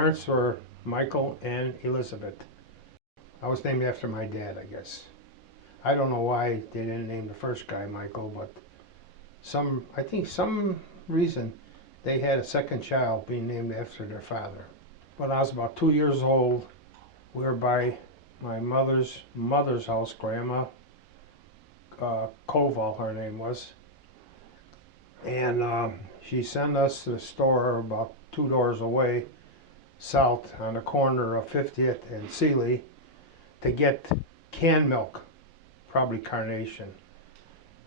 parents were Michael and Elizabeth. I was named after my dad, I guess. I don't know why they didn't name the first guy Michael, but I think some reason they had a second child being named after their father. When I was about 2 years old, we were by my mother's house, Grandma Koval, her name was, and she sent us to the store about 2 doors away, south, on the corner of 50th and Sealy, to get canned milk, probably Carnation.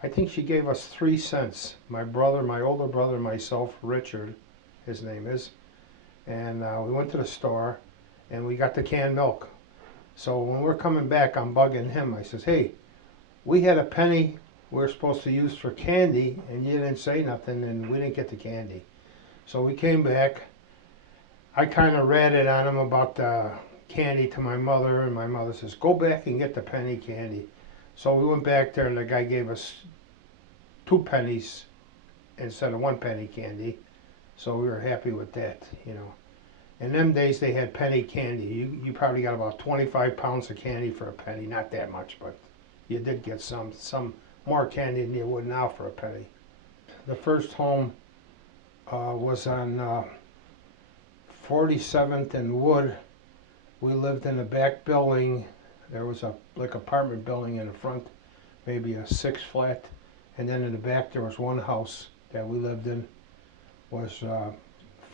I think she gave us 3 cents. My brother, my older brother, myself, Richard, his name is, and we went to the store and we got the canned milk. So when we're coming back, I'm bugging him. I says, hey, we had a penny we were supposed to use for candy and you didn't say nothing and we didn't get the candy. So we came back. I kind of ratted on him about the candy to my mother, and my mother says, go back and get the penny candy. So we went back there and the guy gave us 2 pennies instead of 1 penny candy. So we were happy with that, you know. In them days they had penny candy. You probably got about 25 pounds of candy for a penny. Not that much, but you did get some more candy than you would now for a penny. The first home was on 47th and Wood. We lived in the back building. There was a like apartment building in the front, maybe a 6-flat, and then in the back there was one house that we lived in. Was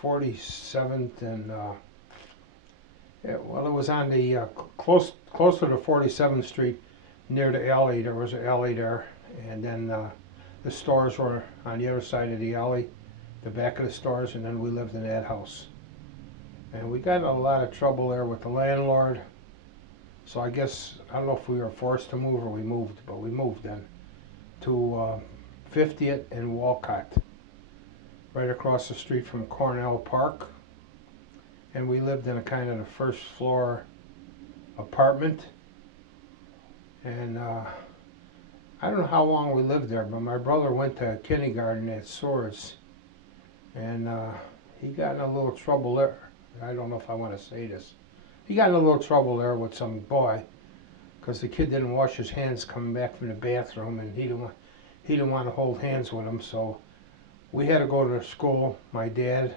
47th and well, it was on the closer to 47th Street, near the alley. There was an alley there, and then the stores were on the other side of the alley, the back of the stores, and then we lived in that house. And we got in a lot of trouble there with the landlord. So I guess, I don't know if we were forced to move or we moved, but we moved then to 50th and Walcott, right across the street from Cornell Park. And we lived in a kind of the first floor apartment. And I don't know how long we lived there, but my brother went to kindergarten at Swords. And he got in a little trouble there. I don't know if I want to say this. He got in a little trouble there with some boy because the kid didn't wash his hands coming back from the bathroom, and he didn't want to hold hands with him. So we had to go to the school. My dad,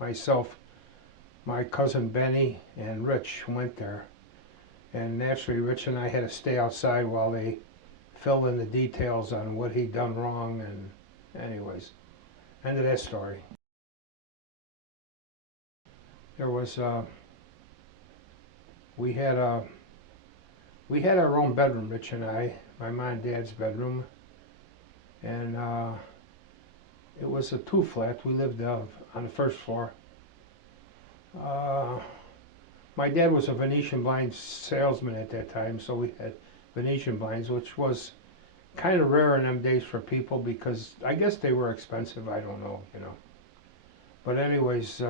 myself, my cousin Benny, and Rich went there. And naturally, Rich and I had to stay outside while they filled in the details on what he'd done wrong. And anyways, end of that story. There was we had our own bedroom, Rich and I, my mom and dad's bedroom, and it was a 2-flat. We lived on the first floor. My dad was a Venetian blinds salesman at that time, so we had Venetian blinds, which was kind of rare in them days for people because I guess they were expensive. I don't know, you know. But anyways.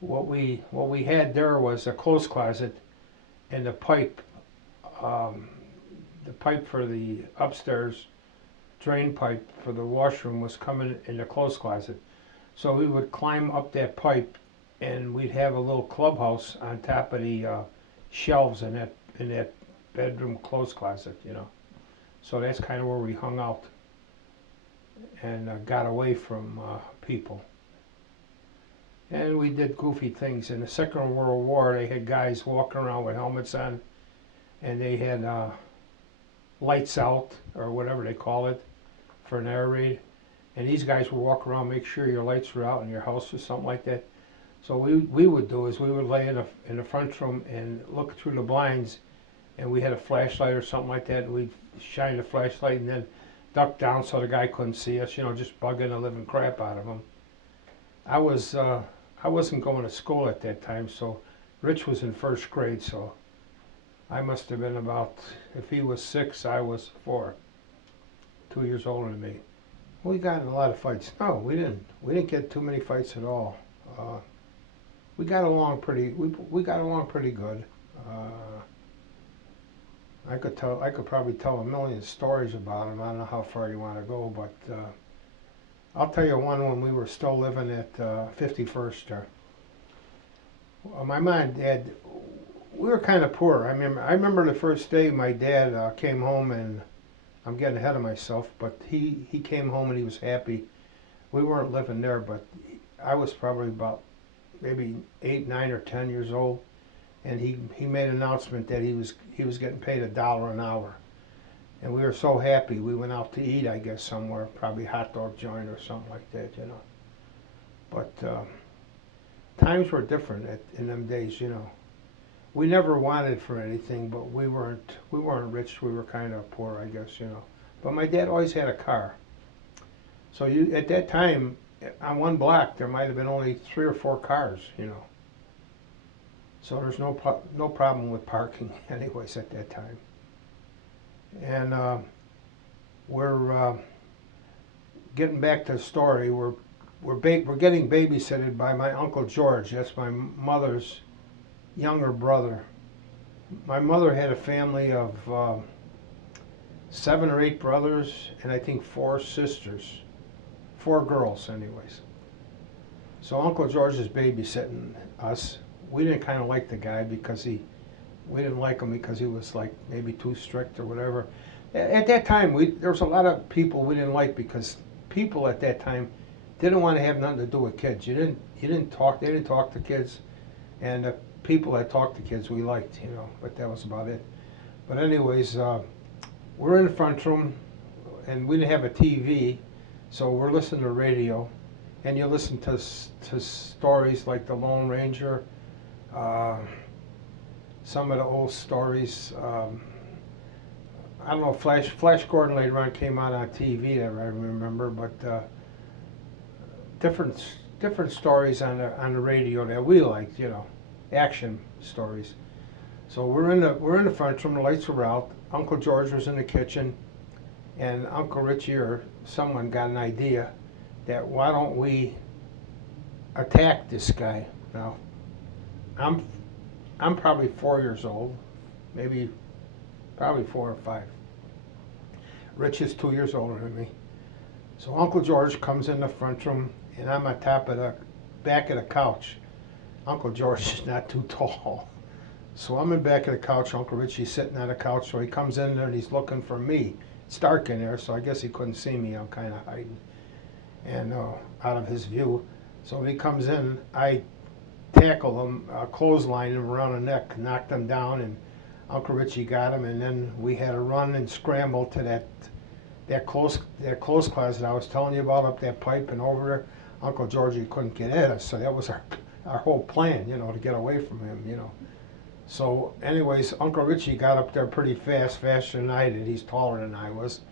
What we had there was a clothes closet, and the pipe for the upstairs drain pipe for the washroom was coming in the clothes closet. So we would climb up that pipe, and we'd have a little clubhouse on top of the shelves in that bedroom clothes closet, you know. So that's kind of where we hung out and got away from people. And we did goofy things. In the Second World War, they had guys walking around with helmets on, and they had lights out, or whatever they call it, for an air raid. And these guys would walk around, make sure your lights were out in your house or something like that. So what we would do is we would lay in the front room and look through the blinds, and we had a flashlight or something like that, and we'd shine the flashlight and then duck down so the guy couldn't see us, you know, just bugging the living crap out of him. I wasn't going to school at that time, so Rich was in first grade, so I must have been about, if he was 6, I was 4, 2 years older than me. We got in a lot of fights. No, we didn't. We didn't get too many fights at all. We got along pretty. We got along pretty good. I could probably tell a million stories about him. I don't know how far you want to go, but I'll tell you one when we were still living at 51st there. My mom and dad, we were kind of poor. I remember the first day my dad came home, and I'm getting ahead of myself, but he came home and he was happy. We weren't living there, but I was probably about maybe 8, 9, or 10 years old, and he made an announcement that he was getting paid $1 an hour, and we were so happy. We went out to eat, I guess, somewhere, probably hot dog joint or something like that, you know. But times were different in them days, you know. We never wanted for anything, but we weren't rich. We were kind of poor, I guess, you know. But my dad always had a car. So you at that time on one block there might have been only 3 or 4 cars, you know. So there's no problem with parking, anyways, at that time. And we're getting back to the story. We're getting babysitted by my Uncle George. That's my mother's younger brother. My mother had a family of 7 or 8 brothers, and I think 4 sisters, 4 girls, anyways. So Uncle George is babysitting us. We didn't kind of like the guy because we didn't like him because he was like maybe too strict or whatever. At that time, there was a lot of people we didn't like because people at that time didn't want to have nothing to do with kids. They didn't talk to kids, and the people that talked to kids we liked, you know. But that was about it. But anyways, we're in the front room, and we didn't have a TV, so we're listening to radio, and you listen to stories like the Lone Ranger. Some of the old stories. I don't know, Flash Gordon later on came out on TV that I remember, but different stories on the radio that we liked, you know, action stories. So we're in the front room. The lights were out. Uncle George was in the kitchen, and Uncle Richie or someone got an idea that why don't we attack this guy? Now, I'm probably 4 years old, probably 4 or 5. Rich is 2 years older than me. So Uncle George comes in the front room, and I'm on top of the back of the couch. Uncle George is not too tall. So I'm in back of the couch, Uncle Richie's sitting on the couch, so he comes in there and he's looking for me. It's dark in there, so I guess he couldn't see me. I'm kind of hiding and out of his view. So when he comes in, I tackle him, clothesline him around the neck, knocked him down, and Uncle Richie got him, and then we had to run and scramble to that clothes closet I was telling you about, up that pipe and over there. Uncle Georgie couldn't get at us, so that was our whole plan, you know, to get away from him, you know. So anyways, Uncle Richie got up there pretty fast, faster than I did. He's taller than I was.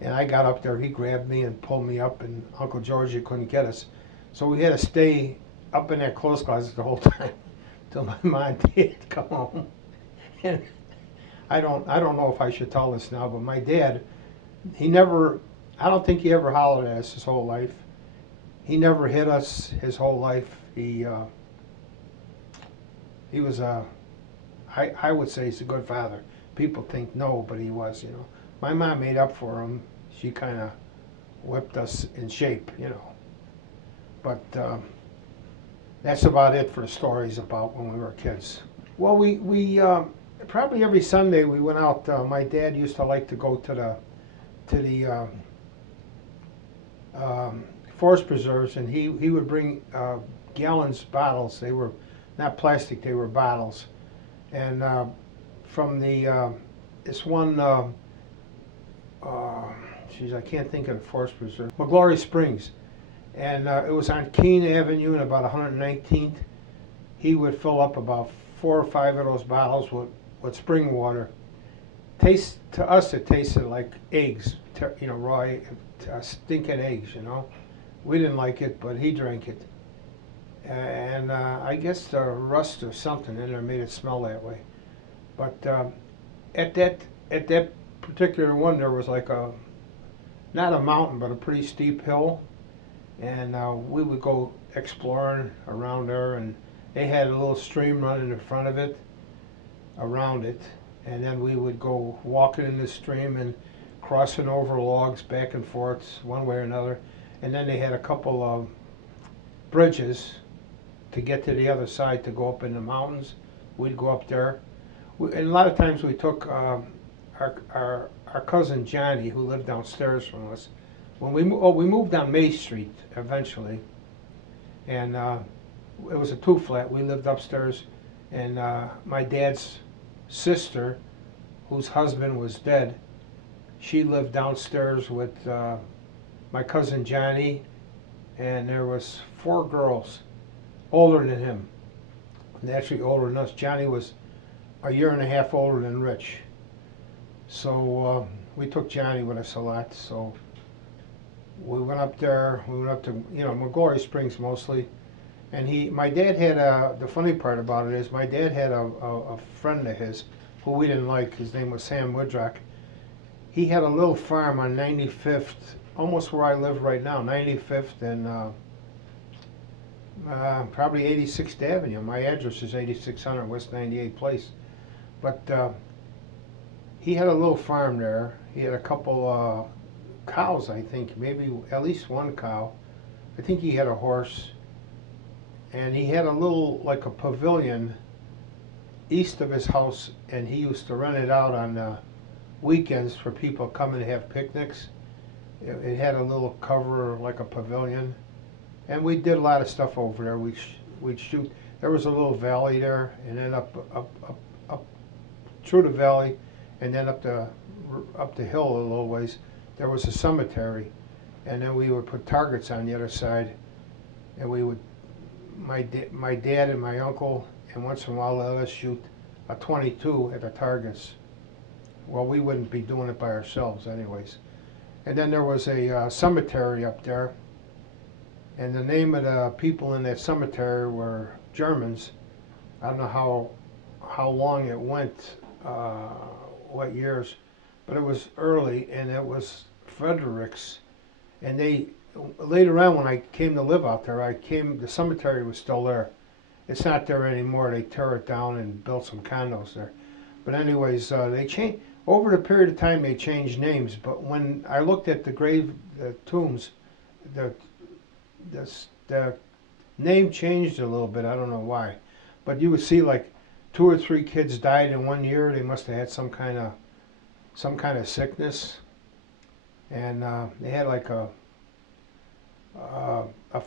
And I got up there, he grabbed me and pulled me up, and Uncle Georgie couldn't get us. So we had to stay up in that clothes closet the whole time till my mom and dad come home. And I don't know if I should tell this now, but my dad, I don't think he ever hollered at us his whole life. He never hit us his whole life. He was I would say he's a good father. People think no, but he was, you know. My mom made up for him. She kind of whipped us in shape, you know. But that's about it for the stories about when we were kids. Well, we probably every Sunday we went out. My dad used to like to go to the forest preserves, and he would bring gallons, bottles. They were not plastic; they were bottles. And from this one, I can't think of the forest preserve, McGlory Springs, and it was on Keene Avenue and about 119th. He would fill up about 4 or 5 of those bottles with spring water. To us, it tasted like eggs, you know, raw, stinking eggs, you know. We didn't like it, but he drank it. And I guess the rust or something in there made it smell that way. But at that particular one, there was like not a mountain, but a pretty steep hill, and we would go exploring around there, and they had a little stream running in front of it, around it, and then we would go walking in the stream and crossing over logs back and forth one way or another, and then they had a couple of bridges to get to the other side to go up in the mountains. We'd go up there. And a lot of times we took our cousin Johnny, who lived downstairs from us. When we moved on May Street eventually, and it was a two-flat. We lived upstairs, and my dad's sister, whose husband was dead, she lived downstairs with my cousin Johnny, and there was 4 girls older than him, and actually older than us. Johnny was a year and a half older than Rich. So we took Johnny with us a lot. So we went up there. We went up to, McGlory Springs mostly. And my dad had the funny part about it is my dad had a friend of his who we didn't like. His name was Sam Woodrock. He had a little farm on 95th, almost where I live right now, 95th and probably 86th Avenue. My address is 8600 West 98th Place. But he had a little farm there. He had a couple cows, I think, maybe at least 1 cow. I think he had a horse. And he had a little, like a pavilion east of his house, and he used to rent it out on weekends for people coming to have picnics. It had a little cover, like a pavilion. And we did a lot of stuff over there. We'd shoot. There was a little valley there, and then up through the valley, and then up the hill a little ways, there was a cemetery. And then we would put targets on the other side, and we would, my dad and my uncle, and once in a while let us shoot a .22 at the targets. Well, we wouldn't be doing it by ourselves anyways. And then there was a cemetery up there, and the name of the people in that cemetery were Germans. I don't know how long it went, what years, but it was early, and it was Fredericks. And later on when I came to live out there, the cemetery was still there. It's not there anymore. They tore it down and built some condos there. But anyways, they changed, over the period of time they changed names, but when I looked at the tombs, the name changed a little bit. I don't know why. But you would see like 2 or 3 kids died in 1 year. They must have had some kind of sickness. And they had like a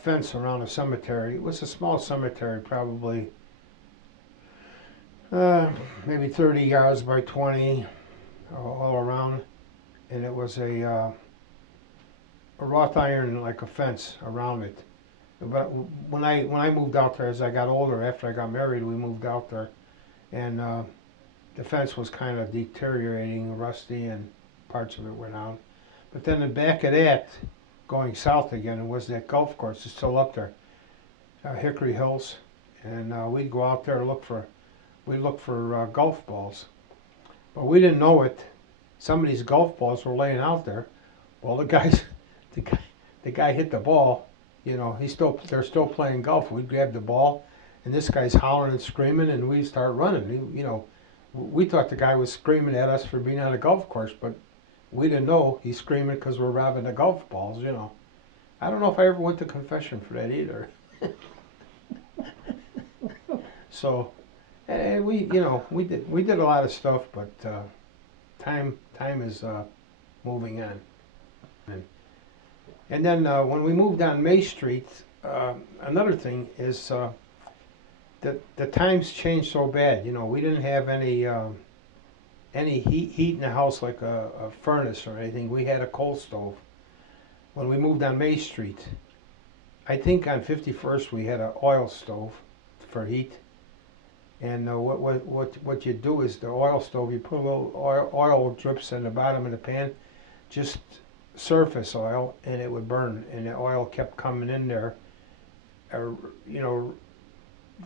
fence around the cemetery. It was a small cemetery, probably maybe 30 yards by 20 all around, and it was a wrought iron, like a fence around it. But when I moved out there, as I got older, after I got married, we moved out there, and the fence was kind of deteriorating, rusty, and parts of it went out. But then the back of that, going south again, was that golf course. It's still up there, Hickory Hills, and we'd go out there and look for golf balls. But we didn't know it. Some of these golf balls were laying out there. Well, the guy hit the ball. They're still playing golf. We'd grab the ball, and this guy's hollering and screaming, and we start running. We thought the guy was screaming at us for being on a golf course, but we didn't know he's screaming because we're robbing the golf balls. I don't know if I ever went to confession for that either. So, and we did a lot of stuff, but time is moving on. And then when we moved on May Street, another thing is that the times changed so bad. We didn't have any heat in the house, like a furnace or anything. We had a coal stove. When we moved on May Street, I think on 51st we had an oil stove for heat. And what you do is the oil stove, you put a little oil drips in the bottom of the pan, just surface oil, and it would burn, and the oil kept coming in there,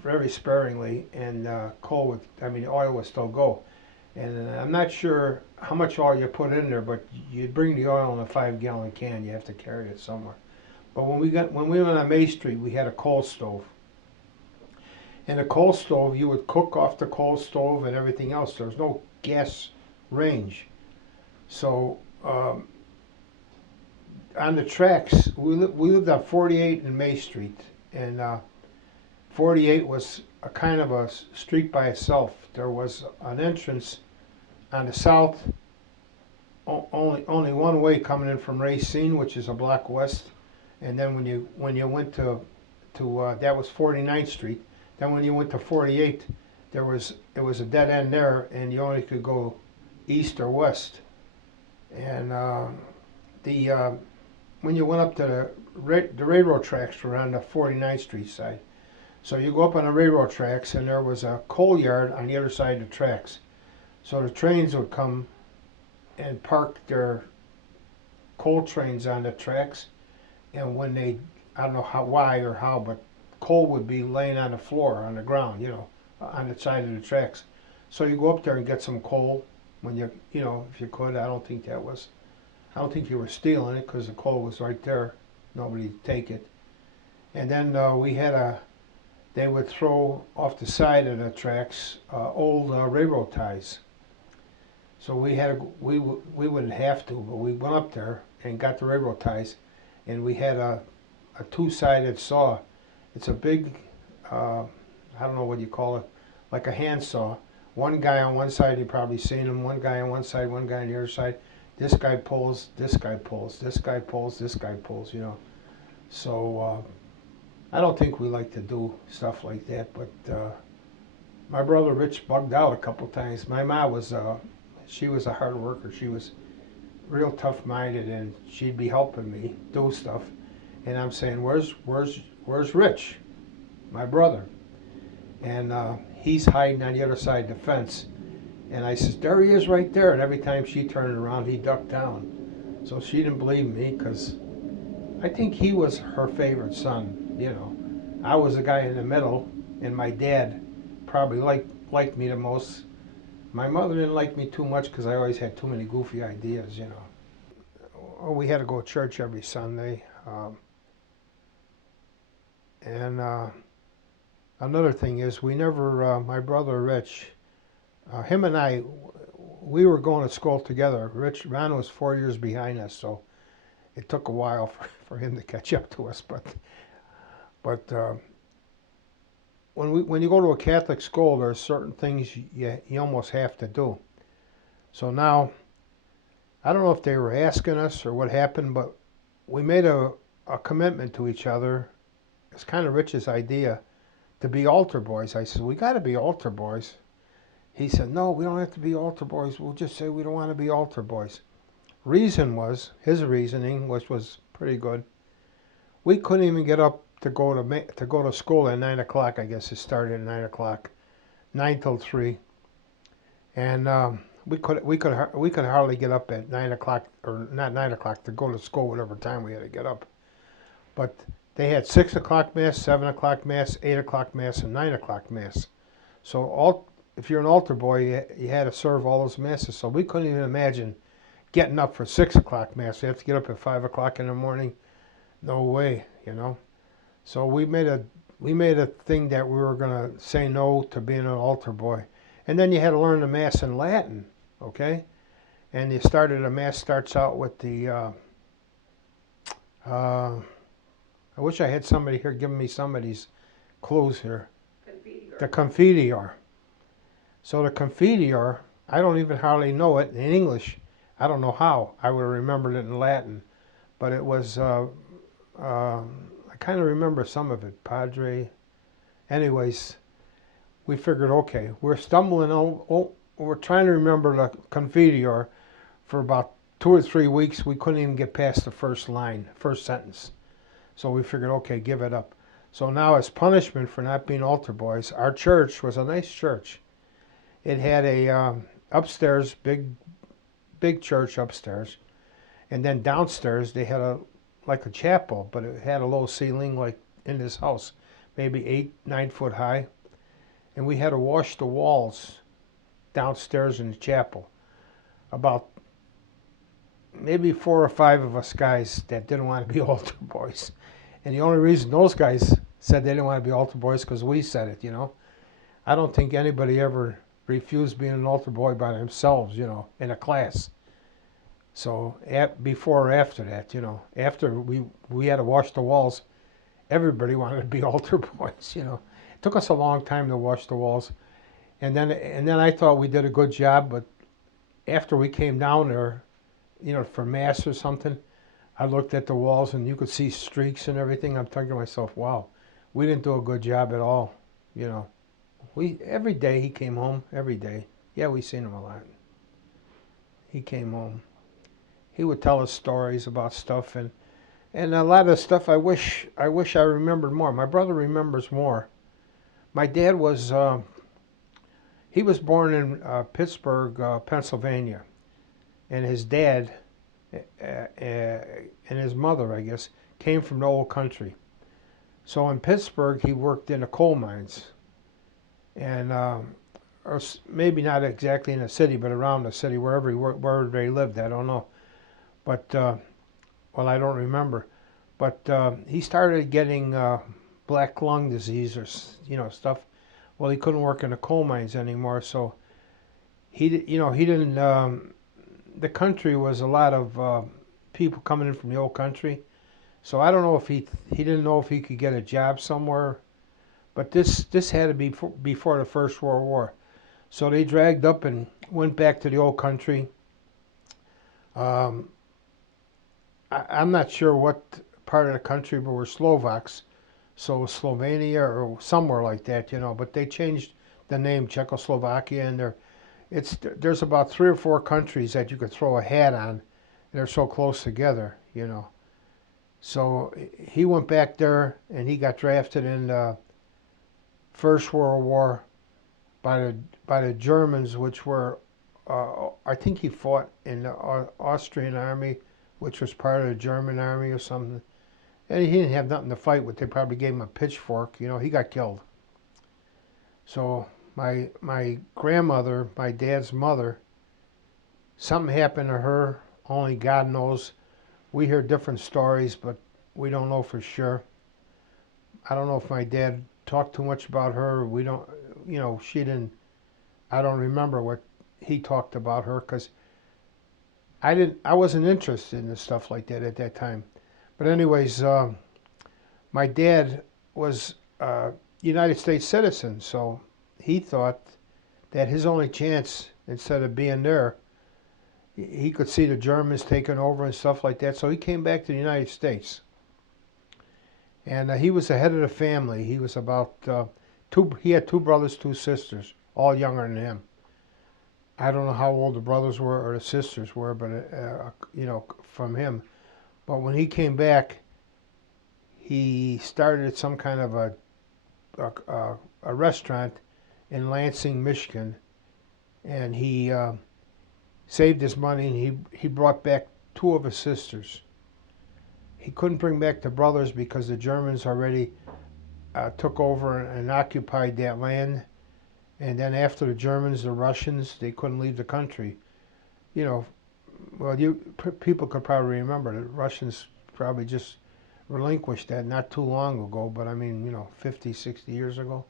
very sparingly, and oil would still go. And I'm not sure how much oil you put in there, but you'd bring the oil in a 5-gallon can. You have to carry it somewhere. But when we went on May Street, we had a coal stove. And the coal stove, you would cook off the coal stove and everything else. There was no gas range. So on the tracks, we lived on 48 and May Street, and 48 was a kind of a street by itself. There was an entrance on the south, only one way coming in from Racine, which is a block west, and then when you went to that was 49th Street. Then when you went to 48, it was a dead end there, and you only could go east or west. And when you went up to the railroad tracks were on the 49th Street side. So you go up on the railroad tracks, and there was a coal yard on the other side of the tracks. So the trains would come and park their coal trains on the tracks, and when they, I don't know why or how, but coal would be laying on the floor, on the ground, on the side of the tracks. So you go up there and get some coal when if you could. I don't think you were stealing it because the coal was right there. Nobody'd take it. And then they would throw off the side of the tracks old railroad ties. So we wouldn't have to, but we went up there and got the railroad ties, and we had a two-sided saw. It's a big, I don't know what you call it, like a hand saw. One guy on one side, you've probably seen him, one guy on one side, one guy on the other side. This guy pulls, this guy pulls, this guy pulls, this guy pulls, So I don't think we like to do stuff like that, but my brother Rich bugged out a couple times. My mom she was a hard worker. She was real tough-minded, and she'd be helping me do stuff. And I'm saying, where's Rich, my brother? And he's hiding on the other side of the fence. And I says, there he is right there. And every time she turned around, he ducked down. So she didn't believe me, because I think he was her favorite son, I was the guy in the middle, and my dad probably liked me the most. My mother didn't like me too much because I always had too many goofy ideas, We had to go to church every Sunday. And another thing is, we never, my brother Rich, him and I, we were going to school together. Ron was 4 years behind us, so it took a while for him to catch up to us. But when you go to a Catholic school, there are certain things you almost have to do. So now, I don't know if they were asking us or what happened, but we made a commitment to each other. It's kind of Rich's idea to be altar boys. I said, we got to be altar boys. He said, no, we don't have to be altar boys. We'll just say we don't want to be altar boys. His reasoning, which was pretty good, we couldn't even get up to go to school at 9 o'clock. I guess it started at 9 o'clock, 9 till 3, and we could hardly get up at 9 o'clock, or not 9 o'clock, to go to school whatever time we had to get up. But they had 6 o'clock mass, 7 o'clock mass, 8 o'clock mass, and 9 o'clock mass. So if you're an altar boy, you had to serve all those masses. So we couldn't even imagine getting up for 6 o'clock mass. You have to get up at 5 o'clock in the morning. No way, So we made a thing that we were going to say no to being an altar boy. And then you had to learn the Mass in Latin, okay? And the Mass starts out with the, I wish I had somebody here giving me some of these clues here. Confiteor. The Confiteor. So the Confiteor, I don't even hardly know it in English. I don't know how. I would have remembered it in Latin. But it was, I kind of remember some of it, Padre. Anyways, we figured, okay, we're stumbling on, we're trying to remember the Confiteor for about 2 or 3 weeks. We couldn't even get past the first sentence. So we figured, okay, give it up. So now, as punishment for not being altar boys, our church was a nice church. It had a upstairs, big church upstairs. And then downstairs, they had like a chapel, but it had a low ceiling like in this house, maybe 8, 9 foot high. And we had to wash the walls downstairs in the chapel. About maybe 4 or 5 of us guys that didn't want to be altar boys. And the only reason those guys said they didn't want to be altar boys because we said it, I don't think anybody ever refused being an altar boy by themselves, in a class. So before or after that, after we had to wash the walls, everybody wanted to be altar boys, took us a long time to wash the walls, and then I thought we did a good job. But after we came down there, for mass or something, I looked at the walls and you could see streaks and everything. I'm thinking to myself, wow, we didn't do a good job at all. You know, we every day he came home every day. Yeah, we seen him a lot. He came home. He would tell us stories about stuff and a lot of stuff I wish I remembered more. My brother remembers more. My dad was he was born in Pittsburgh, Pennsylvania, and his dad and his mother, I guess, came from the old country. So in Pittsburgh, he worked in the coal mines, and or maybe not exactly in the city, but around the city, wherever they lived. I don't know, but well, I don't remember. But he started getting black lung disease or stuff. Well, he couldn't work in the coal mines anymore, so he didn't. The country was a lot of people coming in from the old country, so I don't know if he didn't know if he could get a job somewhere. But this had to be before the First World War, so they dragged up and went back to the old country. I'm not sure what part of the country, but we're Slovaks, so Slovenia or somewhere like that, But they changed the name Czechoslovakia, and there's about 3 or 4 countries that you could throw a hat on. They're so close together. So he went back there, and he got drafted in the First World War by the Germans, which were I think he fought in the Austrian army, which was part of the German army or something. And he didn't have nothing to fight with. They probably gave him a pitchfork. He got killed. So my grandmother, my dad's mother, something happened to her. Only God knows. We hear different stories, but we don't know for sure. I don't know if my dad talked too much about her. We don't, she didn't. I don't remember what he talked about her because I wasn't interested in stuff like that at that time. But anyways, my dad was a United States citizen, so he thought that his only chance, instead of being there, he could see the Germans taking over and stuff like that. So he came back to the United States, and he was the head of the family. He was about He had 2 brothers, 2 sisters, all younger than him. I don't know how old the brothers were or the sisters were, but from him. But when he came back, he started some kind of a restaurant in Lansing, Michigan, and he saved his money, and he brought back 2 of his sisters. He couldn't bring back the brothers because the Germans already took over and occupied that land. And then after the Germans, the Russians, they couldn't leave the country. Well, people could probably remember the Russians probably just relinquished that not too long ago, but I mean, 50, 60 years ago.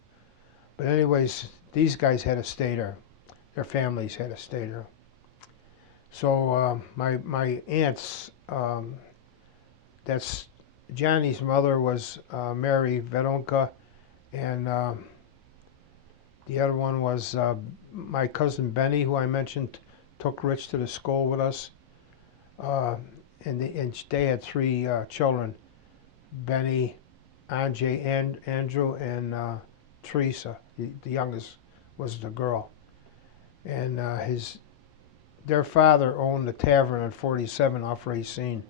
But anyways, these guys had to stay there. Their families had to stay there. So my aunts, that's Johnny's mother was Mary Vedonka, and the other one was my cousin Benny, who I mentioned took Rich to the school with us. And they had 3 children, Benny, Anjay, Andrew, and Teresa. The youngest was the girl. And their father owned a tavern at 47 off Racine.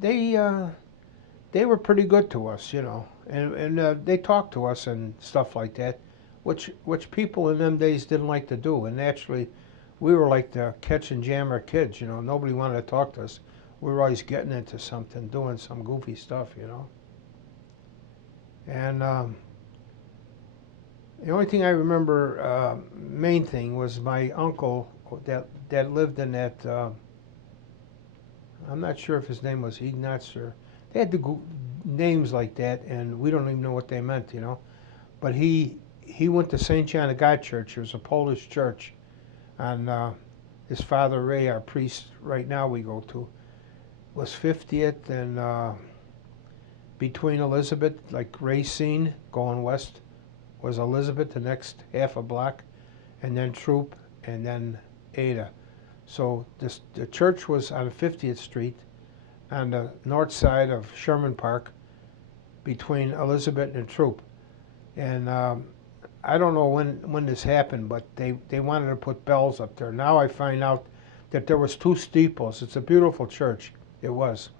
They were pretty good to us, and they talked to us and stuff like that, which people in them days didn't like to do. And naturally, we were like the catch and jammer kids, Nobody wanted to talk to us. We were always getting into something, doing some goofy stuff, And the only thing I remember, main thing, was my uncle that lived in that. I'm not sure if his name was Ignatz or they had the names like that, and we don't even know what they meant, But he went to St. John of God Church. It was a Polish church, and his father Ray, our priest right now we go to, was 50th and between Elizabeth, like Racine going west was Elizabeth, the next half a block, and then Troop, and then Ada. So the church was on 50th Street on the north side of Sherman Park between Elizabeth and Troop. And I don't know when this happened, but they wanted to put bells up there. Now I find out that there was 2 steeples. It's a beautiful church. It was.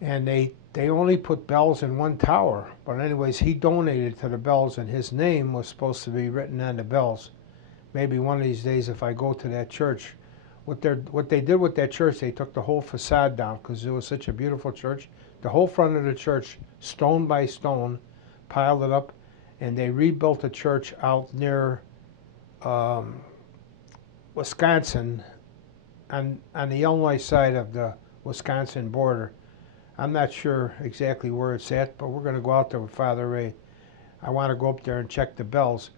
And they only put bells in 1 tower. But anyways, he donated to the bells, and his name was supposed to be written on the bells. Maybe one of these days, if I go to that church, what they did with that church, they took the whole facade down because it was such a beautiful church. The whole front of the church, stone by stone, piled it up, and they rebuilt the church out near Wisconsin, on the Illinois side of the Wisconsin border. I'm not sure exactly where it's at, but we're going to go out there with Father Ray. I want to go up there and check the bells,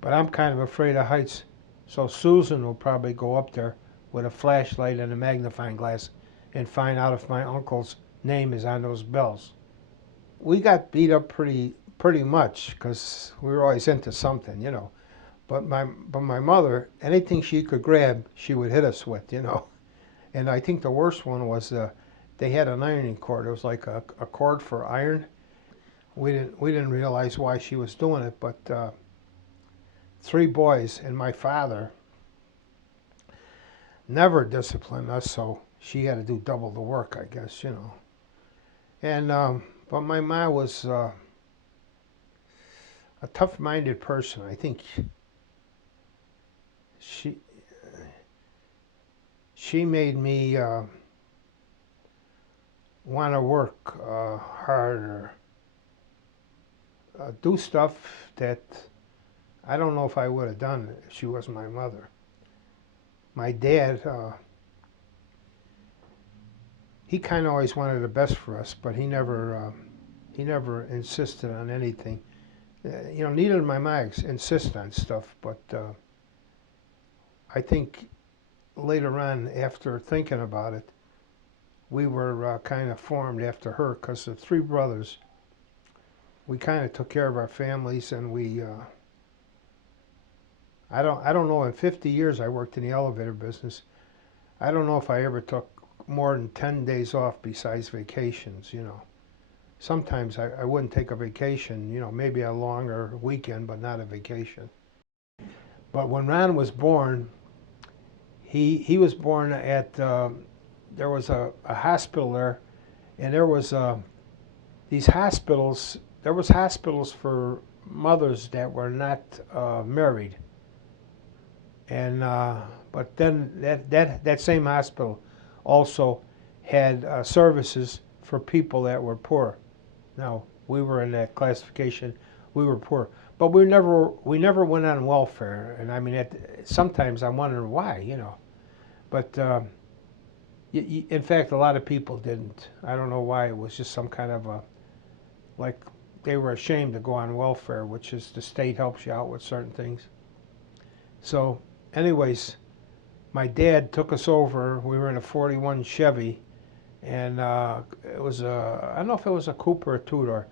but I'm kind of afraid of heights. So Susan will probably go up there with a flashlight and a magnifying glass and find out if my uncle's name is on those bells. We got beat up pretty much because we were always into something, you know. But my mother, anything she could grab, she would hit us with, you know. And I think the worst one was they had an ironing cord. It was like a cord for iron. We didn't realize why she was doing it, but 3 boys and my father never disciplined us, so she had to do double the work, I guess, you know. And but my mom was a tough-minded person. I think she made me want to work harder, do stuff that I don't know if I would have done if she wasn't my mother. My dad, he kind of always wanted the best for us, but he never insisted on anything. You know, neither did my mom insist on stuff, but I think later on, after thinking about it, we were kind of formed after her, because the 3 brothers, we kind of took care of our families, and we, I don't know, in 50 years I worked in the elevator business, I don't know if I ever took more than 10 days off besides vacations, you know. Sometimes I wouldn't take a vacation, you know, maybe a longer weekend, but not a vacation. But when Ron was born, he was born at, there was a hospital there, and there was these hospitals, there was hospitals for mothers that were not married. And but then that same hospital also had services for people that were poor. Now, we were in that classification, we were poor. But we never went on welfare, and I mean, sometimes I'm wondering why, you know. But in fact, a lot of people didn't. I don't know why. It was just some kind of like they were ashamed to go on welfare, which is the state helps you out with certain things. So anyways, my dad took us over. We were in a 41 Chevy, and it was I don't know if it was a coupe or a two-door.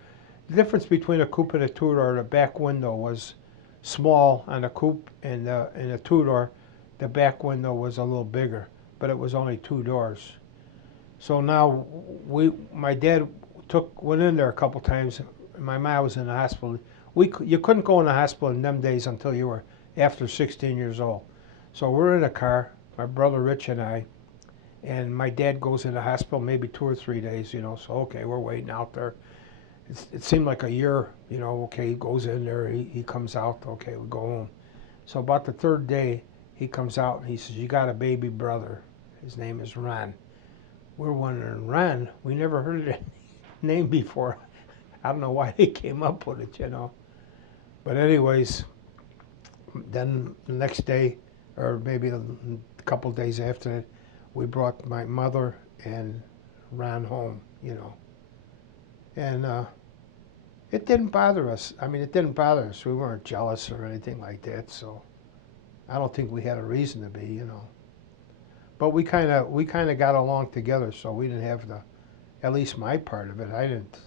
The difference between a coupe and a two-door, the back window was small on a coupe, and in a two-door, the back window was a little bigger, but it was only 2 doors. So now my dad went in there a couple times. My mom was in the hospital. You couldn't go in the hospital in them days until you were after 16 years old. So we're in a car, my brother Rich and I, and my dad goes in the hospital maybe 2 or 3 days, you know, so okay, we're waiting out there. It seemed like a year, you know, okay, he goes in there, he comes out, okay, we go home. So about the 3rd day, he comes out and he says, "You got a baby brother. His name is Ron." We're wondering, Ron? We never heard of that name before. I don't know why they came up with it, you know. But anyways, then the next day, or maybe a couple days after that, we brought my mother and Ron home, you know. And it didn't bother us. I mean, it didn't bother us. We weren't jealous or anything like that, so I don't think we had a reason to be, you know. But we kind of got along together, so we didn't have at least my part of it. I didn't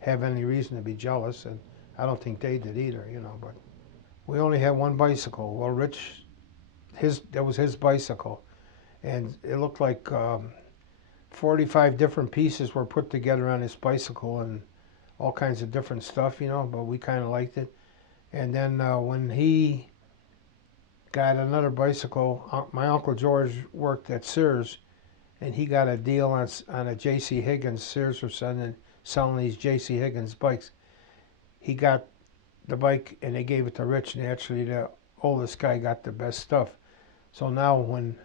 have any reason to be jealous, and I don't think they did either, you know. But we only had one bicycle. Well, Rich, that was his bicycle, and it looked like 45 different pieces were put together on his bicycle, and all kinds of different stuff, you know. But we kind of liked it. And then when he got another bicycle, my Uncle George worked at Sears, and he got a deal on a J.C. Higgins. Sears was selling these J.C. Higgins bikes. He got the bike, and they gave it to Rich. Naturally, the oldest guy got the best stuff. So now when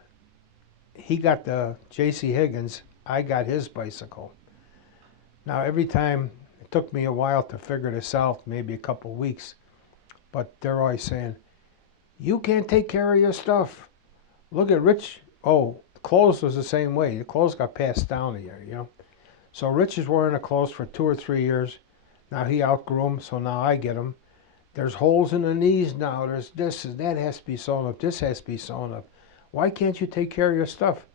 he got the J.C. Higgins, I got his bicycle. Now every time, it took me a while to figure this out, maybe a couple weeks, but they're always saying, you can't take care of your stuff. Look at Rich. Oh, the clothes was the same way. The clothes got passed down to you, you know. So Rich is wearing the clothes for 2 or 3 years. Now he outgrew them, so now I get them. There's holes in the knees now. There's this and that has to be sewn up. This has to be sewn up. Why can't you take care of your stuff?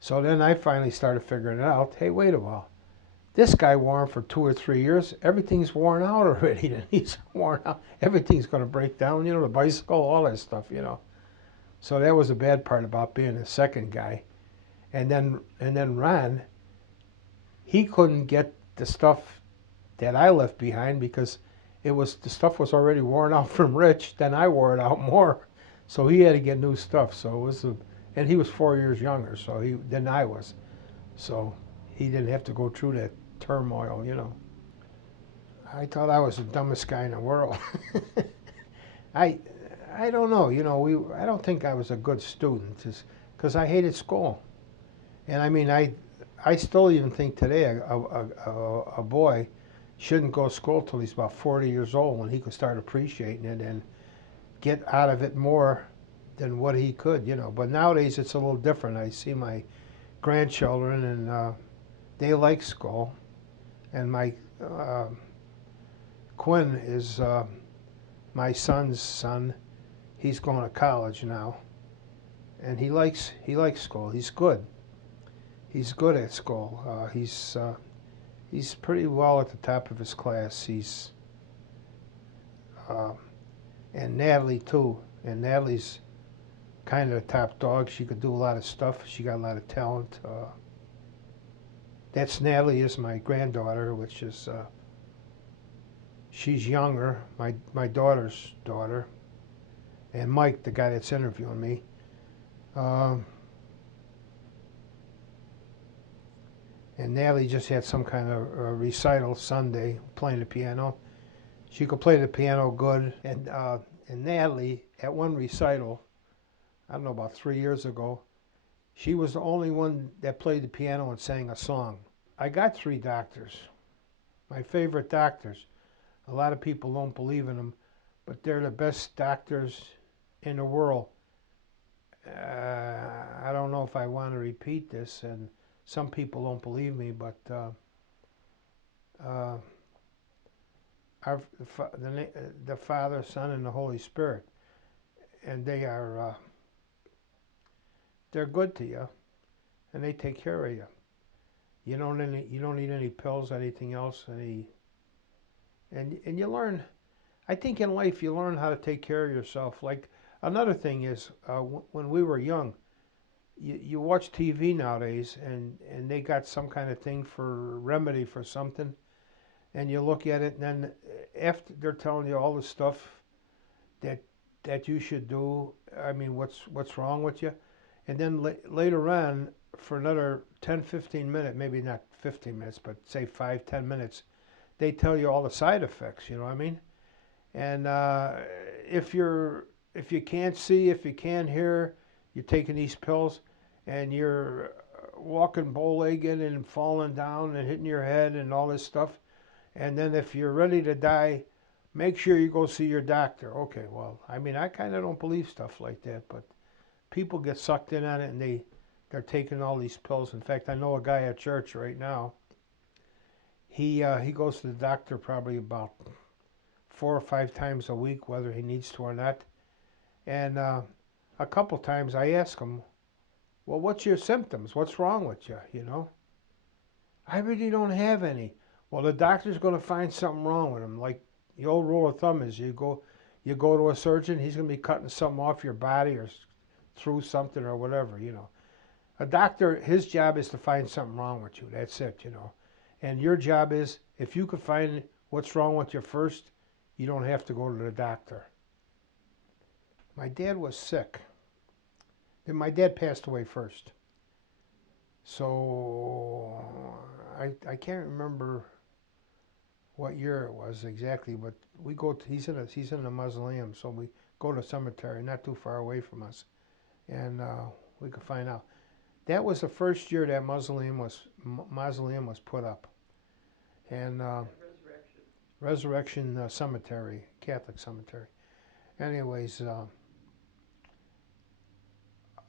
So then I finally started figuring it out. Hey, wait a while. This guy wore them for 2 or 3 years. Everything's worn out already. He's worn out. Everything's going to break down. You know, the bicycle, all that stuff, you know. So that was the bad part about being the second guy. And then Ron, he couldn't get the stuff that I left behind because the stuff was already worn out from Rich. Then I wore it out more, so he had to get new stuff. So it was and he was 4 years younger, than I was, so he didn't have to go through that turmoil, you know. I thought I was the dumbest guy in the world. I I don't know, you know. I don't think I was a good student, just because I hated school, and I mean I still even think today a boy shouldn't go to school till he's about 40 years old when he could start appreciating it and get out of it more than what he could, you know. But nowadays it's a little different. I see my grandchildren and they like school, and my Quinn is my son's son. He's going to college now, and he likes school. He's good. He's good at school. He's pretty well at the top of his class. Uh, and Natalie too. And Natalie's kind of the top dog. She could do a lot of stuff. She got a lot of talent. That's Natalie is my granddaughter, which is she's younger. My daughter's daughter. And Mike, the guy that's interviewing me. And Natalie just had some kind of recital Sunday playing the piano. She could play the piano good. And Natalie, at one recital, I don't know, about 3 years ago, she was the only one that played the piano and sang a song. I got 3 doctors, my favorite doctors. A lot of people don't believe in them, but they're the best doctors in the world. I don't know if I want to repeat this, and some people don't believe me, but the Father, Son, and the Holy Spirit, and they're good to you, and they take care of you. You don't need any pills, anything else, and you learn. I think in life you learn how to take care of yourself. Like another thing is when we were young, you watch TV nowadays, and they got some kind of thing for remedy for something, and you look at it, and then after they're telling you all the stuff that you should do. I mean, what's wrong with you, and then later on, for another 10, 15 minutes, maybe not 15 minutes, but say 5, 10 minutes, they tell you all the side effects. You know what I mean? And if you can't see, if you can't hear, you're taking these pills, and you're walking bow-legged and falling down and hitting your head and all this stuff. And then if you're ready to die, make sure you go see your doctor. Okay, well, I mean, I kind of don't believe stuff like that, but people get sucked in on it, and they're taking all these pills. In fact, I know a guy at church right now. He goes to the doctor probably about 4 or 5 times a week, whether he needs to or not. And a couple times I ask him, well, what's your symptoms? What's wrong with you, you know? I really don't have any. Well, the doctor's going to find something wrong with him. Like the old rule of thumb is you go to a surgeon, he's going to be cutting something off your body or through something or whatever, you know. A doctor, his job is to find something wrong with you. That's it, you know. And your job is, if you could find what's wrong with you first, you don't have to go to the doctor. My dad was sick. Then my dad passed away first. So I can't remember what year it was exactly, but we go to, he's in a mausoleum, so we go to a cemetery not too far away from us, and we could find out. That was the first year that mausoleum was put up, and Resurrection Cemetery, Catholic cemetery. Anyways,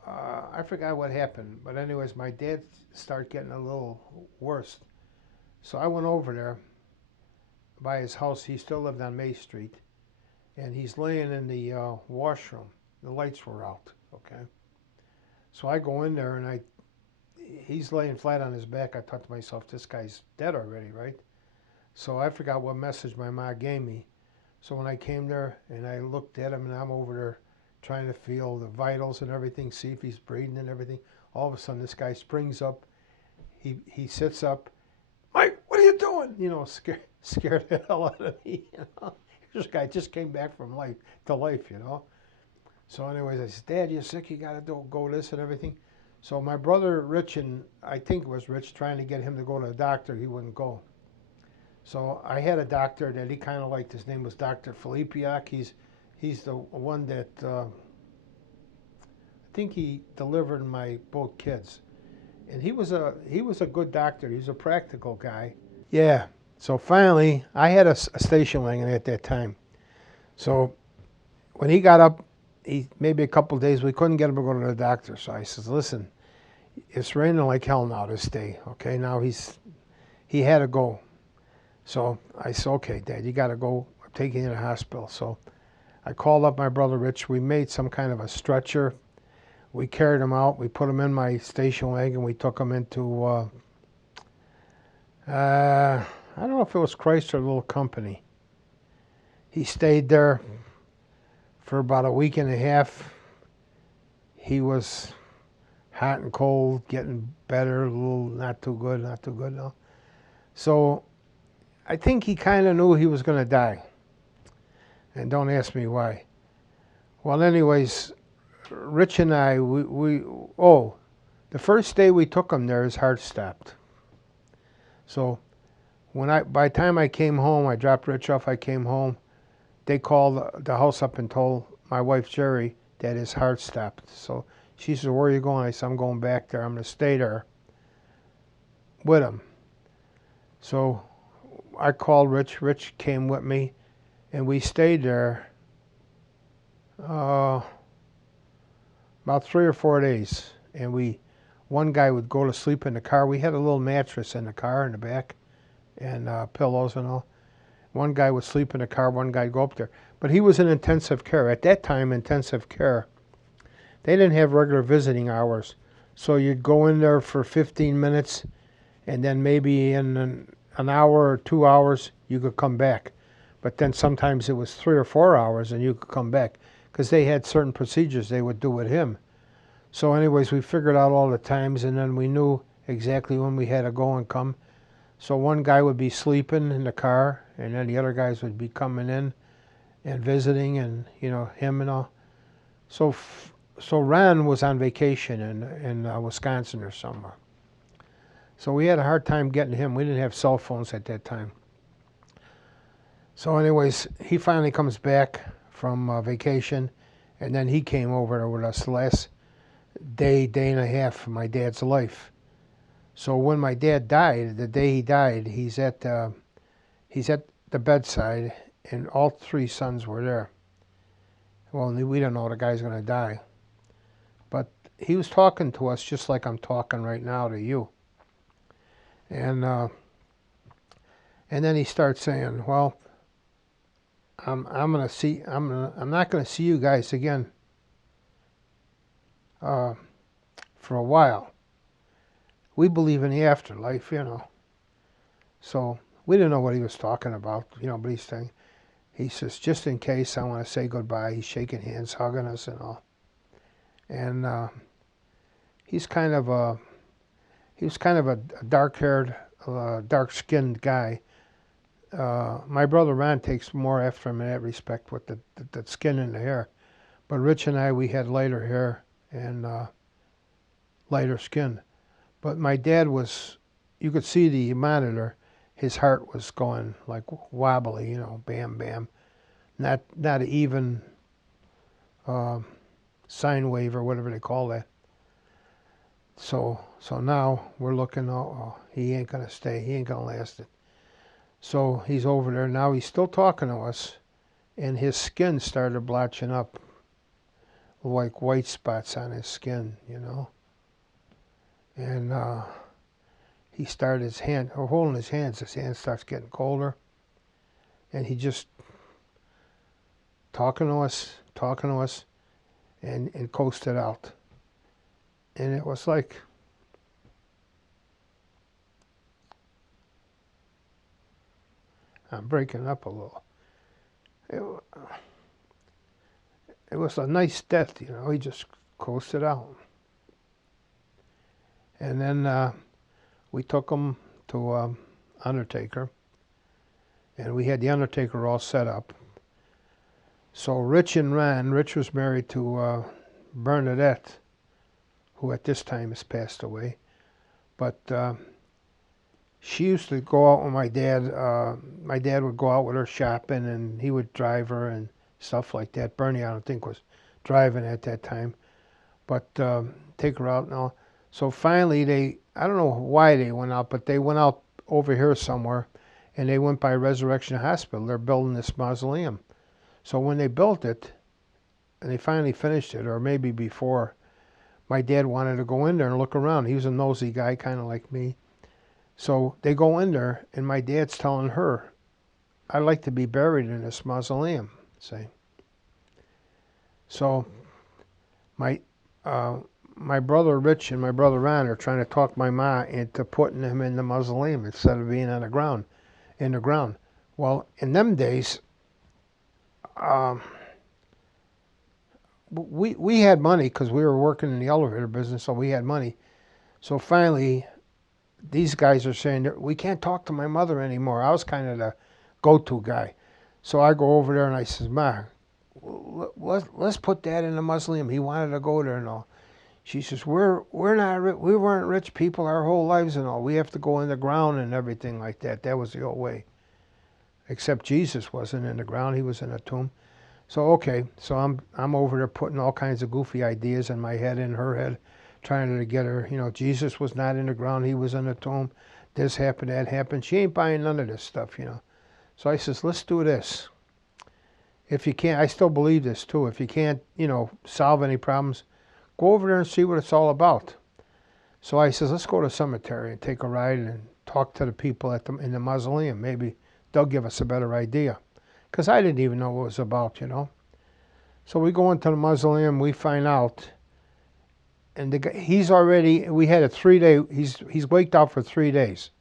I forgot what happened, but anyways, my dad started getting a little worse. So I went over there by his house. He still lived on May Street, and he's laying in the washroom. The lights were out, okay? So I go in there, and he's laying flat on his back. I thought to myself, this guy's dead already, right? So I forgot what message my ma gave me. So when I came there, and I looked at him, and I'm over there trying to feel the vitals and everything, see if he's breathing and everything. All of a sudden, this guy springs up. He sits up. Mike, what are you doing? You know, scared the hell out of me. You know, this guy just came back from life to life. You know. So, anyways, I said, Dad, you're sick. You gotta go this and everything. So my brother Rich, and I think it was Rich, trying to get him to go to the doctor. He wouldn't go. So I had a doctor that he kind of liked. His name was Dr. Filipiak. He's the one that I think he delivered my both kids, and he was a good doctor. He was a practical guy. Yeah. So finally, I had a station wagon at that time. So when he got up, maybe a couple of days we couldn't get him to go to the doctor. So I says, listen, it's raining like hell now this day. Okay, now he had to go. So I said, okay, Dad, you got to go. I'm taking you to the hospital. So I called up my brother Rich. We made some kind of a stretcher. We carried him out. We put him in my station wagon. We took him into, I don't know if it was Chrysler Little Company. He stayed there for about a week and a half. He was hot and cold, getting better, a little not too good, no. So I think he kind of knew he was going to die. And don't ask me why. Well, anyways, Rich and I, the first day we took him there, his heart stopped. So by the time I came home, I dropped Rich off, I came home, they called the house up and told my wife, Jerry, that his heart stopped. So she said, where are you going? I said, I'm going back there. I'm going to stay there with him. So I called Rich. Rich came with me, and we stayed there about 3 or 4 days. And one guy would go to sleep in the car. We had a little mattress in the car in the back, and pillows and all. One guy would sleep in the car, one guy would go up there. But he was in intensive care. At that time, intensive care, they didn't have regular visiting hours. So you'd go in there for 15 minutes, and then maybe in an hour or 2 hours, you could come back. But then sometimes it was 3 or 4 hours, and you could come back, because they had certain procedures they would do with him. So anyways, we figured out all the times, and then we knew exactly when we had to go and come. So one guy would be sleeping in the car, and then the other guys would be coming in and visiting, and him and all. So Ron was on vacation in Wisconsin or somewhere. So we had a hard time getting him. We didn't have cell phones at that time. So anyways, he finally comes back from vacation, and then he came over there with us the last day and a half of my dad's life. So when my dad died, the day he died, he's at the bedside, and all 3 sons were there. Well, we don't know the guy's going to die. But he was talking to us just like I'm talking right now to you. And then he starts saying, well, I'm not going to see you guys again for a while. We believe in the afterlife, So we didn't know what he was talking about, but he says, just in case, I want to say goodbye. He's shaking hands, hugging us and all. And he's kind of a, he was kind of a dark-haired, dark-skinned guy. My brother Ron takes more after him in that respect with the skin and the hair. But Rich and I, we had lighter hair and lighter skin. But my dad was, you could see the monitor, his heart was going like wobbly, bam, bam. Not an even sine wave or whatever they call that. So now we're looking, oh, he ain't going to stay. He ain't going to last it. So he's over there. Now he's still talking to us, and his skin started blotching up like white spots on his skin, And he started his hand, or holding his hands starts getting colder. And he just talking to us, and coasted out. And it was like, I'm breaking up a little. It was a nice death, he just coasted out. And then we took him to Undertaker, and we had the Undertaker all set up. So Rich was married to Bernadette, who at this time has passed away. But she used to go out with my dad. My dad would go out with her shopping, and he would drive her and stuff like that. Bernie, I don't think, was driving at that time, but take her out and all. So finally, I don't know why they went out, but they went out over here somewhere, and they went by Resurrection Hospital. They're building this mausoleum. So when they built it, and they finally finished it, or maybe before, my dad wanted to go in there and look around. He was a nosy guy, kind of like me. So they go in there, and my dad's telling her, I'd like to be buried in this mausoleum, see. So my brother Rich and my brother Ron are trying to talk my ma into putting him in the mausoleum instead of being on the ground, in the ground. Well, in them days, we had money because we were working in the elevator business, so we had money. So finally, these guys are saying, we can't talk to my mother anymore. I was kind of the go-to guy. So I go over there and I says, Ma, let's put Dad in the mausoleum. He wanted to go there and all. She says, we weren't rich people our whole lives and all. We have to go in the ground and everything like that. That was the old way. Except Jesus wasn't in the ground. He was in a tomb. So, okay, so I'm over there putting all kinds of goofy ideas in my head, in her head, trying to get her, Jesus was not in the ground. He was in a tomb. This happened, that happened. She ain't buying none of this stuff, So I says, let's do this. If you can't, I still believe this too. If you can't, solve any problems, go over there and see what it's all about. So I says, let's go to the cemetery and take a ride and talk to the people in the mausoleum. Maybe they'll give us a better idea. Because I didn't even know what it was about, So we go into the mausoleum, we find out, and the guy, we had a 3-day, he's waked up for 3 days.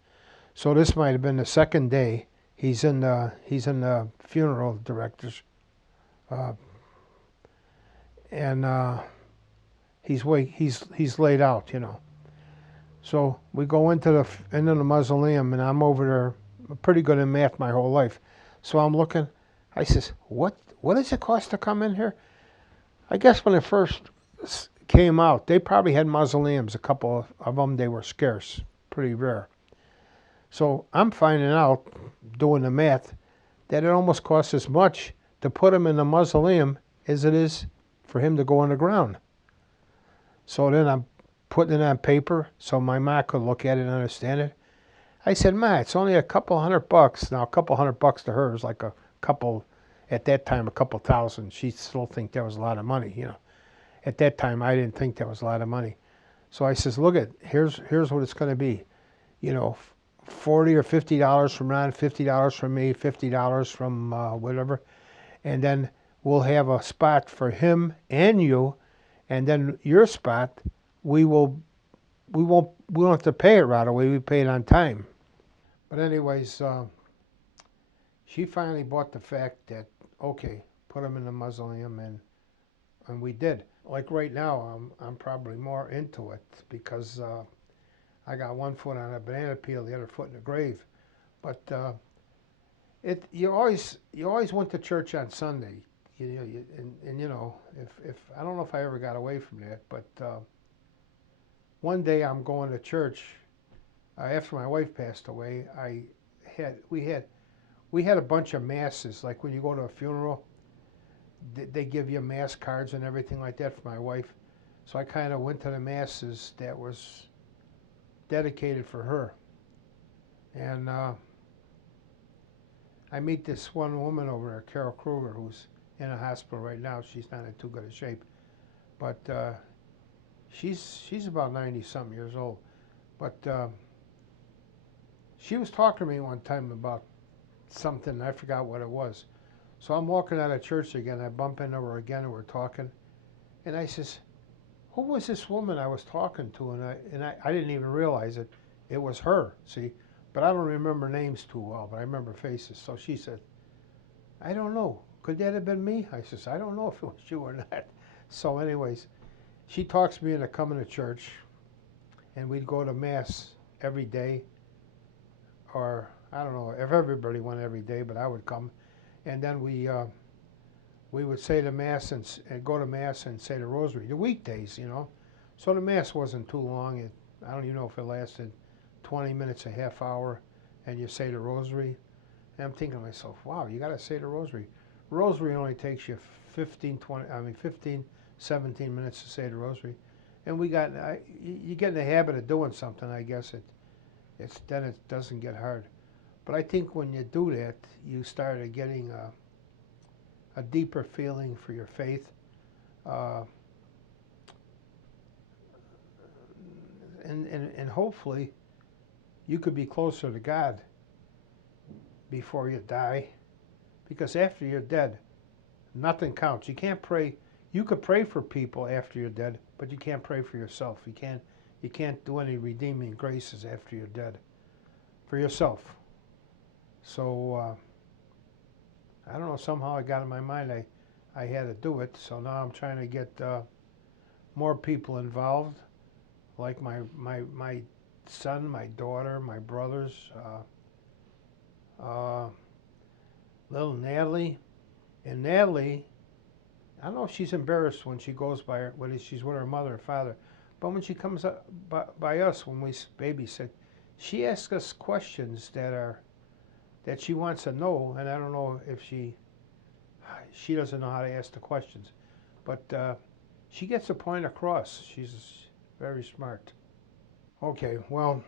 So this might have been the second day. He's in the funeral directors, and he's laid out, So we go into the mausoleum, and I'm over there. I'm pretty good in math my whole life, so I'm looking. I says, what does it cost to come in here? I guess when it first came out, they probably had mausoleums. A couple of them, they were scarce, pretty rare. So I'm finding out, doing the math, that it almost costs as much to put him in the mausoleum as it is for him to go on the ground. So then I'm putting it on paper so my ma could look at it and understand it. I said, Ma, it's only a couple $100. Now, a couple $100 to her is like a couple, at that time, a couple thousand. She still think that was a lot of money, At that time, I didn't think that was a lot of money. So I says, look, here's what it's going to be. $40 or $50 from Ron, $50 from me, $50 from whatever. And then we'll have a spot for him and you. And then your spot, we don't have to pay it right away. We pay it on time. But anyways, she finally bought the fact that, okay, put him in the mausoleum, and we did. Like right now, I'm probably more into it because I got one foot on a banana peel, the other foot in the grave. But you always went to church on Sunday. And you know, if I don't know if I ever got away from that, but one day I'm going to church. After my wife passed away, we had a bunch of masses. Like when you go to a funeral, they give you mass cards and everything like that for my wife. So I kind of went to the masses that was dedicated for her. And I meet this one woman over there, Carol Kruger, who's in a hospital right now. She's not in too good a shape, but she's about 90-something years old. But she was talking to me one time about something, I forgot what it was. So I'm walking out of church again, I bump into her again, and we're talking. And I says, who was this woman I was talking to? And I didn't even realize it. It was her, see? But I don't remember names too well, but I remember faces. So she said, I don't know. Could that have been me? I says, I don't know if it was you or not. So anyways, she talks me into coming to church, and we'd go to Mass every day. Or, I don't know if everybody went every day, but I would come. And then we would say the Mass and go to Mass and say the Rosary, the weekdays, you know. So the Mass wasn't too long. I don't even know if it lasted 20 minutes, a half hour, and you say the Rosary. And I'm thinking to myself, wow, you got to say the Rosary. Rosary only takes you 15, 17 minutes to say the Rosary. And you get in the habit of doing something, I guess then it doesn't get hard. But I think when you do that, you start getting a deeper feeling for your faith. And hopefully you could be closer to God before you die. Because after you're dead, nothing counts. You can't pray. You could pray for people after you're dead, but you can't pray for yourself. You can't do any redeeming graces after you're dead for yourself. So I don't know, somehow it got in my mind I had to do it. So now I'm trying to get more people involved, like my son, my daughter, my brothers, little Natalie. And Natalie, I don't know if she's embarrassed when she goes when she's with her mother and father, but when she comes up by us when we babysit, she asks us questions that she wants to know, and I don't know if she doesn't know how to ask the questions, but she gets the point across. She's very smart. Okay, well,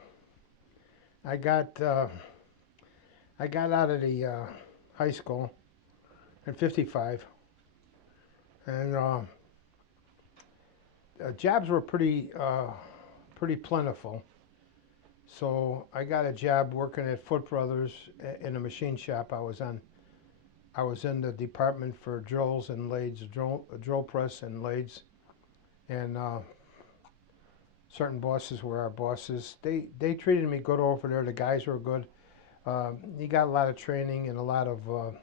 I got out of the high school in '55, and jobs were pretty plentiful. So I got a job working at Foot Brothers in a machine shop. I was in the department for drills and lathes, drill press and lathes, and certain bosses were our bosses. They treated me good over there. The guys were good. You got a lot of training and a lot of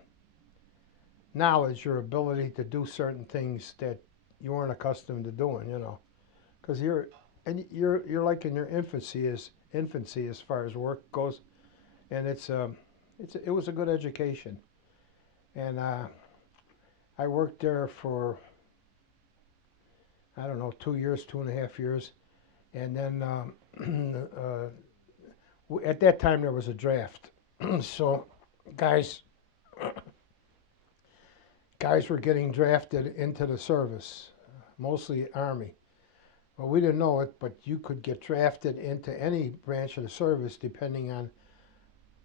knowledge, your ability to do certain things that you weren't accustomed to doing, you know, because you're like in your infancy as far as work goes, and it was a good education, and I worked there for, I don't know, 2 years, 2.5 years, and then at that time there was a draft, so guys were getting drafted into the service, mostly Army. Well, we didn't know it, but you could get drafted into any branch of the service depending on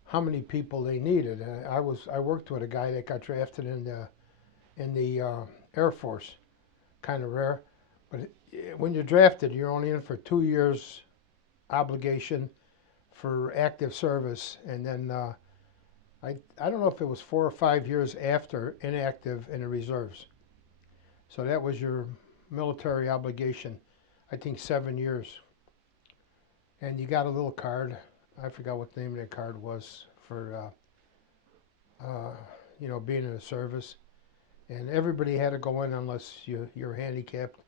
how many people they needed. I worked with a guy that got drafted in the Air Force, kind of rare. But when you're drafted, you're only in for 2 years obligation for active service, and then I don't know if it was 4 or 5 years after inactive in the reserves. So that was your military obligation. I think 7 years. And you got a little card, I forgot what the name of that card was for, being in the service. And everybody had to go in unless you're handicapped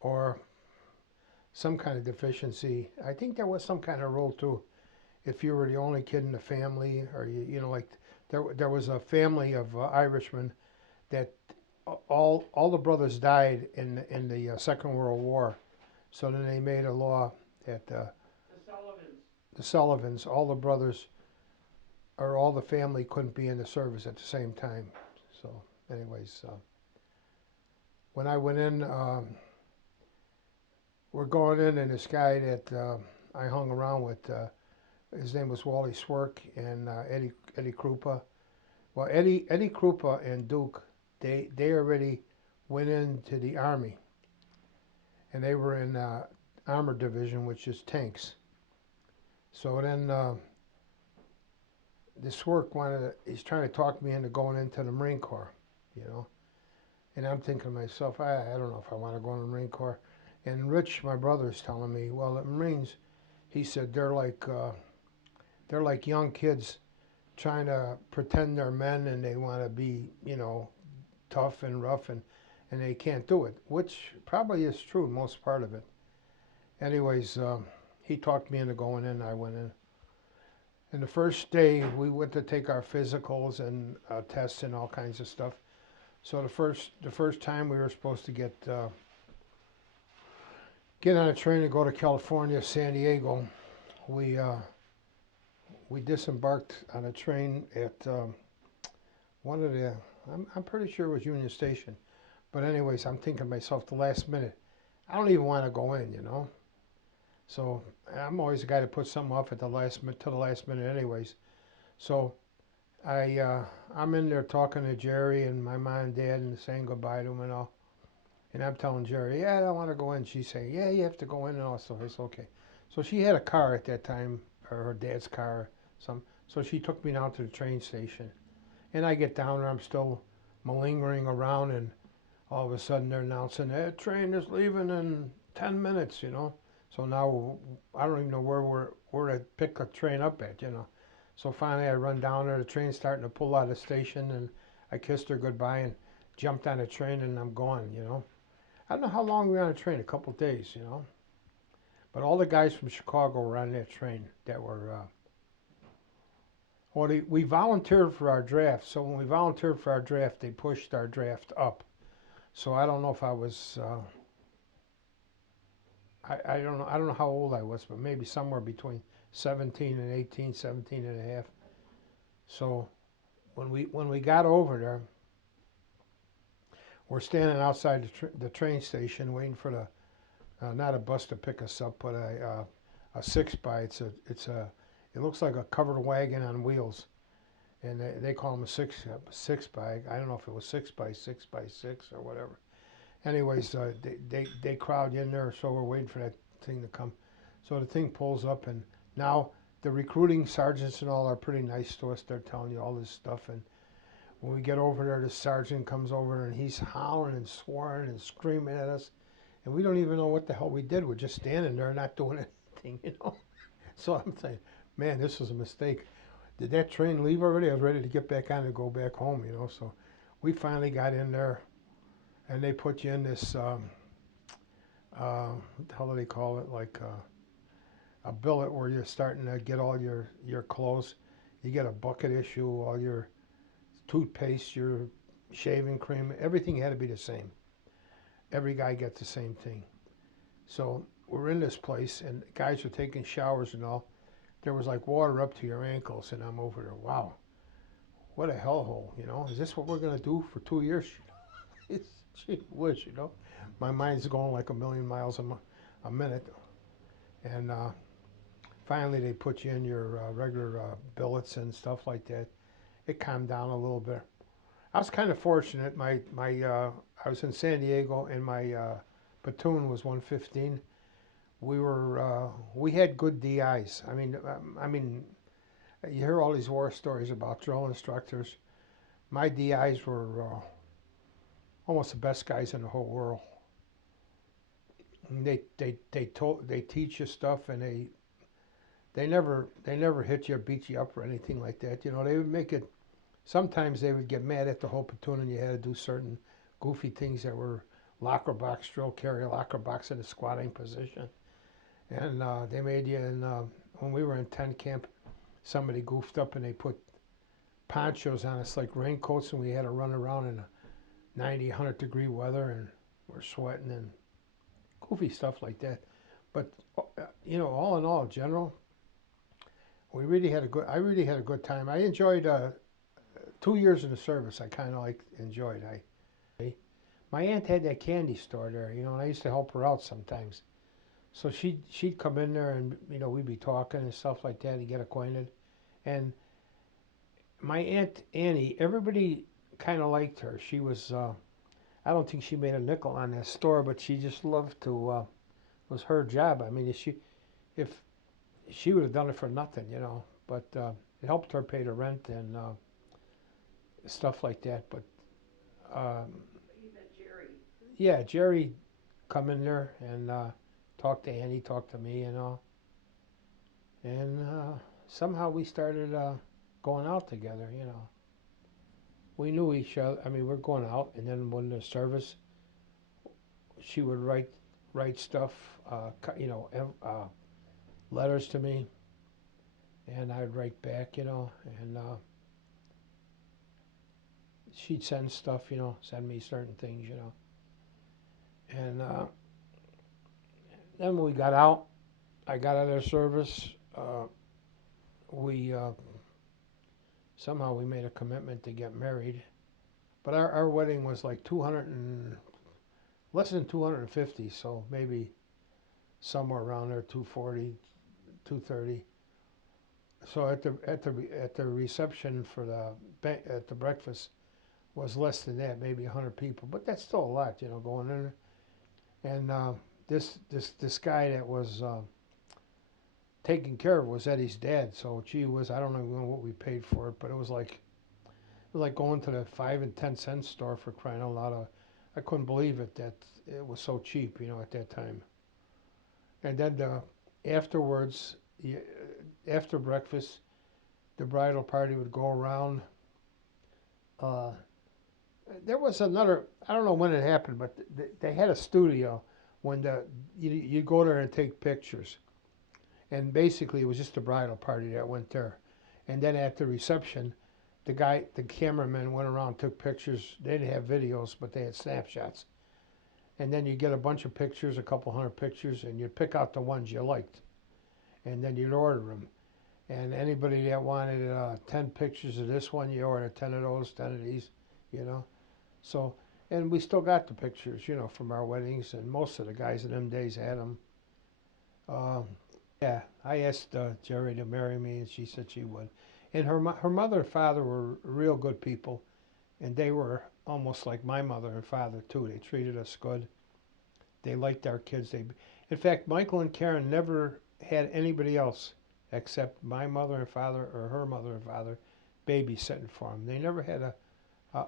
or some kind of deficiency. I think there was some kind of rule too. If you were the only kid in the family, or like there was a family of Irishmen that all the brothers died in the Second World War. So then they made a law that the Sullivans, all the brothers or all the family couldn't be in the service at the same time. So, anyways, when I went in, we're going in, and this guy that I hung around with, his name was Wally Swerk and Eddie Krupa. Well, Eddie Krupa and Duke, they already went into the Army, and they were in Armor Division, which is tanks. So then this work he's trying to talk me into going into the Marine Corps, you know. And I'm thinking to myself, I don't know if I want to go in the Marine Corps. And Rich, my brother's telling me, well, the Marines, he said, they're like young kids trying to pretend they're men, and they want to be, tough and rough, and they can't do it, which probably is true, most part of it. Anyways, he talked me into going in, I went in. And the first day, we went to take our physicals and tests and all kinds of stuff. So the first time we were supposed to get on a train and go to California, San Diego, we disembarked on a train at one of the, I'm pretty sure it was Union Station. But anyways, I'm thinking to myself, the last minute, I don't even want to go in, So I'm always the guy to put something off at the last minute anyways. So I'm in there talking to Jerry and my mom and dad and saying goodbye to them and all. And I'm telling Jerry, yeah, I don't want to go in. She's saying, yeah, you have to go in and all. So it's okay. So she had a car at that time, or her dad's car, so she took me down to the train station. And I get down there, I'm still malingering around, and all of a sudden they're announcing, that train is leaving in 10 minutes, So now I don't even know where to pick a train up at, So finally I run down there, the train's starting to pull out of the station, and I kissed her goodbye and jumped on the train, and I'm gone, I don't know how long we were on the train, a couple of days, But all the guys from Chicago were on that train that were, we volunteered for our draft. So when we volunteered for our draft, they pushed our draft up. So I don't know if I was, I don't know how old I was, but maybe somewhere between 17 and 18, 17 and a half. So when we got over there, we're standing outside the train station waiting for not a bus to pick us up, but a 6x. It looks like a covered wagon on wheels, and they call them a 6x. I don't know if it was 6x6 or whatever. Anyways, they crowd in there, so we're waiting for that thing to come. So the thing pulls up, and now the recruiting sergeants and all are pretty nice to us. They're telling you all this stuff, and when we get over there, the sergeant comes over, and he's howling and swearing and screaming at us, and we don't even know what the hell we did. We're just standing there not doing anything, So I'm saying, man, this was a mistake. Did that train leave already? I was ready to get back on and go back home, So we finally got in there, and they put you in this, what the hell do they call it? Like a billet where you're starting to get all your clothes. You get a bucket issue, all your toothpaste, your shaving cream, everything had to be the same. Every guy gets the same thing. So we're in this place, and guys are taking showers and all. There was like water up to your ankles, and I'm over there. Wow, what a hellhole, Is this what we're going to do for 2 years? Gee whiz, My mind's going like a million miles a minute. And finally they put you in your regular billets and stuff like that. It calmed down a little bit. I was kind of fortunate. I was in San Diego, and my platoon was 115. We had good DIs. I mean, you hear all these war stories about drill instructors. My DIs were almost the best guys in the whole world. And they teach you stuff, and they never hit you or beat you up or anything like that. You know, they would make it. Sometimes they would get mad at the whole platoon, and you had to do certain goofy things that were locker box drill, carry a locker box in a squatting position, and they made you. And when we were in tent camp, somebody goofed up and they put ponchos on us like raincoats, and we had to run around in a 90, 100-degree weather, and we're sweating and goofy stuff like that. But you know, all in all, general, we really had a good. I really had a good time. I enjoyed 2 years in the service. I kind of like enjoyed. My aunt had that candy store there, you know, and I used to help her out sometimes. So she'd come in there, and you know, we'd be talking and stuff like that, and get acquainted. And my aunt Annie, everybody kind of liked her. She was. I don't think she made a nickel on that store, but she just loved to. It was her job. I mean, if she would have done it for nothing, you know, but it helped her pay the rent and stuff like that. But You met Jerry. yeah, Jerry come in there and talk to Annie, talk to me, you know, and somehow we started going out together, you know. We knew each other. I mean, we're going out, and then when the service, she would write stuff, you know, letters to me, and I'd write back, you know, and she'd send stuff, you know, send me certain things, you know, and then when we got out, I got out of the service. We somehow we made a commitment to get married, but our wedding was like 200 and less than 250, so maybe somewhere around there, 240, 230. So at the reception for at the breakfast was less than that, maybe 100 people, but that's still a lot, you know, going in there. And this guy that was taken care of was Eddie's dad. So gee whiz, I don't know what we paid for it, but it was like going to the 5 and 10 cent store for crying out loud. I couldn't believe it that it was so cheap, you know, at that time. And then afterwards, after breakfast, the bridal party would go around. Uh, there was another. I don't know when it happened, but they had a studio when you go there and take pictures. And basically, it was just a bridal party that went there. And then at the reception, the cameraman went around, took pictures. They didn't have videos, but they had snapshots. And then you get a bunch of pictures, a couple hundred pictures, and you pick out the ones you liked. And then you'd order them. And anybody that wanted 10 pictures of this one, you order 10 of those, 10 of these, you know. So, and we still got the pictures, you know, from our weddings, and most of the guys in them days had them. Um, Yeah, I asked Jerry to marry me, and she said she would. And her mother and father were real good people, and they were almost like my mother and father too. They treated us good. They liked our kids. In fact, Michael and Karen never had anybody else except my mother and father or her mother and father babysitting for them. They never had a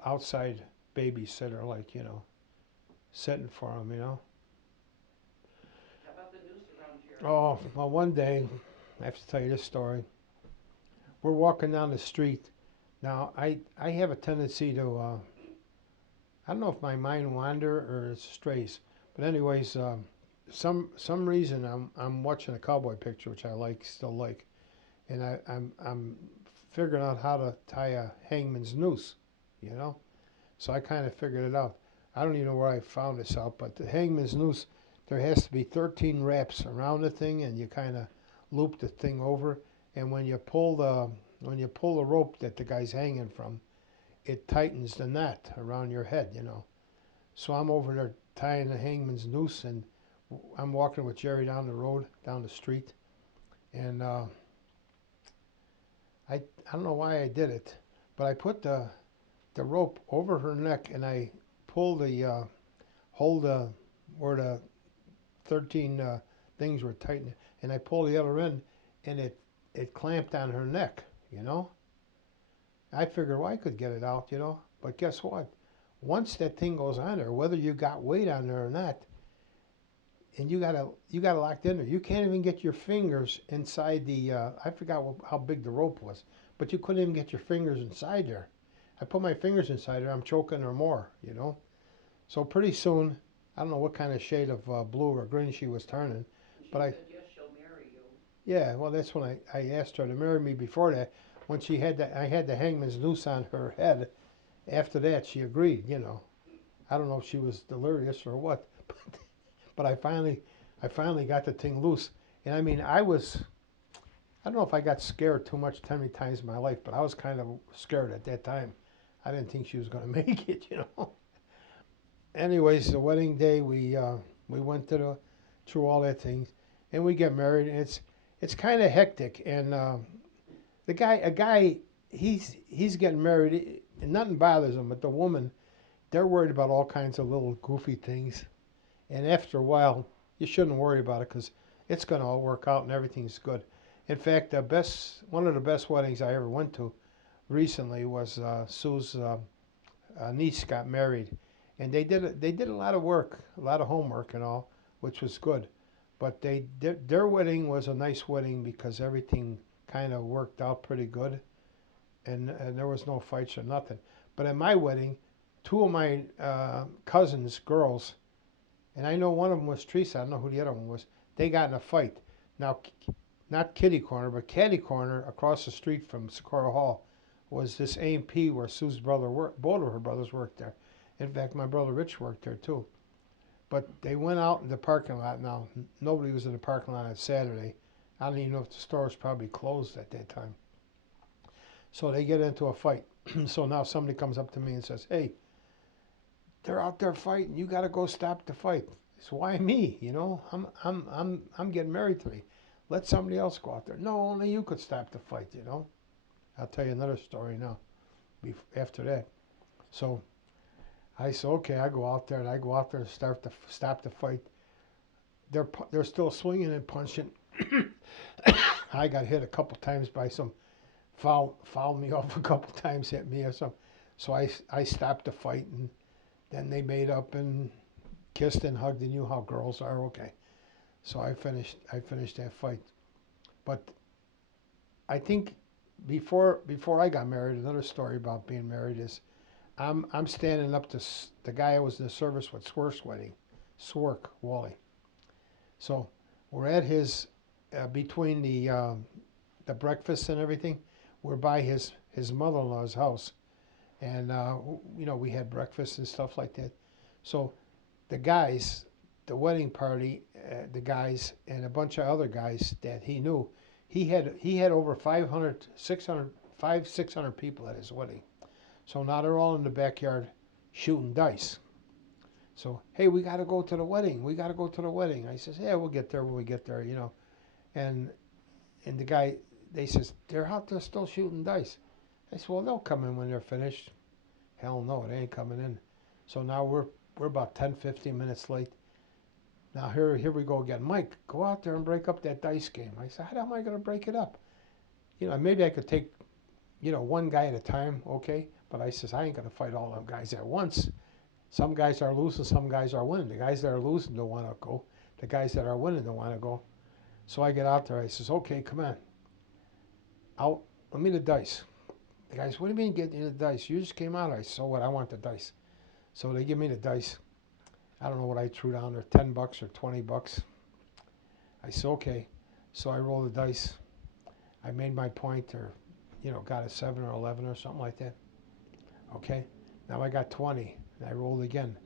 outside babysitter like, you know, sitting for them, you know. How about the noose around here? Oh, well, one day, I have to tell you this story. We're walking down the street. Now, I have a tendency to, I don't know if my mind wander or it strays, but anyways, some reason I'm watching a cowboy picture, which I like, still like, and I'm figuring out how to tie a hangman's noose, you know? So I kind of figured it out. I don't even know where I found this out, but the hangman's noose, there has to be 13 wraps around the thing, and you kind of loop the thing over. And when you pull the rope that the guy's hanging from, it tightens the knot around your head, you know. So I'm over there tying the hangman's noose, and I'm walking with Jerry down the road, down the street, and I don't know why I did it, but I put the rope over her neck, and I pulled the hold where the 13 things were tightened, and I pulled the other end, and it clamped on her neck, you know. I figured, well, I could get it out, you know, but guess what? Once that thing goes on there, whether you got weight on there or not, and you gotta locked in there. You can't even get your fingers inside the. I forgot how big the rope was, but you couldn't even get your fingers inside there. I put my fingers inside there. I'm choking or more, you know. So pretty soon, I don't know what kind of shade of blue or green she was turning, She but said, yes, she'll marry you. yeah, well, that's when I asked her to marry me. Before that, when she had I had the hangman's noose on her head. After that, she agreed. You know, I don't know if she was delirious or what, but I finally got the thing loose. And I mean, I don't know if I got scared too much too many times in my life, but I was kind of scared at that time. I didn't think she was going to make it, you know. Anyways, the wedding day, we went through all that things, and we get married, and it's kind of hectic. And a guy, he's getting married, and nothing bothers him, but the woman, they're worried about all kinds of little goofy things. And after a while, you shouldn't worry about it because it's going to all work out and everything's good. In fact, one of the best weddings I ever went to recently was Sue's niece got married, and they did a lot of work, a lot of homework and all, which was good. But their wedding was a nice wedding because everything kind of worked out pretty good, and there was no fights or nothing. But at my wedding, two of my cousins, girls, and I know one of them was Teresa. I don't know who the other one was. They got in a fight. Now, not kitty corner, but caddy corner across the street from Socorro Hall was this A&P where Sue's brother worked. Both of her brothers worked there. In fact, my brother Rich worked there too. But they went out in the parking lot. Now, nobody was in the parking lot on Saturday. I don't even know if the store was probably closed at that time. So they get into a fight. So now somebody comes up to me and says, "Hey, they're out there fighting. You got to go stop the fight." So why me? You know, I'm getting married today. Let somebody else go out there. No, only you could stop the fight. You know. I'll tell you another story now. After that, so I said, okay, I go out there and stop the fight. They're still swinging and punching. I got hit a couple times by some fouled me off a couple times, hit me or something. So I stopped the fight, and then they made up and kissed and hugged, and you know how girls are. Okay, so I finished that fight. But I think before I got married, another story about being married is I'm standing up to the guy I was in the service with, Swerk's wedding, Swerk Wally. So we're at his between the breakfast and everything. We're by his mother-in-law's house, and you know, we had breakfast and stuff like that. So the guys, the wedding party, the guys and a bunch of other guys that he knew, he had over 600 people at his wedding. So now they're all in the backyard shooting dice. So, hey, we got to go to the wedding. We got to go to the wedding. I says, yeah, we'll get there when we get there, you know. And the guy, they says, they're out there still shooting dice. I said, well, they'll come in when they're finished. Hell no, they ain't coming in. So now we're about 10, 15 minutes late. Now here we go again. Mike, go out there and break up that dice game. I said, how am I going to break it up? You know, maybe I could take, you know, one guy at a time, okay? But I says, I ain't going to fight all them guys at once. Some guys are losing, some guys are winning. The guys that are losing don't want to go. The guys that are winning don't want to go. So I get out there. I says, okay, come on. Let me the dice. The guys, what do you mean get you the dice? You just came out. I said, so what? I want the dice. So they give me the dice. I don't know what I threw down there, $10 or $20. I said, okay. So I roll the dice. I made my point, or, you know, got a 7 or 11 or something like that. Okay. Now I got 20. And I rolled again.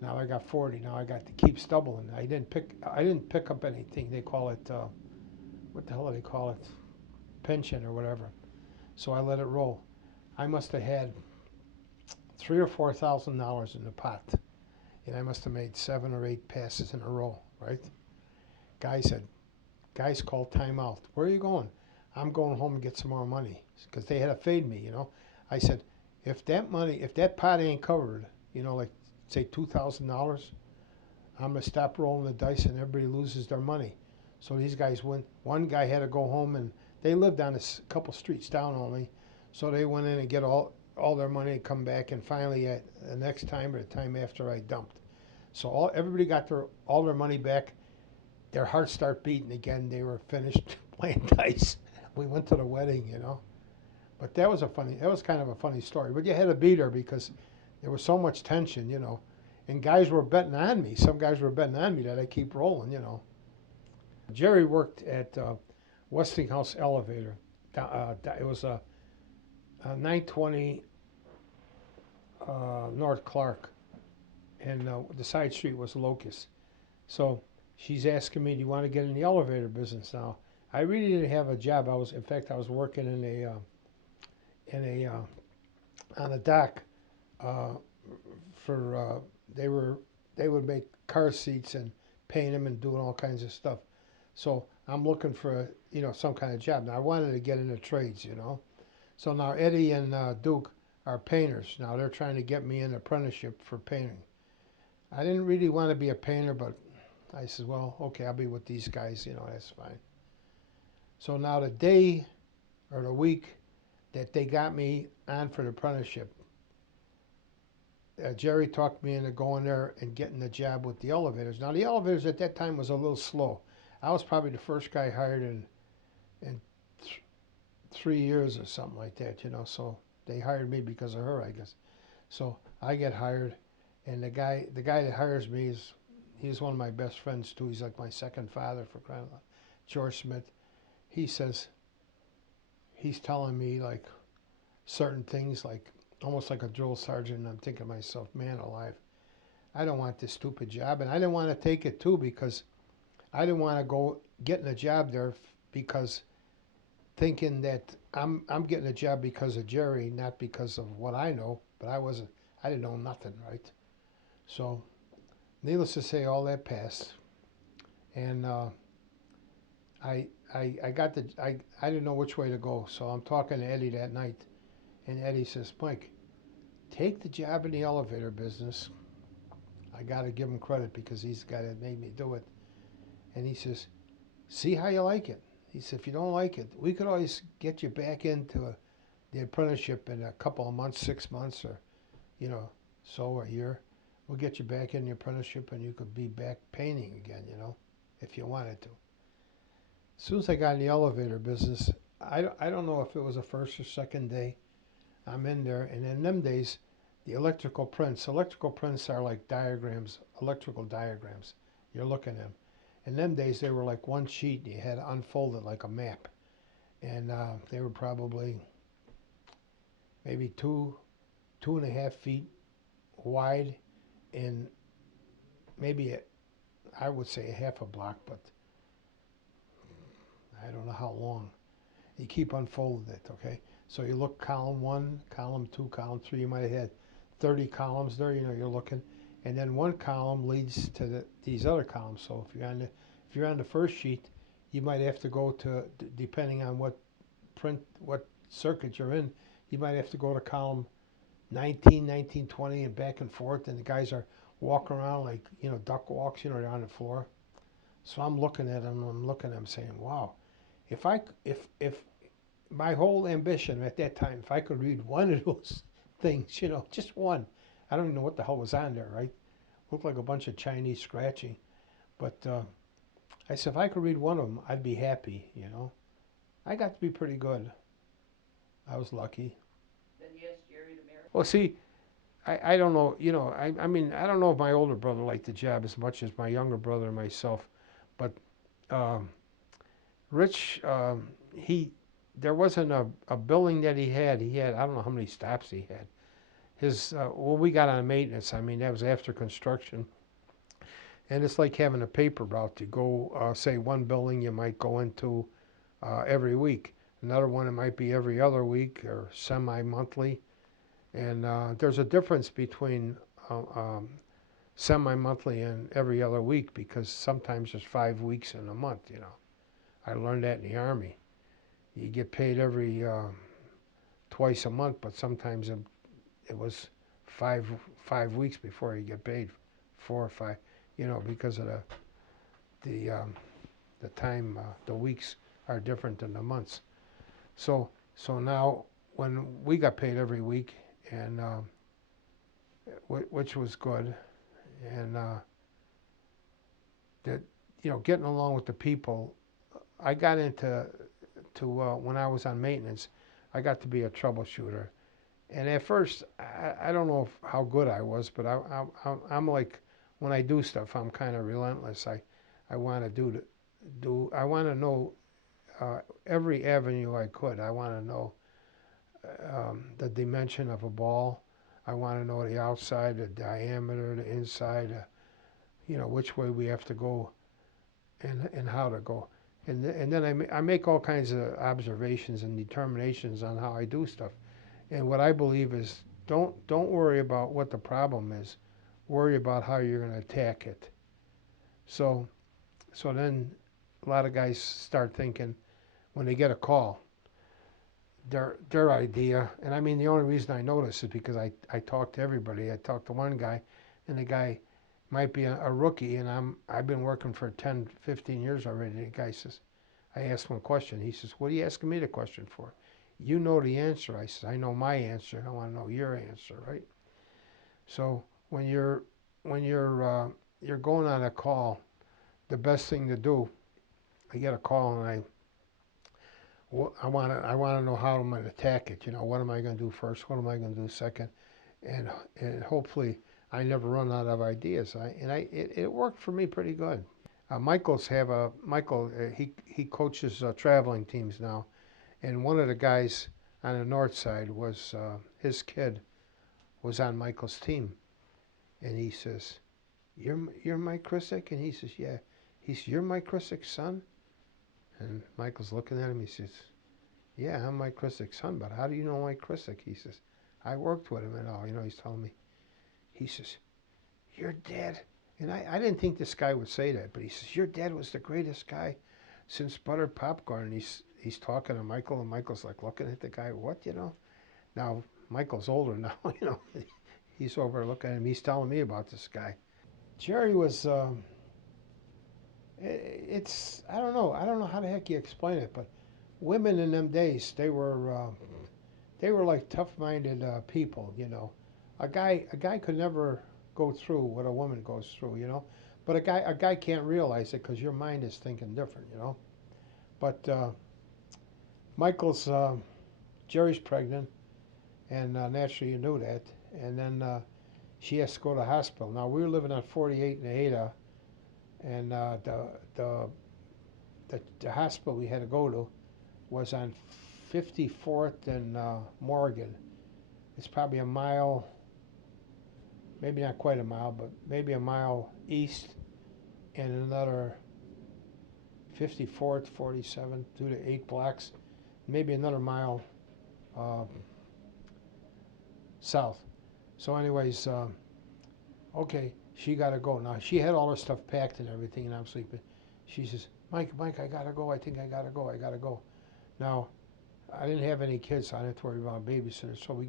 Now I got 40. Now I got to keep stumbling. I didn't pick up anything. They call it what the hell do they call it? Pension or whatever. So I let it roll. I must have had $3,000 or $4,000 in the pot, and I must have made 7 or 8 passes in a row. Right? Guys called timeout. Where are you going? I'm going home and get some more money because they had to fade me. You know. I said, if that pot ain't covered, you know, like say $2,000, I'm gonna stop rolling the dice and everybody loses their money. So these guys went. One guy had to go home, and they lived on a couple streets down only, so they went in and get all their money and come back. And finally, at the next time or the time after, I dumped. So everybody got all their money back, their hearts start beating again. They were finished playing dice. We went to the wedding, you know. But that was kind of a funny story. But you had to be there because there was so much tension, you know. And guys were betting on me. Some guys were betting on me that I keep rolling, you know. Jerry worked at Westinghouse Elevator. It was a 920 North Clark, and the side street was Locust. So she's asking me, "Do you want to get in the elevator business now?" I really didn't have a job. In fact, I was working on a dock for they would make car seats and paint them and doing all kinds of stuff. So I'm looking for some kind of job. Now I wanted to get into trades, you know. So now Eddie and Duke are painters. Now they're trying to get me an apprenticeship for painting. I didn't really want to be a painter, but I said, well, okay, I'll be with these guys, you know, that's fine. So now the day or the week that they got me on for the apprenticeship, Jerry talked me into going there and getting the job with the elevators. Now the elevators at that time was a little slow. I was probably the first guy hired in 3 years or something like that, you know. So they hired me because of her, I guess. So I get hired, and the guy that hires me he's one of my best friends too. He's like my second father, for crying out loud. George Smith. He says he's telling me like certain things, like almost like a drill sergeant. And I'm thinking to myself, man alive, I don't want this stupid job, and I didn't want to take it too because I didn't want to go getting a job there because thinking that I'm getting a job because of Jerry, not because of what I know. But I didn't know nothing, right? So, needless to say, all that passed, and I didn't know which way to go. So I'm talking to Eddie that night, and Eddie says, Mike, take the job in the elevator business. I got to give him credit because he's the guy that made me do it. And he says, see how you like it. He said, if you don't like it, we could always get you back into the apprenticeship in a couple of months, 6 months, or, so a year. We'll get you back in the apprenticeship and you could be back painting again, if you wanted to. As soon as I got in the elevator business, I don't know if it was the first or second day I'm in there. And in them days, the electrical prints are like diagrams, electrical diagrams. You're looking at them. In them days, they were like one sheet. You had to unfold it like a map. And they were probably maybe 2.5 feet wide and maybe, I would say a half a block, but I don't know how long. You keep unfolding it, okay? So you look column 1, column 2, column 3. You might have had 30 columns there, you're looking. And then one column leads to these other columns. So if you're on the first sheet, you might have to go to, depending on what circuit you're in, you might have to go to column 19, 19, 20, and back and forth. And the guys are walking around like, duck walks, they're on the floor. So I'm looking at them, saying, wow, if my whole ambition at that time, if I could read one of those things, just one. I don't even know what the hell was on there, right? Looked like a bunch of Chinese scratching. But I said, if I could read one of them, I'd be happy, I got to be pretty good. I was lucky. Then you asked Jerry to marry? Well, see, I don't know, I mean, I don't know if my older brother liked the job as much as my younger brother and myself. But Rich, there wasn't a building that he had. I don't know how many stops he had. When we got on maintenance, I mean, that was after construction. And it's like having a paper route. You go, say, one building you might go into every week. Another one, it might be every other week or semi-monthly. And there's a difference between semi-monthly and every other week because sometimes there's 5 weeks in a month, I learned that in the Army. You get paid every twice a month, but sometimes it was five weeks before you get paid, 4 or 5, because of the time, the weeks are different than the months. So now when we got paid every week, and which was good, and getting along with the people. I got into when I was on maintenance, I got to be a troubleshooter. And at first, I don't know how good I was, but I'm like, when I do stuff, I'm kind of relentless. I want to I want to know every avenue I could. I want to know the dimension of a ball. I want to know the outside, the diameter, the inside, which way we have to go and how to go. And then I make all kinds of observations and determinations on how I do stuff. And what I believe is don't worry about what the problem is. Worry about how you're going to attack it. So then a lot of guys start thinking when they get a call, their idea, and I mean the only reason I know this is because I talk to everybody. I talked to one guy, and the guy might be a rookie, and I've been working for 10, 15 years already. The guy says, I asked him a question. He says, what are you asking me the question for? You know the answer. I said, I know my answer. I want to know your answer, right? So when you're going on a call, the best thing to do, I get a call and I want to know how I'm going to attack it. What am I going to do first? What am I going to do second? And hopefully I never run out of ideas. It worked for me pretty good. Michael, he coaches traveling teams now, and one of the guys on the north side was his kid was on Michael's team, and he says, "You're Mike Krissick?" And he says, "Yeah." He says, "You're Mike Krissick's son?" And Michael's looking at him. He says, "Yeah, I'm Mike Krissick's son, but how do you know Mike Krissick?" He says, "I worked with him and all." He's telling me. He says, "Your dad," and I didn't think this guy would say that, but he says, "Your dad was the greatest guy since buttered popcorn." And he's talking to Michael, and Michael's like looking at the guy. What? Now Michael's older now. He's over looking at him. He's telling me about this guy. Jerry was. It's I don't know. I don't know how the heck you explain it, but women in them days they were like tough-minded people. A guy could never go through what a woman goes through. But a guy can't realize it because your mind is thinking different. But Michael's Jerry's pregnant, and naturally you knew that, and then she has to go to the hospital. Now we were living on 48 in Ada, and the hospital we had to go to was on 54th and Morgan. It's probably a mile, maybe not quite a mile, but maybe a mile east, and another 54th, 47th, 2 to 8 blocks, maybe another mile south. So anyways, okay, she got to go. Now, she had all her stuff packed and everything, and I'm sleeping. She says, Mike, I got to go. I think I got to go. Now, I didn't have any kids, so I didn't have to worry about a babysitter. So we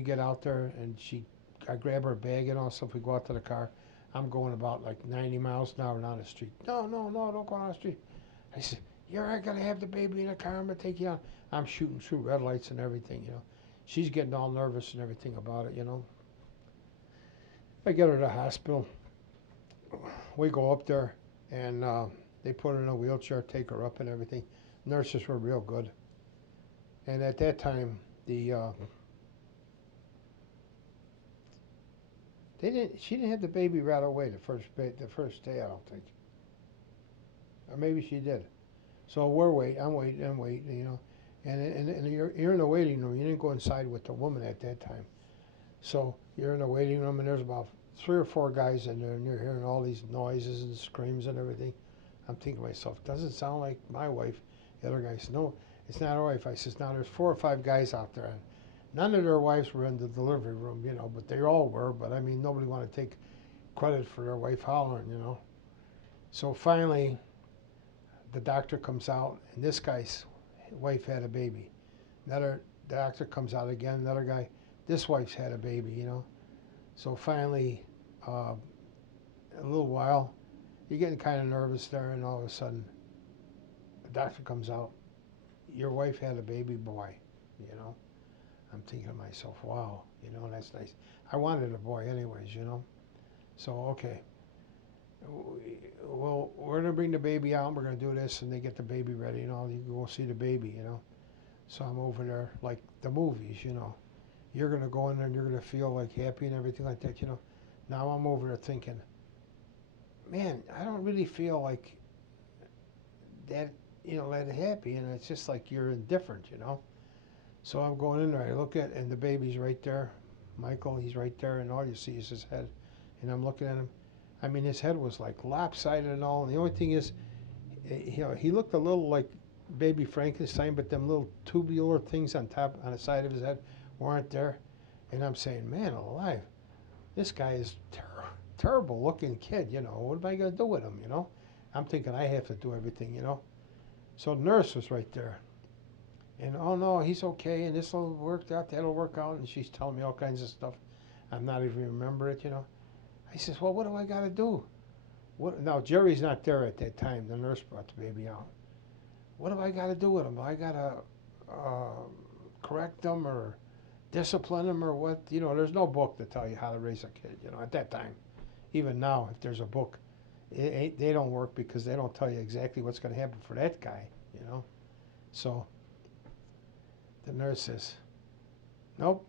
get out there, and I grab her bag and all stuff. We go out to the car. I'm going about like 90 miles an hour down the street. No, don't go down the street. I said, you're not going to have the baby in the car. I'm going to take you out. I'm shooting through red lights and everything. She's getting all nervous and everything about it. I get her to the hospital. We go up there, and they put her in a wheelchair, take her up and everything. Nurses were real good. And at that time, she didn't have the baby right away the first day, I don't think. Or maybe she did. So I'm waiting. And you're in the waiting room. You didn't go inside with the woman at that time. So you're in the waiting room, and there's about 3 or 4 guys in there, and you're hearing all these noises and screams and everything. I'm thinking to myself, doesn't sound like my wife. The other guy said, no, it's not our wife. I says, now there's 4 or 5 guys out there. And none of their wives were in the delivery room, but they all were. But I mean, nobody wanted to take credit for their wife hollering. So finally, the doctor comes out, and this guy's wife had a baby. Another doctor comes out again, another guy, this wife's had a baby. So finally, a little while, you're getting kind of nervous there, and all of a sudden, the doctor comes out, your wife had a baby boy. I'm thinking to myself, wow, that's nice. I wanted a boy anyways. So okay, well, bring the baby out, we're gonna do this, and they get the baby ready, you know, you go see the baby, you know. So I'm over there like the movies, you know. You're gonna go in there and you're gonna feel like happy and everything like that, you know. Now I'm over there thinking, man, I don't really feel like that, you know, that happy, and it's just like you're indifferent, you know. So I'm going in there, I look at, and the baby's right there, Michael, he's right there, and all you see is his head, and I'm looking at him. I mean, his head was like lopsided and all, and the only thing is, you know, he looked a little like baby Frankenstein, but them little tubular things on top, on the side of his head, weren't there. And I'm saying, man alive, this guy is terrible looking kid, you know. What am I going to do with him, you know? I'm thinking I have to do everything, you know. So the nurse was right there. And, oh, no, he's okay, and this will work out, that'll work out. And she's telling me all kinds of stuff. I'm not even remember it, you know. I says, well, what do I got to do? What? Now, Jerry's not there at that time. The nurse brought the baby out. What do I got to do with him? Do I got to correct him or discipline him or what? You know, there's no book to tell you how to raise a kid, you know, at that time. Even now, if there's a book, they don't work because they don't tell you exactly what's going to happen for that guy, you know. So the nurse says, nope,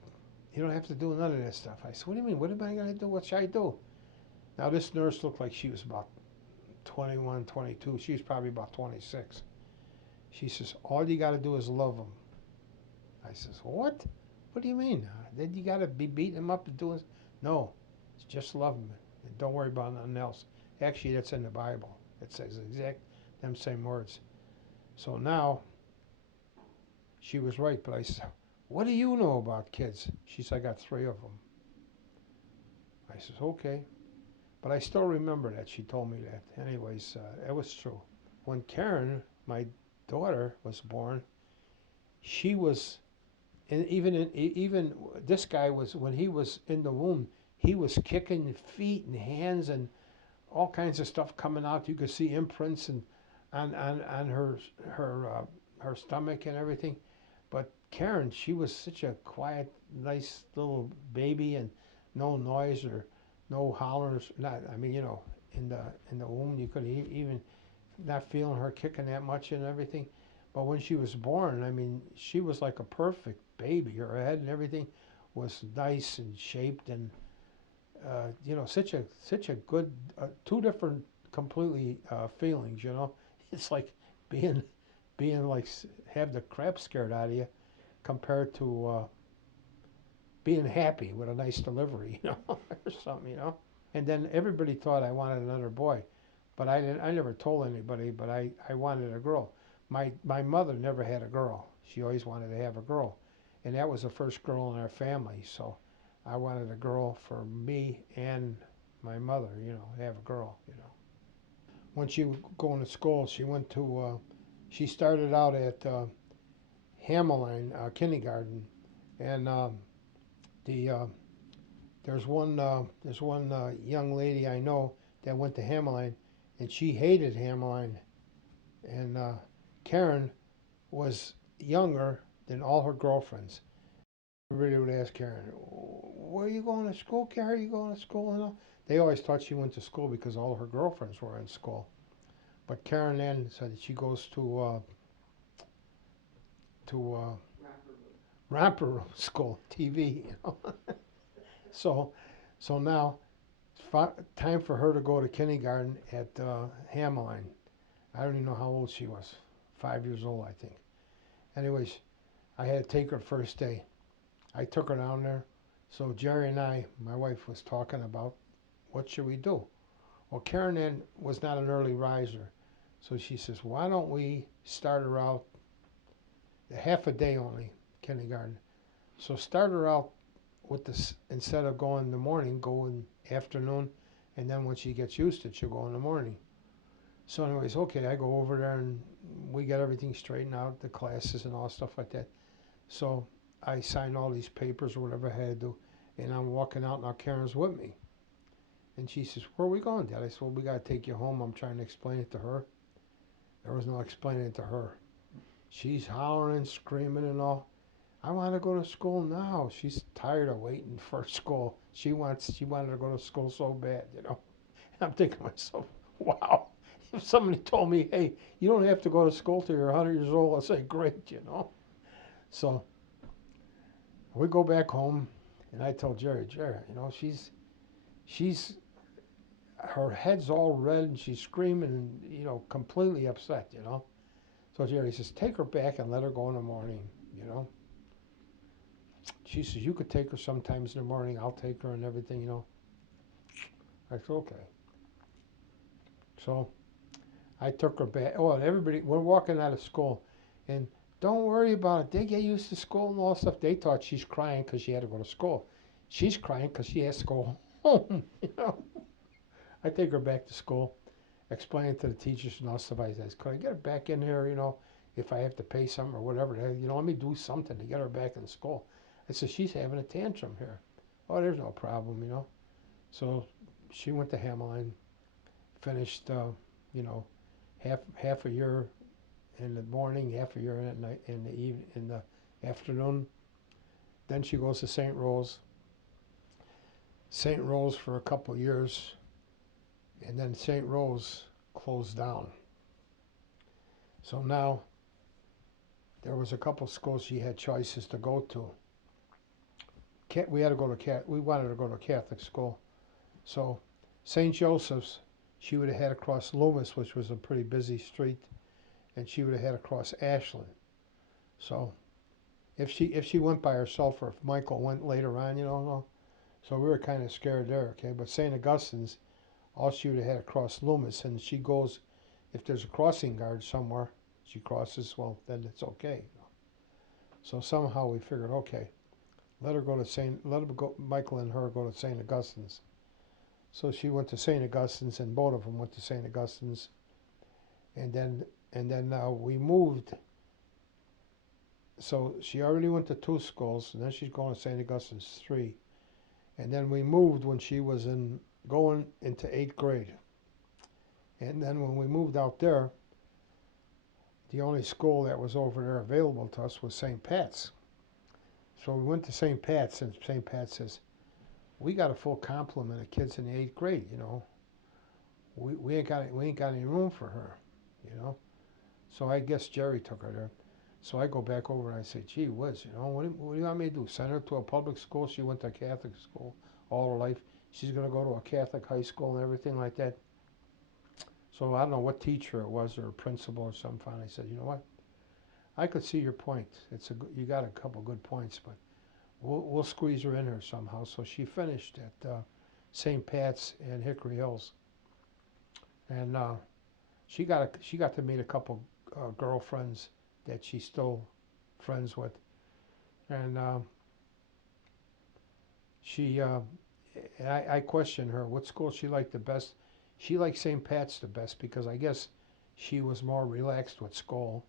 you don't have to do none of that stuff. I said, what do you mean? What am I going to do? What should I do? Now, this nurse looked like she was about 21, 22. She was probably about 26. She says, all you got to do is love him. I says, what? What do you mean? Then you got to be beating him up and doing... No, it's just love him. And don't worry about nothing else. Actually, that's in the Bible. It says exact them same words. So now, she was right, but I said, what do you know about kids? She said, I got 3 of them. I says, okay. But I still remember that. She told me that. Anyways, it was true. When Karen, my daughter, was born, she was, and even this guy was, when he was in the womb, he was kicking feet and hands and all kinds of stuff coming out. You could see imprints and on her stomach and everything. But Karen, she was such a quiet, nice little baby, and no noise or no hollers. Not, I mean, you know, in the womb, you could even not feeling her kicking that much and everything. But when she was born, I mean, she was like a perfect baby. Her head and everything was nice and shaped, and you know, such a good 2 different completely feelings. You know, it's like being like have the crap scared out of you compared to being happy with a nice delivery, you know, or something, you know. And then everybody thought I wanted another boy, but I didn't. I never told anybody. But I wanted a girl. My mother never had a girl. She always wanted to have a girl, and that was the first girl in our family. So I wanted a girl for me and my mother, you know, have a girl, you know. When she was going to school, she went to. She started out at Hamline kindergarten, and the there's one young lady I know that went to Hamline, and she hated Hamline, and Karen was younger than all her girlfriends. Everybody would ask Karen, "Where are you going to school, Karen? Are you going to school?" And all. They always thought she went to school because all her girlfriends were in school. But Karen then said that she goes to romper room school, TV, you know. So, so now it's time for her to go to kindergarten at Hamline. I don't even know how old she was. 5 years old, I think. Anyways, I had to take her first day. I took her down there. So Jerry and I, my wife, was talking about what should we do. Well, Karen then was not an early riser. So she says, why don't we start her out half a day only, kindergarten. So start her out with this, instead of going in the morning, go in afternoon, and then when she gets used to it, she'll go in the morning. So anyways, okay, I go over there and we get everything straightened out, the classes and all stuff like that. So I signed all these papers or whatever I had to do, and I'm walking out, now Karen's with me. And she says, where are we going, Dad? I said, well, we got to take you home. I'm trying to explain it to her. There was no explaining it to her. She's hollering, screaming and all. I want to go to school now. She's tired of waiting for school. She wanted to go to school so bad, you know. And I'm thinking to myself, wow, if somebody told me, hey, you don't have to go to school till you're 100 years old, I'd say, great, you know. So we go back home, and I tell Jerry, you know, she's, her head's all red, and she's screaming, and, you know, completely upset, you know. So Jerry says, take her back and let her go in the morning, you know. She says, you could take her sometimes in the morning, I'll take her and everything, you know. I said, okay. So I took her back. Oh, and everybody, we're walking out of school, and don't worry about it. They get used to school and all that stuff. They thought she's crying because she had to go to school. She's crying because she has to go home. You know, I take her back to school, explain it to the teachers and all stuff. I says, could I get her back in here? You know, if I have to pay something or whatever, you know, let me do something to get her back in school. I said, she's having a tantrum here. Oh, there's no problem, you know. So she went to Hamline, finished, you know, half a year in the morning, half a year at night, in the afternoon. Then she goes to St. Rose. St. Rose for a couple of years, and then St. Rose closed down. So now there was a couple of schools she had choices to go to. We had to go to we wanted to go to a Catholic school, so St. Joseph's she would have had to cross Loomis, which was a pretty busy street, and she would have had to cross Ashland. So if she went by herself or if Michael went later on, you know, so we were kind of scared there, okay. But St. Augustine's, all she would have had to cross Loomis, and she goes, if there's a crossing guard somewhere, she crosses, well, then it's okay. So somehow we figured, okay, let her go, Michael and her go to St. Augustine's. So she went to St. Augustine's, and both of them went to St. Augustine's, and then we moved. So she already went to 2 schools, and then she's going to St. Augustine's 3, and then we moved when she was going into 8th grade. And then when we moved out there, the only school that was over there available to us was St. Pat's. So we went to St. Pat's, and St. Pat says, we got a full complement of kids in the 8th grade, you know. We ain't got any room for her, you know. So I guess Jerry took her there. So I go back over and I say, gee whiz, you know, what do you want me to do? Send her to a public school? She went to a Catholic school all her life. She's going to go to a Catholic high school and everything like that. So I don't know what teacher it was or a principal or something. Finally said, you know what? I could see your point. You got a couple good points, but we'll squeeze her in here somehow. So she finished at St. Pat's and Hickory Hills, and she got to meet a couple girlfriends that she's still friends with, and I questioned her what school she liked the best. She liked St. Pat's the best because I guess she was more relaxed with school,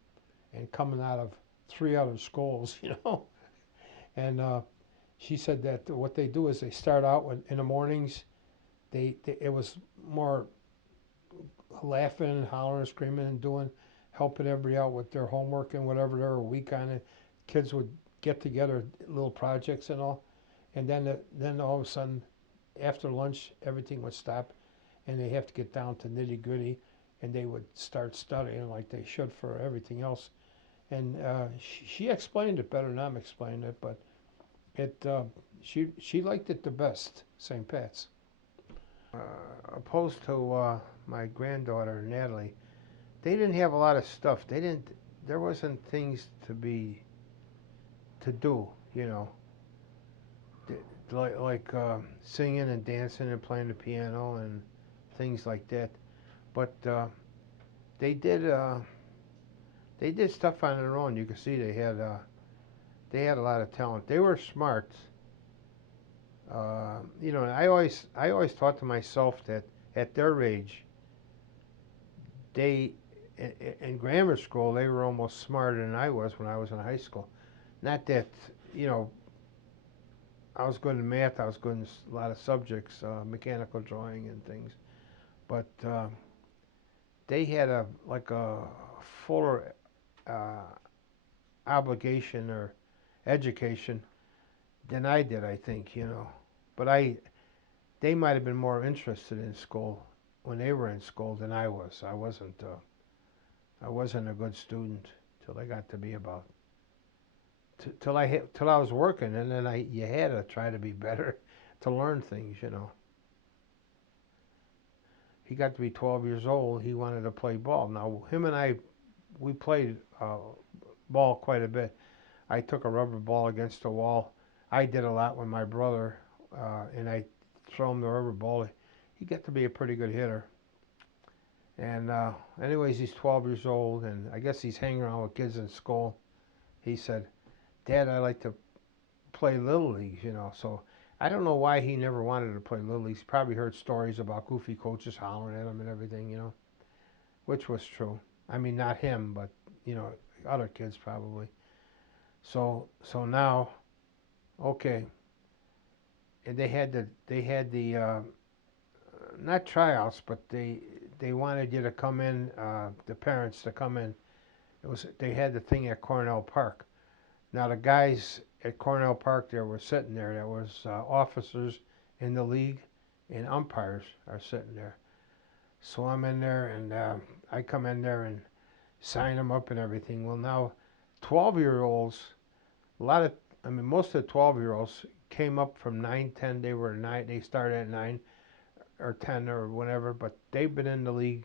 and coming out of 3 other schools, you know. And she said that what they do is they start out in the mornings. It was more laughing, hollering, screaming, and helping everybody out with their homework and whatever. They were a week on it. Kids would get together, little projects and all, and then all of a sudden, after lunch, everything would stop, and they have to get down to nitty gritty, and they would start studying like they should for everything else. And she explained it better than I'm explaining it, but she liked it the best, St. Pat's. Opposed to my granddaughter Natalie, they didn't have a lot of stuff. There wasn't things to do, you know, like singing and dancing and playing the piano and things like that. But they did stuff on their own. You could see they had a lot of talent. They were smart. You know, and I always thought to myself that at their age, in grammar school they were almost smarter than I was when I was in high school. Not that, you know, I was good in math. I was good in a lot of subjects, mechanical drawing and things, but they had a fuller obligation or education than I did, I think, you know. But they might have been more interested in school when they were in school than I was. I wasn't a good student till I got to be about till I was working, and then you had to try to be better to learn things, you know. He got to be 12 years old. He wanted to play ball. Now him and I, we played ball quite a bit. I took a rubber ball against the wall. I did a lot with my brother, and I throw him the rubber ball. He got to be a pretty good hitter. And anyways, he's 12 years old, and I guess he's hanging around with kids in school. He said, "Dad, I like to play little leagues, you know." So I don't know why he never wanted to play little leagues. He probably heard stories about goofy coaches hollering at him and everything, you know, which was true. I mean, not him, but you know, other kids probably. So now, okay, and they had the not tryouts, but they wanted you to come in, the parents to come in. They had the thing at Cornell Park. Now the guys at Cornell Park there were sitting there. There was officers in the league, and umpires are sitting there. So I'm in there, and I come in there and sign them up and everything. Well, now 12-year-olds, I mean, most of the 12-year-olds came up from 9, 10. They were 9. They started at 9 or 10 or whatever, but they've been in the league,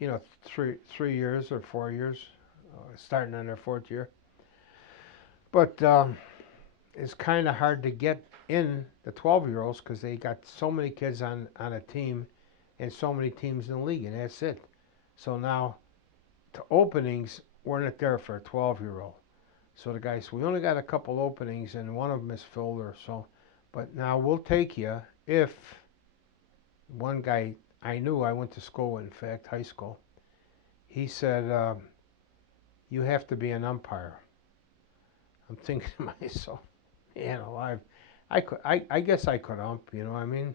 you know, 3 years or 4 years, starting on their 4th year. But it's kind of hard to get in the 12-year-olds because they got so many kids on a team and so many teams in the league, and that's it. So now the openings weren't there for a 12-year-old. So the guy said, "We only got a couple openings, and one of them is filled or so. But now we'll take you if..." One guy I knew, I went to school with, in fact, high school. He said, "You have to be an umpire." I'm thinking to myself, man alive, I guess I could ump, you know what I mean?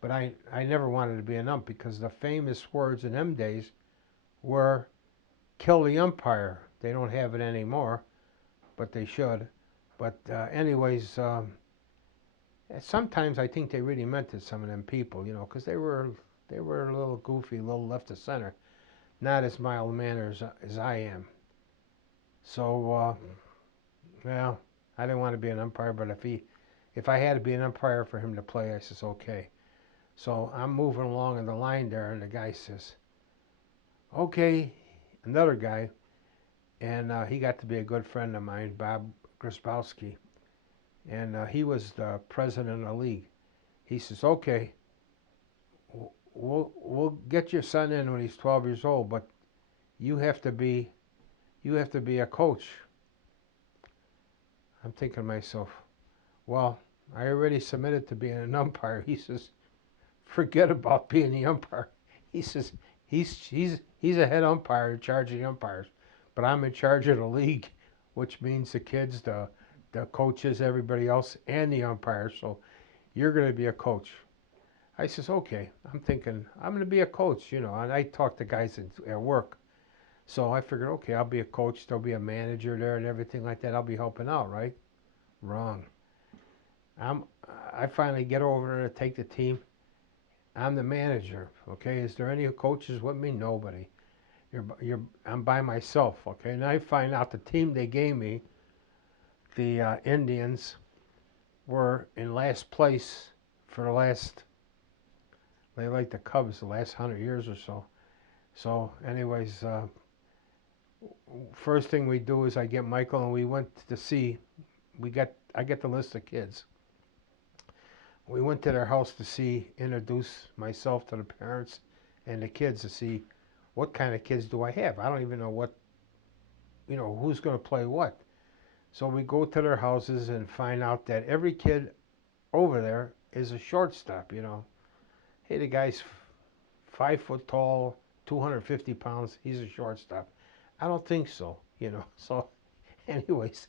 But I never wanted to be an ump because the famous words in them days were, "Kill the umpire." They don't have it anymore, but they should. But anyways, sometimes I think they really meant it, some of them people, you know, because they were a little goofy, a little left of center, not as mild mannered as I am. So, well, I didn't want to be an umpire, but if I had to be an umpire for him to play, I says okay. So I'm moving along in the line there, and the guy says, "Okay," another guy, and he got to be a good friend of mine, Bob Grzybalski, and he was the president of the league. He says, "Okay, we'll get your son in when he's 12 years old, but you have to be a coach." I'm thinking to myself, well, I already submitted to being an umpire. He says, "Forget about being the umpire." He says, he's a head umpire in charge of the umpires, but I'm in charge of the league, which means the kids, the coaches, everybody else, and the umpires. So you're going to be a coach. I says, okay. I'm thinking, I'm going to be a coach, you know, and I talk to guys at work. So I figured, okay, I'll be a coach. There'll be a manager there and everything like that. I'll be helping out, right? Wrong. I finally get over there to take the team. I'm the manager, okay? Is there any coaches with me? Nobody. I'm by myself, okay? And I find out the team they gave me, the Indians, were in last place for the last, they like the Cubs, the last 100 years or so. So anyways, first thing we do is I get Michael, and we went to see, I get the list of kids. We went to their house to introduce myself to the parents and the kids to see what kind of kids do I have. I don't even know what, you know, who's going to play what. So we go to their houses and find out that every kid over there is a shortstop, you know. Hey, the guy's 5 foot tall, 250 pounds, he's a shortstop. I don't think so, you know. So anyways,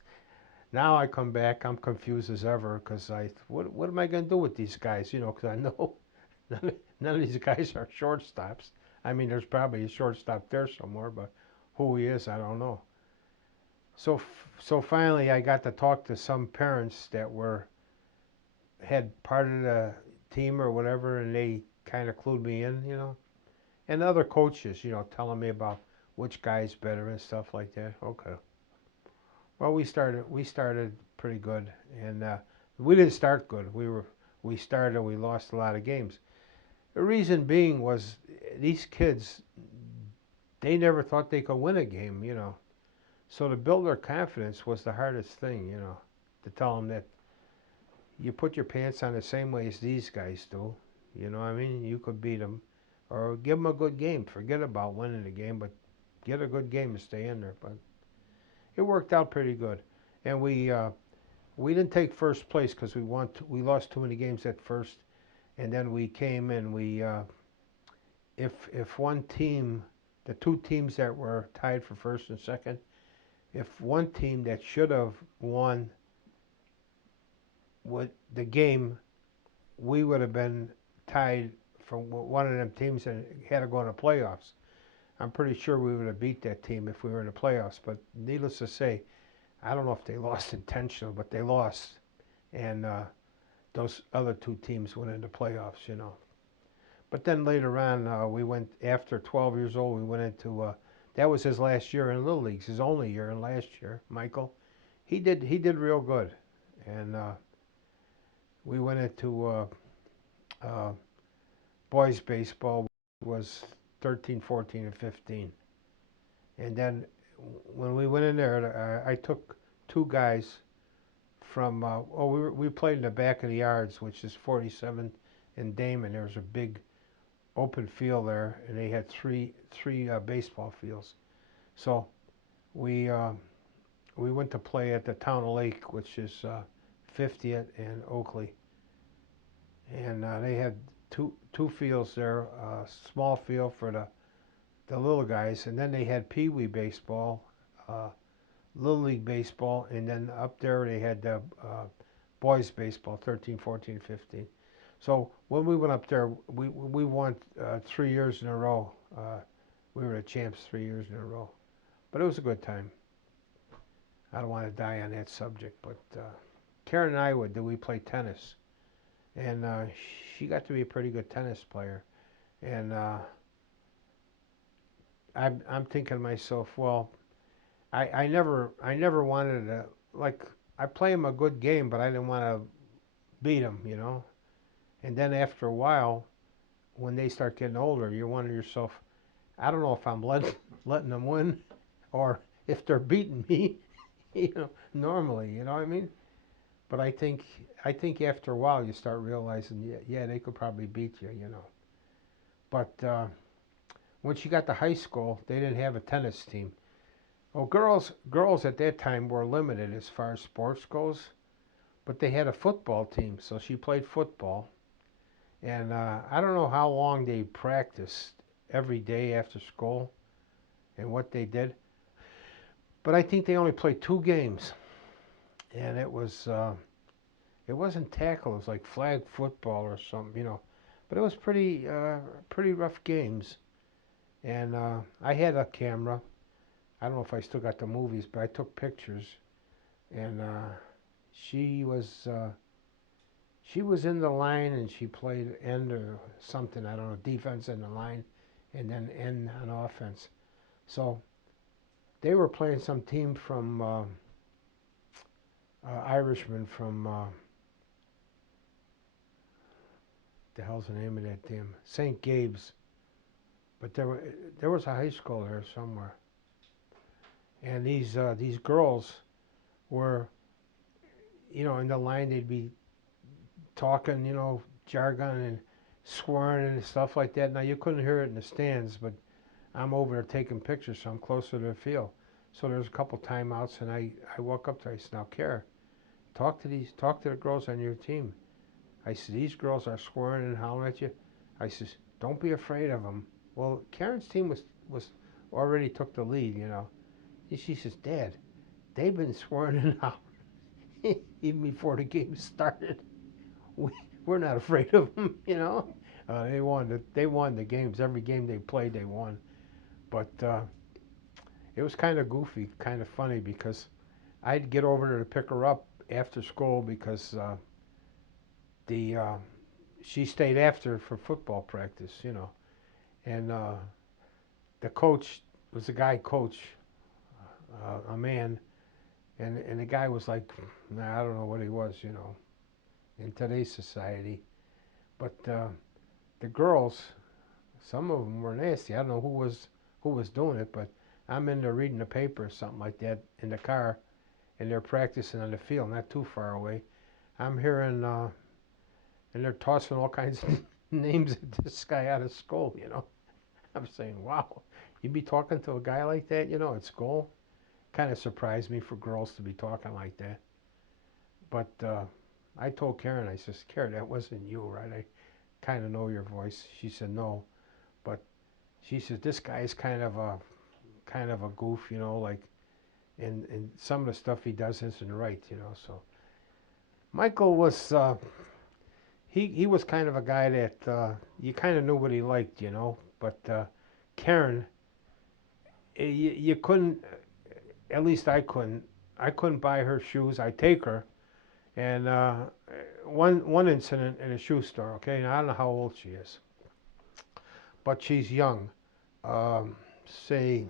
now I come back, I'm confused as ever because what am I going to do with these guys, you know, because I know none of these guys are shortstops. I mean, there's probably a shortstop there somewhere, but who he is, I don't know. So finally I got to talk to some parents that had part of the team or whatever, and they kind of clued me in, you know. and other coaches, telling me about which guy's better and stuff like that. Okay. Well, we started pretty good, and we didn't start good. We started and we lost a lot of games. The reason being was these kids, they never thought they could win a game. So to build their confidence was the hardest thing. To tell them that you put your pants on the same way as these guys do. You know what I mean? You could beat them, or give them a good game. Forget about winning the game, but get a good game and stay in there. But it worked out pretty good, and we didn't take first place because we lost too many games at first, and then we came and if one team, the two teams that were tied for first and second, if one team that should have won the game, we would have been tied for one of them teams that had to go in the playoffs. I'm pretty sure we would have beat that team if we were in the playoffs. But needless to say, I don't know if they lost intentionally, but they lost, and those other two teams went into playoffs. But then later on, we went after 12 years old. We went into that was his last year in Little Leagues, his only year in last year. Michael, he did real good, and we went into boys baseball. Was 13, 14, and 15, and then when we went in there, I took two guys from. We played in the back of the yards, which is 47 and Damon. There was a big open field there, and they had three baseball fields. So we went to play at the Town of Lake, which is 50th and Oakley, and they had two fields there, a small field for the little guys, and then they had Pee Wee baseball, Little League baseball, and then up there they had the boys baseball, 13, 14, 15. So when we went up there, we won 3 years in a row. We were the champs 3 years in a row. But it was a good time. I don't want to die on that subject, but Karen and I we play tennis. And she got to be a pretty good tennis player. And I'm thinking to myself, well, I never wanted to, like, I play him a good game, but I didn't want to beat him. And then after a while, when they start getting older, you wonder yourself, I don't know if I'm letting them win, or if they're beating me, normally, you know what I mean? But I think after a while you start realizing, yeah, they could probably beat you. But when she got to high school, they didn't have a tennis team. Well, girls at that time were limited as far as sports goes, but they had a football team, so she played football. And I don't know how long they practiced every day after school and what they did, but I think they only played 2 games, and it wasn't tackle, it was like flag football or something. But it was pretty rough games. And I had a camera. I don't know if I still got the movies, but I took pictures. And she was in the line, and she played end or something, I don't know, defense in the line, and then end on offense. So they were playing some team from Irishman from the hell's the name of that team? St. Gabe's. But there was a high school there somewhere, and these girls were, in the line. They'd be talking, jargon and swearing and stuff like that. Now you couldn't hear it in the stands, but I'm over there taking pictures, so I'm closer to the field. So there's a couple timeouts, and I walk up to her. I said, "Now, Kara, talk to the girls on your team." I said, "These girls are swearing and hollering at you." I says, "Don't be afraid of them." Well, Karen's team was already took the lead. And she says, "Dad, they've been swearing and hollering even before the game started. We're not afraid of them." They won the games. Every game they played, they won. But it was kind of goofy, kind of funny, because I'd get over there to pick her up after school because she stayed after for football practice, And the coach was a guy coach, a man, and the guy was like, nah, I don't know what he was, you know, in today's society. But the girls, some of them were nasty. I don't know who was doing it, but I'm in there reading the paper or something like that in the car, and they're practicing on the field, not too far away. I'm hearing, and they're tossing all kinds of names at this guy out of school, you know. I'm saying, wow, you'd be talking to a guy like that, you know, at school? Kind of surprised me for girls to be talking like that. But I told Karen, I says, Karen, that wasn't you, right? I kind of know your voice. She said, no. But she says, this guy's kind of a goof, you know, like, and some of the stuff he does isn't right, you know. So Michael was, he was kind of a guy that you kind of knew what he liked, you know. But Karen, you couldn't, at least I couldn't buy her shoes. I take her, and one incident in a shoe store. Okay, now I don't know how old she is, but she's young, say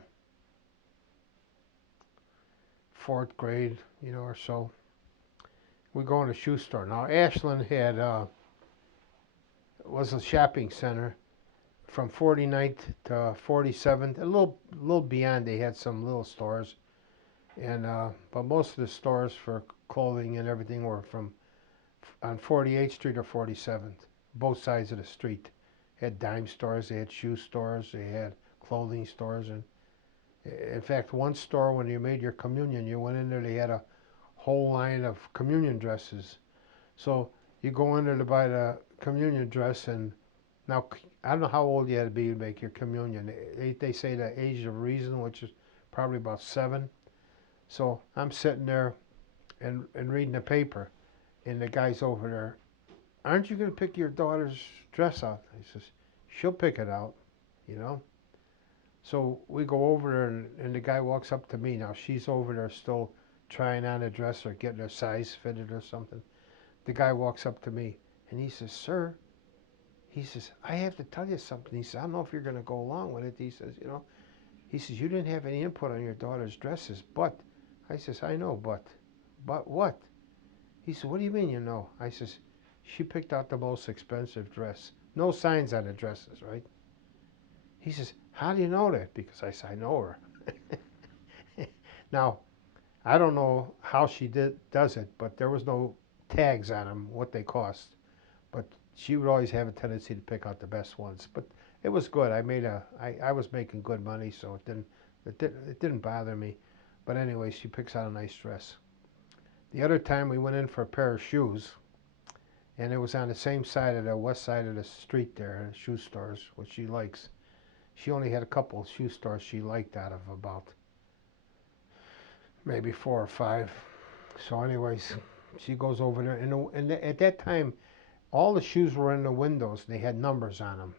fourth grade, you know, or so. We go in a shoe store. Now Ashland had was a shopping center from 49th to 47th, a little beyond. They had some little stores, and but most of the stores for clothing and everything were from on 48th Street or 47th, both sides of the street. Had dime stores, they had shoe stores, they had clothing stores, and in fact, one store when you made your communion, you went in there, they had a whole line of communion dresses. So you go in there to buy the communion dress, and now I don't know how old you had to be to make your communion. They say the age of reason, which is probably about 7. So I'm sitting there and reading the paper, and the guy's over there. Aren't you going to pick your daughter's dress out? He says, she'll pick it out, you know. So we go over there, and the guy walks up to me. Now she's over there still trying on a dress or getting her size fitted or something. The guy walks up to me, and he says, sir, he says, I have to tell you something. He says, I don't know if you're going to go along with it. He says, you know, he says, you didn't have any input on your daughter's dresses, but, I says, I know, but what? He said, what do you mean you know? I says, she picked out the most expensive dress. No signs on the dresses, right? He says, how do you know that? Because I said, I know her. Now, I don't know how she does it, but there was no tags on them, what they cost. But she would always have a tendency to pick out the best ones. But it was good. I was making good money, so it didn't bother me. But anyway, she picks out a nice dress. The other time we went in for a pair of shoes, and it was on the same side of the west side of the street there, shoe stores, which she likes. She only had a couple of shoe stores she liked out of about maybe 4 or 5. So anyways, she goes over there, and at that time, all the shoes were in the windows. They had numbers on them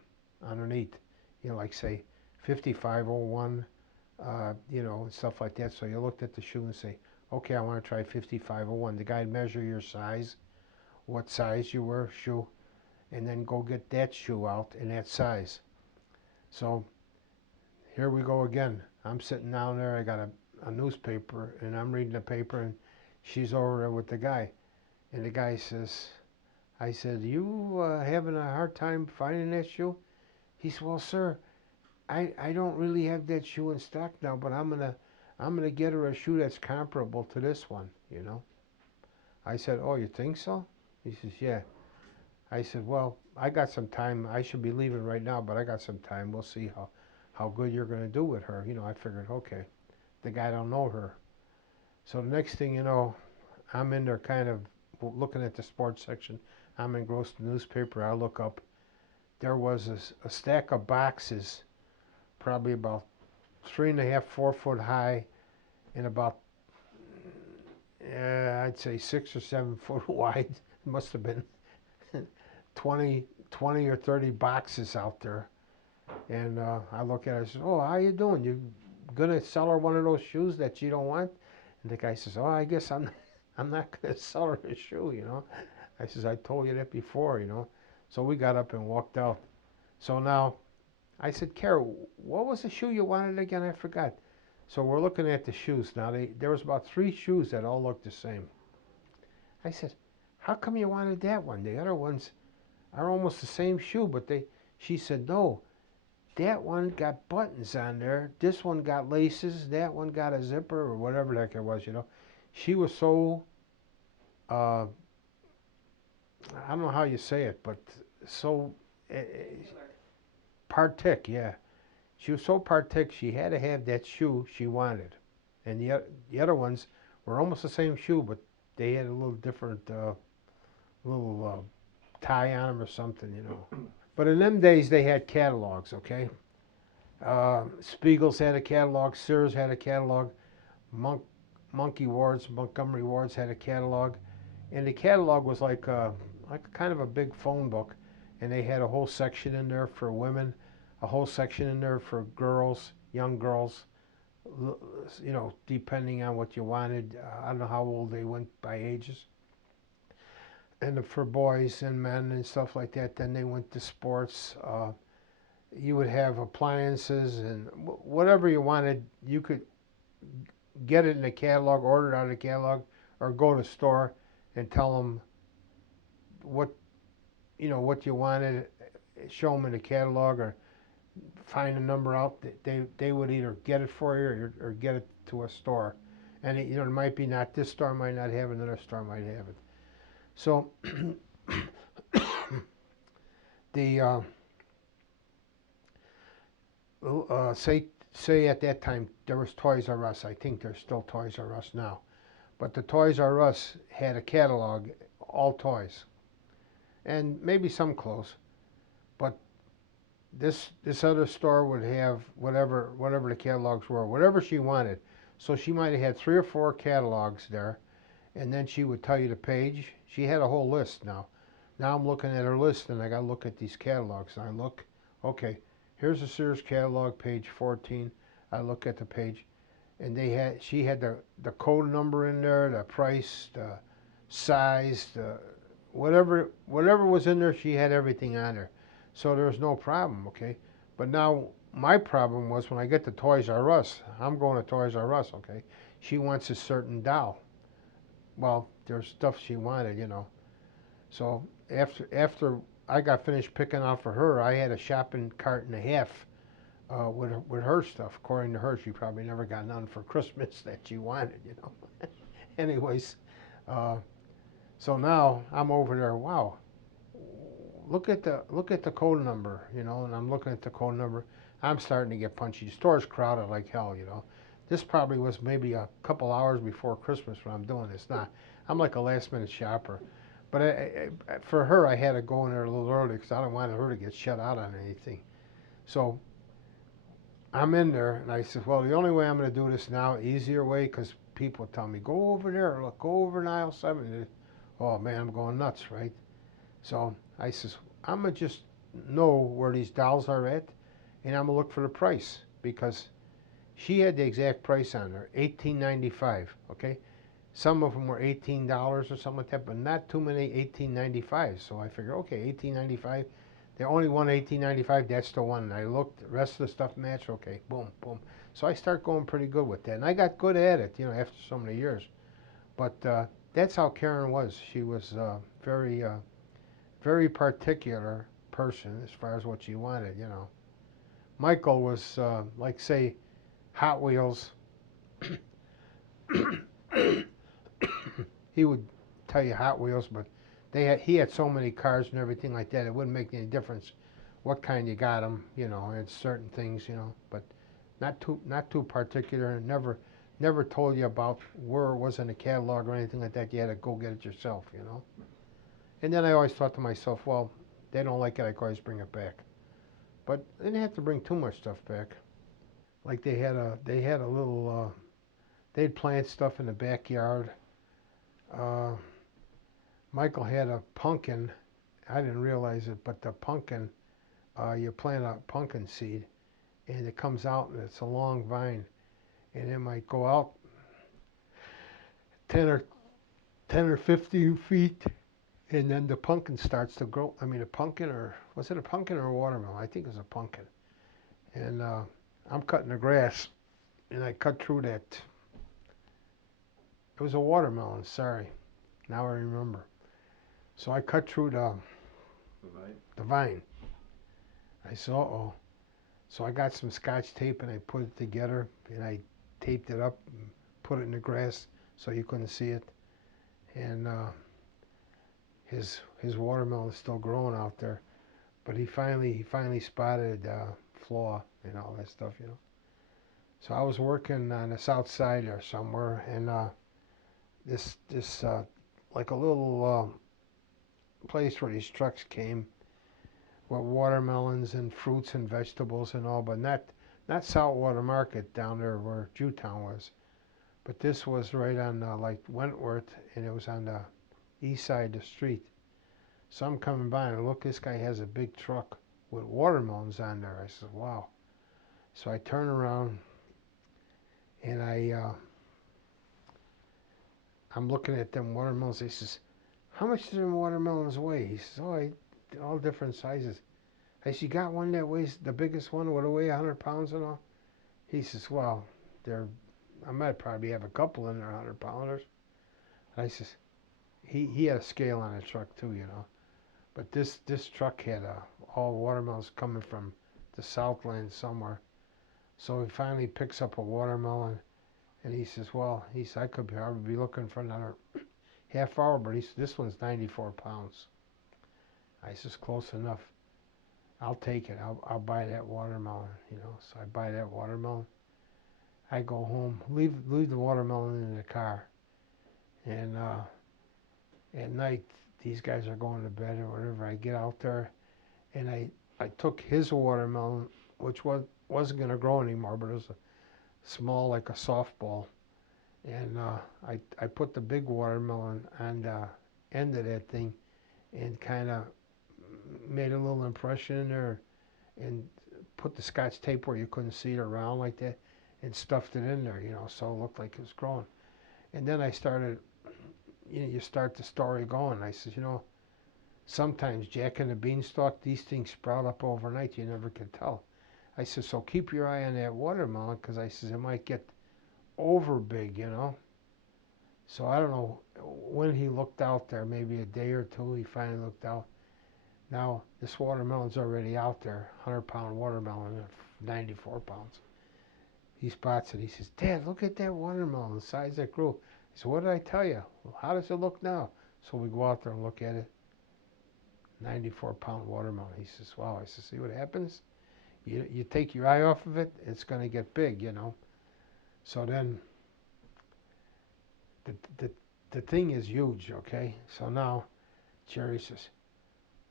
underneath, you know, like say 5501, you know, and stuff like that. So you looked at the shoe and say, okay, I want to try 5501. The guy'd measure your size, what size you were, shoe, and then go get that shoe out in that size. So here we go again. I'm sitting down there. I got a newspaper, and I'm reading the paper, and she's over there with the guy. And the guy says, I said, you having a hard time finding that shoe? He said, well, sir, I don't really have that shoe in stock now, but I'm gonna get her a shoe that's comparable to this one, you know. I said, oh, you think so? He says, yeah. I said, well, I got some time. I should be leaving right now, but I got some time. We'll see how good you're going to do with her. You know, I figured, okay, the guy don't know her. So the next thing you know, I'm in there kind of looking at the sports section. I'm engrossed in the newspaper. I look up. There was a stack of boxes, probably about 3.5, 4 foot high, and about, I'd say 6 or 7 foot wide. It must have been 20 or 30 boxes out there. And I look at it, I said, oh, how you doing? You gonna sell her one of those shoes that she don't want? And the guy says, oh, I guess I'm not gonna sell her a shoe, you know. I says, I told you that before, you know. So we got up and walked out. So now I said, Carol, what was the shoe you wanted again? I forgot. So we're looking at the shoes now. There was about 3 shoes that all looked the same. I said, how come you wanted that one? The other ones are almost the same shoe, but she said, no, that one got buttons on there. This one got laces. That one got a zipper or whatever the heck it was, you know. She was so, I don't know how you say it, but so partic, yeah. She was so partic, she had to have that shoe she wanted. And the other ones were almost the same shoe, but they had a little different, little tie on them or something, you know. But in them days, they had catalogs, okay? Spiegel's had a catalog, Sears had a catalog, Monkey Wards, Montgomery Wards had a catalog, and the catalog was like kind of a big phone book, and they had a whole section in there for women, a whole section in there for girls, young girls, you know, depending on what you wanted. I don't know how old they went by ages. And for boys and men and stuff like that, then they went to sports. You would have appliances and whatever you wanted, you could get it in the catalog, order it out of the catalog, or go to the store and tell them what, you know, what you wanted, show them in the catalog or find a number out. They would either get it for you or get it to a store. And it, you know, it might be not, this store might not have it, another store might have it. So the say at that time there was Toys R Us. I think there's still Toys R Us now, but the Toys R Us had a catalog, all toys, and maybe some clothes. But this other store would have whatever the catalogs were, whatever she wanted. So she might have had 3 or 4 catalogs there, and then she would tell you the page. She had a whole list now. Now I'm looking at her list, and I got to look at these catalogs. And I look, okay, here's the Sears catalog, page 14. I look at the page, and she had the code number in there, the price, the size, the whatever was in there. She had everything on there, so there was no problem. Okay, but now my problem was when I get to Toys R Us. I'm going to Toys R Us. Okay, she wants a certain doll. Well, there's stuff she wanted, you know. So after I got finished picking out for her, I had a shopping cart and a half with her stuff. According to her, she probably never got none for Christmas that she wanted, you know. Anyways, so now I'm over there. Wow, look at the code number, you know. And I'm looking at the code number. I'm starting to get punchy. The store's crowded like hell, you know. This probably was maybe a couple hours before Christmas when I'm doing this. Now, I'm like a last-minute shopper. But for her, I had to go in there a little early because I don't want her to get shut out on anything. So I'm in there, and I said, well, the only way I'm going to do this now, easier way, because people tell me, go over there, look, go over in aisle 7. Oh, man, I'm going nuts, right? So I says, I'm going to just know where these dolls are at, and I'm going to look for the price, because she had the exact price on there, $18.95, okay? Some of them were $18 or something like that, but not too many $18.95. So I figured, okay, $18.95. The only one $18.95, that's the one. And I looked, the rest of the stuff matched, okay, boom, boom. So I start going pretty good with that. And I got good at it, you know, after so many years. But that's how Karen was. She was very, very particular person as far as what she wanted, you know. Michael was, like, say, Hot Wheels. He would tell you Hot Wheels, but he had so many cars and everything like that, it wouldn't make any difference what kind you got him, you know, and certain things, you know, but not too particular, and never told you about where it was in the catalog or anything like that. You had to go get it yourself, you know. And then I always thought to myself, well, they don't like it, I can always bring it back. But they didn't have to bring too much stuff back. Like they had a little, they'd plant stuff in the backyard. Michael had a pumpkin. I didn't realize it, but the pumpkin, you plant a pumpkin seed, and it comes out, and it's a long vine, and it might go out 10 or 15 feet, and then the pumpkin starts to grow. I mean, a pumpkin, or was it a pumpkin or a watermelon? I think it was a pumpkin. and I'm cutting the grass, and I cut through that. It was a watermelon. Sorry, now I remember. So I cut through the vine. I said, uh-oh. So I got some scotch tape and I put it together and I taped it up and put it in the grass so you couldn't see it. And his watermelon is still growing out there, but he finally spotted flaw and all that stuff, you know. So I was working on the south side or somewhere, and this like a little place where these trucks came with watermelons and fruits and vegetables and all, but not Saltwater Market down there where Jewtown was. But this was right on like Wentworth, and it was on the east side of the street. So I'm coming by and look, this guy has a big truck with watermelons on there. I said, wow. So I turn around and I'm looking at them watermelons. He says, how much do them watermelons weigh? He says, oh, all different sizes. I said, you got one that weighs, the biggest one would weigh 100 pounds and all? He says, well, I might probably have a couple in there 100 pounders. I says, he had a scale on the truck too, you know. But this truck had all watermelons coming from the Southland somewhere. So he finally picks up a watermelon, and he says, well, I could probably be looking for another half hour, but he said, this one's 94 pounds. I says, close enough. I'll take it. I'll buy that watermelon, you know. So I buy that watermelon. I go home, leave the watermelon in the car, and at night these guys are going to bed or whatever. I get out there, and I took his watermelon, which wasn't going to grow anymore, but it was small like a softball, and I put the big watermelon on the end of that thing, and kind of made a little impression in there, and put the scotch tape where you couldn't see it around like that, and stuffed it in there, you know, so it looked like it was growing. And then I started, you start the story going. I said, you know, sometimes Jack and the Beanstalk, these things sprout up overnight. You never can tell. I said, so keep your eye on that watermelon, because I said it might get over big, you know. So I don't know when he looked out there, maybe a day or two, he finally looked out. Now, this watermelon's already out there, 100-pound watermelon, 94 pounds. He spots it. He says, Dad, look at that watermelon, the size that grew. I said, what did I tell you? Well, how does it look now? So we go out there and look at it. 94-pound watermelon. He says, wow. I said, see what happens? You take your eye off of it, it's going to get big, you know. So then the thing is huge, okay? So now Jerry says,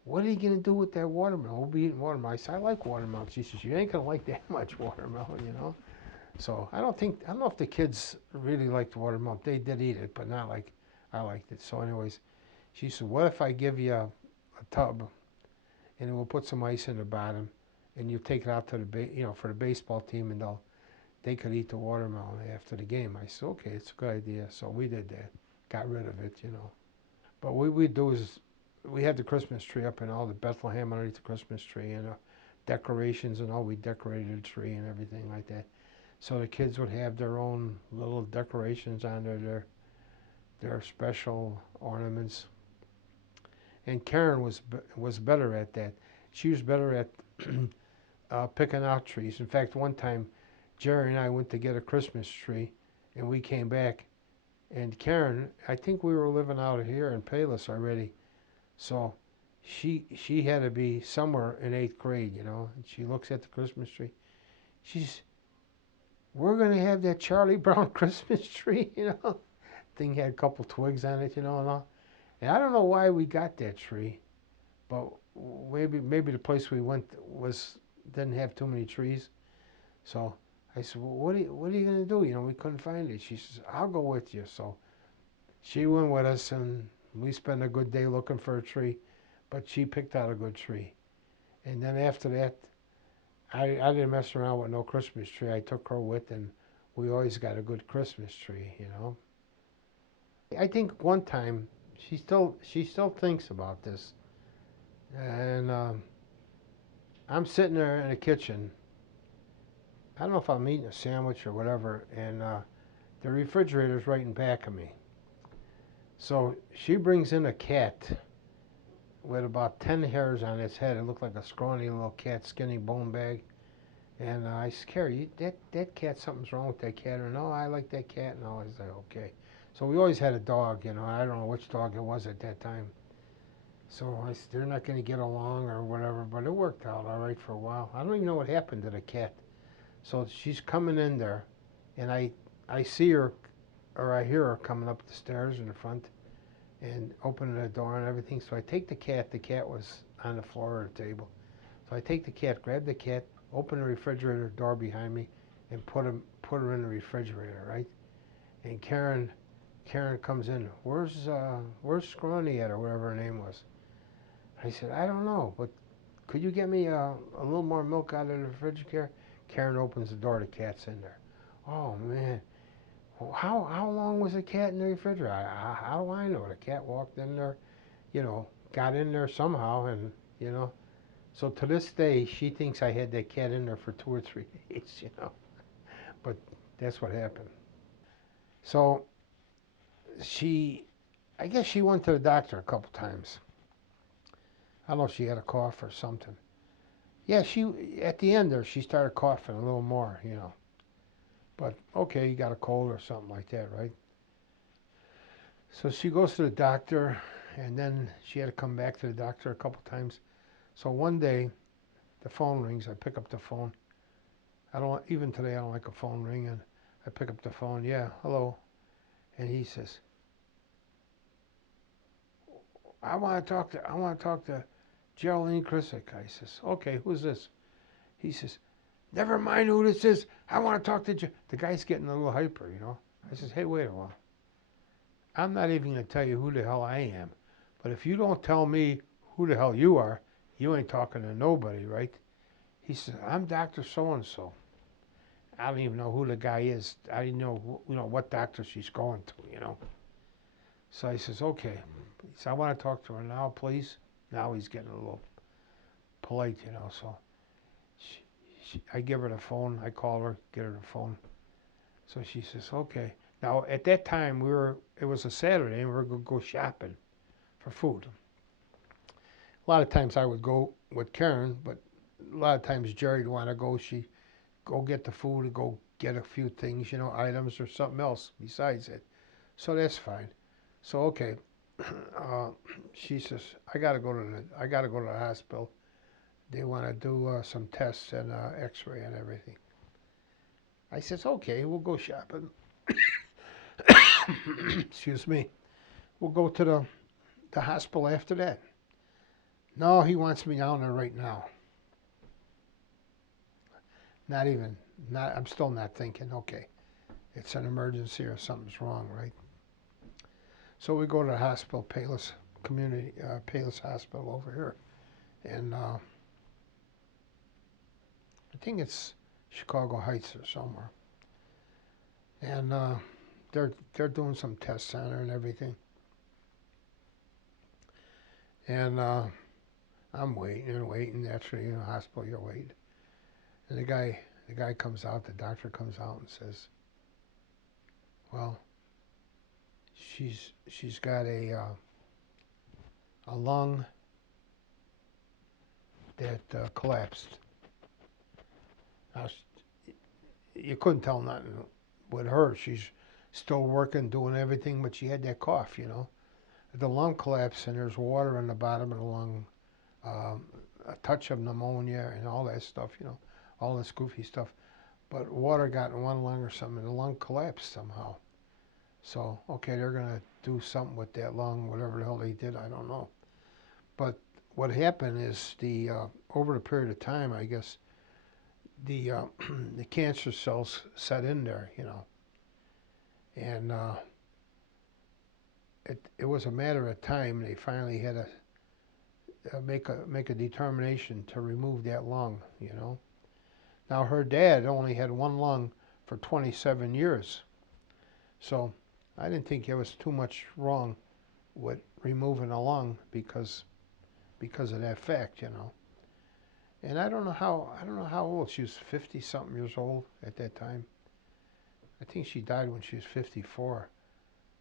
what are you going to do with that watermelon? We'll be eating watermelon. I said, I like watermelon. She says, you ain't going to like that much watermelon, you know. So I don't know if the kids really liked watermelon. They did eat it, but not like I liked it. So anyways, she said, what if I give you a tub, and we'll put some ice in the bottom, and you take it out to for the baseball team, and they could eat the watermelon after the game. I said, okay, it's a good idea. So we did that, got rid of it, you know. But what we do is we had the Christmas tree up and all the Bethlehem underneath the Christmas tree and decorations and all. We decorated the tree and everything like that. So the kids would have their own little decorations on their special ornaments. And Karen was better at that. She was better at picking out trees. In fact, one time, Jerry and I went to get a Christmas tree, and we came back, and Karen, I think we were living out here in Payless already, so she had to be somewhere in 8th grade, you know. And she looks at the Christmas tree. She's, we're gonna have that Charlie Brown Christmas tree, you know. Thing had a couple twigs on it, you know, and all. And I don't know why we got that tree, but maybe the place we went didn't have too many trees. So I said, well, what are you gonna do? You know, we couldn't find it. She says, I'll go with you. So she went with us, and we spent a good day looking for a tree, but she picked out a good tree. And then after that, I didn't mess around with no Christmas tree. I took her with, and we always got a good Christmas tree, you know. I think one time she still thinks about this, and I'm sitting there in the kitchen, I don't know if I'm eating a sandwich or whatever, and the refrigerator's right in back of me. So she brings in a cat with about 10 hairs on its head. It looked like a scrawny little cat, skinny bone bag. And I said, Carrie, that cat, something's wrong with that cat. Or no, I like that cat. And I was like, okay. So we always had a dog, you know. I don't know which dog it was at that time. So I said, they're not going to get along or whatever. But it worked out all right for a while. I don't even know what happened to the cat. So she's coming in there, and I see her, or I hear her coming up the stairs in the front and opening the door and everything. So I take the cat. The cat was on the floor of the table. So I take the cat, grab the cat, open the refrigerator door behind me, and put her in the refrigerator, right? And Karen comes in. Where's Scrawny at, or whatever her name was? I said, I don't know, but could you get me a little more milk out of the refrigerator? Karen opens the door. The cat's in there. Oh man, well, how long was the cat in the refrigerator? How do I know? The cat walked in there, you know, got in there somehow, and you know. So to this day, she thinks I had that cat in there for 2 or 3 days, you know. But that's what happened. So she, I guess she went to the doctor a couple times. I don't know if she had a cough or something. Yeah, at the end there, she started coughing a little more, you know. But okay, you got a cold or something like that, right? So she goes to the doctor, and then she had to come back to the doctor a couple times. So one day, the phone rings. I pick up the phone. I don't even today. I don't like a phone ringing. I pick up the phone. Yeah, hello. And he says, I want to talk to Geraldine Chrisick. I says, okay, who's this? He says, never mind who this is. I want to talk to the guy's getting a little hyper, you know. I says, hey, wait a while. I'm not even going to tell you who the hell I am. But if you don't tell me who the hell you are, you ain't talking to nobody, right? He says, I'm Dr. So-and-so. I don't even know who the guy is. I didn't know, what doctor she's going to, you know. So I says, okay. He says, I want to talk to her now, please. Now he's getting a little polite, you know. So I give her the phone. I call her, get her the phone. So she says, okay. Now, at that time, it was a Saturday, and we were going to go shopping for food. A lot of times I would go with Karen, but a lot of times Jerry'd want to go. She go get the food and go get a few things, items or something else besides it. So that's fine. So okay, she says I gotta go to the hospital. They want to do some tests and X-ray and everything. I says okay, we'll go shopping. Excuse me. We'll go to the hospital after that. No, he wants me down there right now. Not even. Not. I'm still not thinking. Okay, it's an emergency or something's wrong, right? So we go to the hospital, Payless Hospital over here, and I think it's Chicago Heights or somewhere. And they're doing some tests on her and everything. And I'm waiting and waiting. Actually, in the hospital, you're waiting. And the guy comes out. The doctor comes out and says, "Well, she's got a lung that collapsed." Now, you couldn't tell nothing with her. She's still working, doing everything, but she had that cough, The lung collapsed, and there's water in the bottom of the lung, a touch of pneumonia and all that stuff, all this goofy stuff. But water got in one lung or something, and the lung collapsed somehow. So, okay, they're going to do something with that lung, whatever the hell they did, I don't know. But what happened is over the period of time, I guess, the the cancer cells set in there, and it was a matter of time. They finally had to make a determination to remove that lung, Now her dad only had one lung for 27 years, so I didn't think there was too much wrong with removing a lung because of that fact, And I don't know how old she was. 50 something years old at that time. I think she died when she was 54.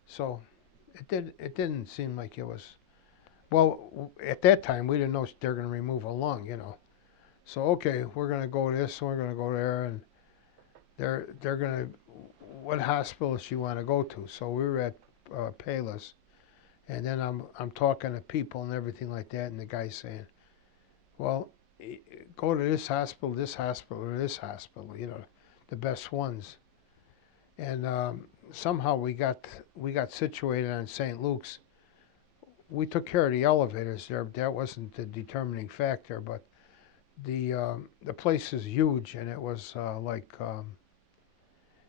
So it didn't seem like it was. Well, at that time we didn't know they're going to remove a lung, you know. So okay, we're going to go this, and we're going to go there, and they're going to. What hospital does she want to go to? So we were at Payless, and then I'm talking to people and everything like that, and the guy's saying, well, go to this hospital, or this hospital, you know, the best ones. And somehow we got situated on St. Luke's. We took care of the elevators there. But that wasn't the determining factor, but the place is huge, and it was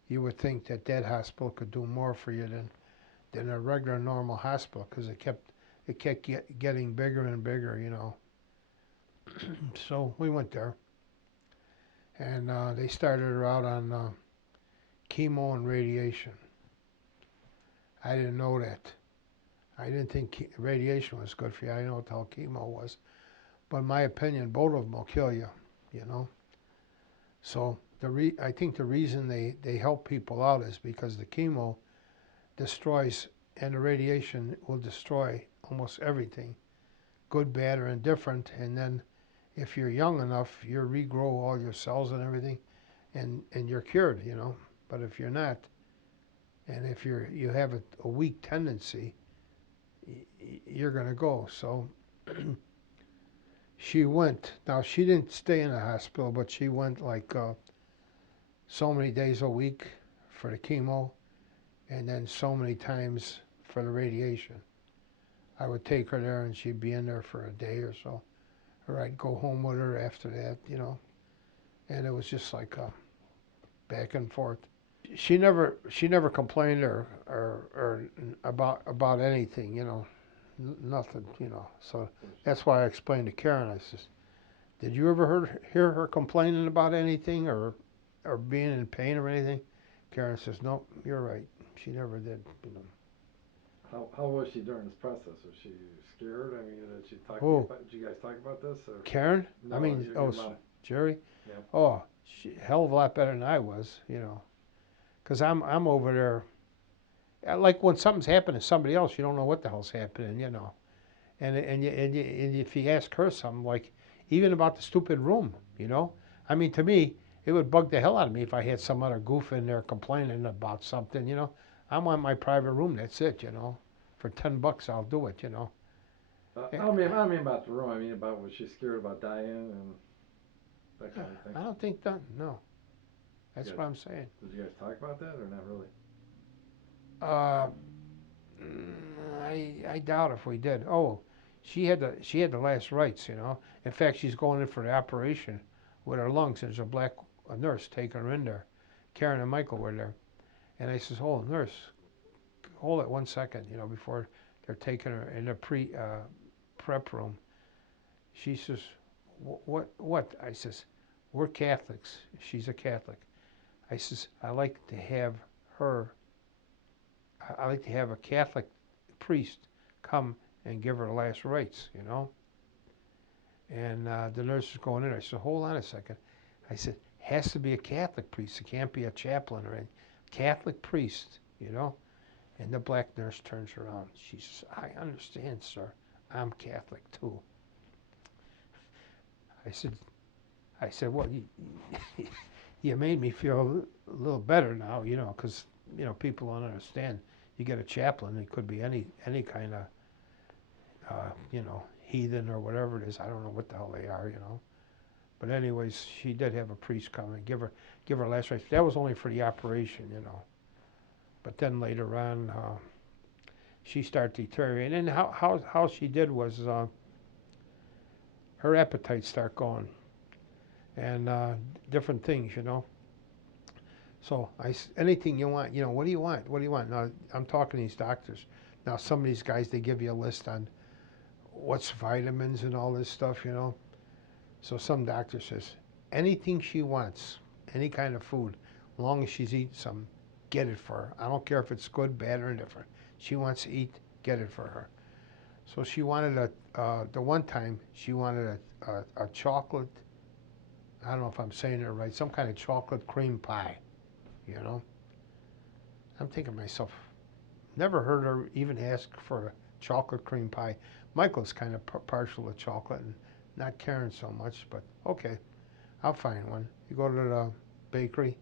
you would think that that hospital could do more for you than a regular normal hospital, because it kept getting bigger and bigger, you know. So we went there, and they started her out on chemo and radiation. I didn't know that. I didn't think radiation was good for you. I didn't know what the hell chemo was. But in my opinion, both of them will kill you, you know. So I think the reason they help people out is because the chemo destroys, and the radiation will destroy almost everything, good, bad, or indifferent. And then if you're young enough, you regrow all your cells and everything, and you're cured, you know. But if you're not, and if you have a weak tendency, you're going to go. So she went. Now, she didn't stay in the hospital, but she went like so many days a week for the chemo, and then so many times for the radiation. I would take her there, and she'd be in there for a day or so, or I'd go home with her after that, you know. And it was just like back and forth. She never complained or about anything, you know, nothing, you know. So that's why I explained to Karen. I says, "Did you ever hear her complaining about anything or being in pain or anything?" Karen says, "No, you're right. She never did." You know. How was she during this process? Was she scared? I mean, did she talk? Oh, Did you guys talk about this? Or? Karen? No, I mean, your mom. Jerry? Yeah. Oh, she hell of a lot better than I was, you know. 'Cause I'm over there. Like when something's happening to somebody else, you don't know what the hell's happening, you know. And if you ask her something, like even about the stupid room, you know. I mean, to me, it would bug the hell out of me if I had some other goof in there complaining about something, you know. I want my private room. That's it, you know. For $10, I'll do it, you know. I don't mean about the room. I mean about was she scared about dying and that kind of thing. I don't think that. No, that's what I'm saying. Did you guys talk about that or not really? Uh, I doubt if we did. Oh, she had the last rites, you know. In fact, she's going in for the operation with her lungs. There's a nurse taking her in there. Karen and Michael were there, and I says, "Oh, nurse, hold it 1 second, you know, before they're taking her in the prep room." She says, "What?" I says, "We're Catholics." She's a Catholic. I says, "I like to have her. I like to have a Catholic priest come and give her the last rites, you know." And the nurse is going in. I said, "Hold on a second." I said, "Has to be a Catholic priest. It can't be a chaplain or anything. Catholic priest, you know." And the black nurse turns around. She says, "I understand, sir. I'm Catholic too." I said, "Well, you made me feel a little better now, you know, because you know people don't understand. You get a chaplain, it could be any kind of, you know, heathen or whatever it is. I don't know what the hell they are, you know. But anyways, she did have a priest come and give her last rites. That was only for the operation, you know. But then later on, she started deteriorating. And how she did was her appetite start going, and different things, you know. So anything you want, you know, what do you want? What do you want? Now I'm talking to these doctors. Now some of these guys, they give you a list on what's vitamins and all this stuff, you know. So some doctor says anything she wants, any kind of food, as long as she's eating some, get it for her. I don't care if it's good, bad, or indifferent. She wants to eat, get it for her. So she wanted the one time she wanted a chocolate I don't know if I'm saying it right, some kind of chocolate cream pie, you know. I'm thinking to myself, never heard her even ask for a chocolate cream pie. Michael's kind of partial to chocolate and not caring so much, but okay, I'll find one. You go to the bakery,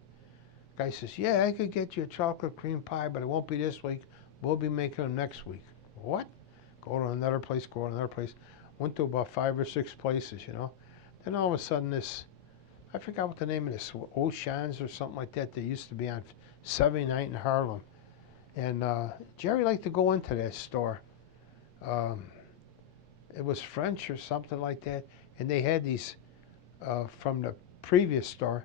guy says, yeah, I could get you a chocolate cream pie, but it won't be this week. We'll be making them next week. What? Go to another place, go to another place. Went to about 5 or 6 places, you know. Then all of a sudden this, I forgot what the name of this, Oceans or something like that, they used to be on 79 in Harlem. And Jerry liked to go into that store. Um, it was French or something like that. And they had these, from the previous store,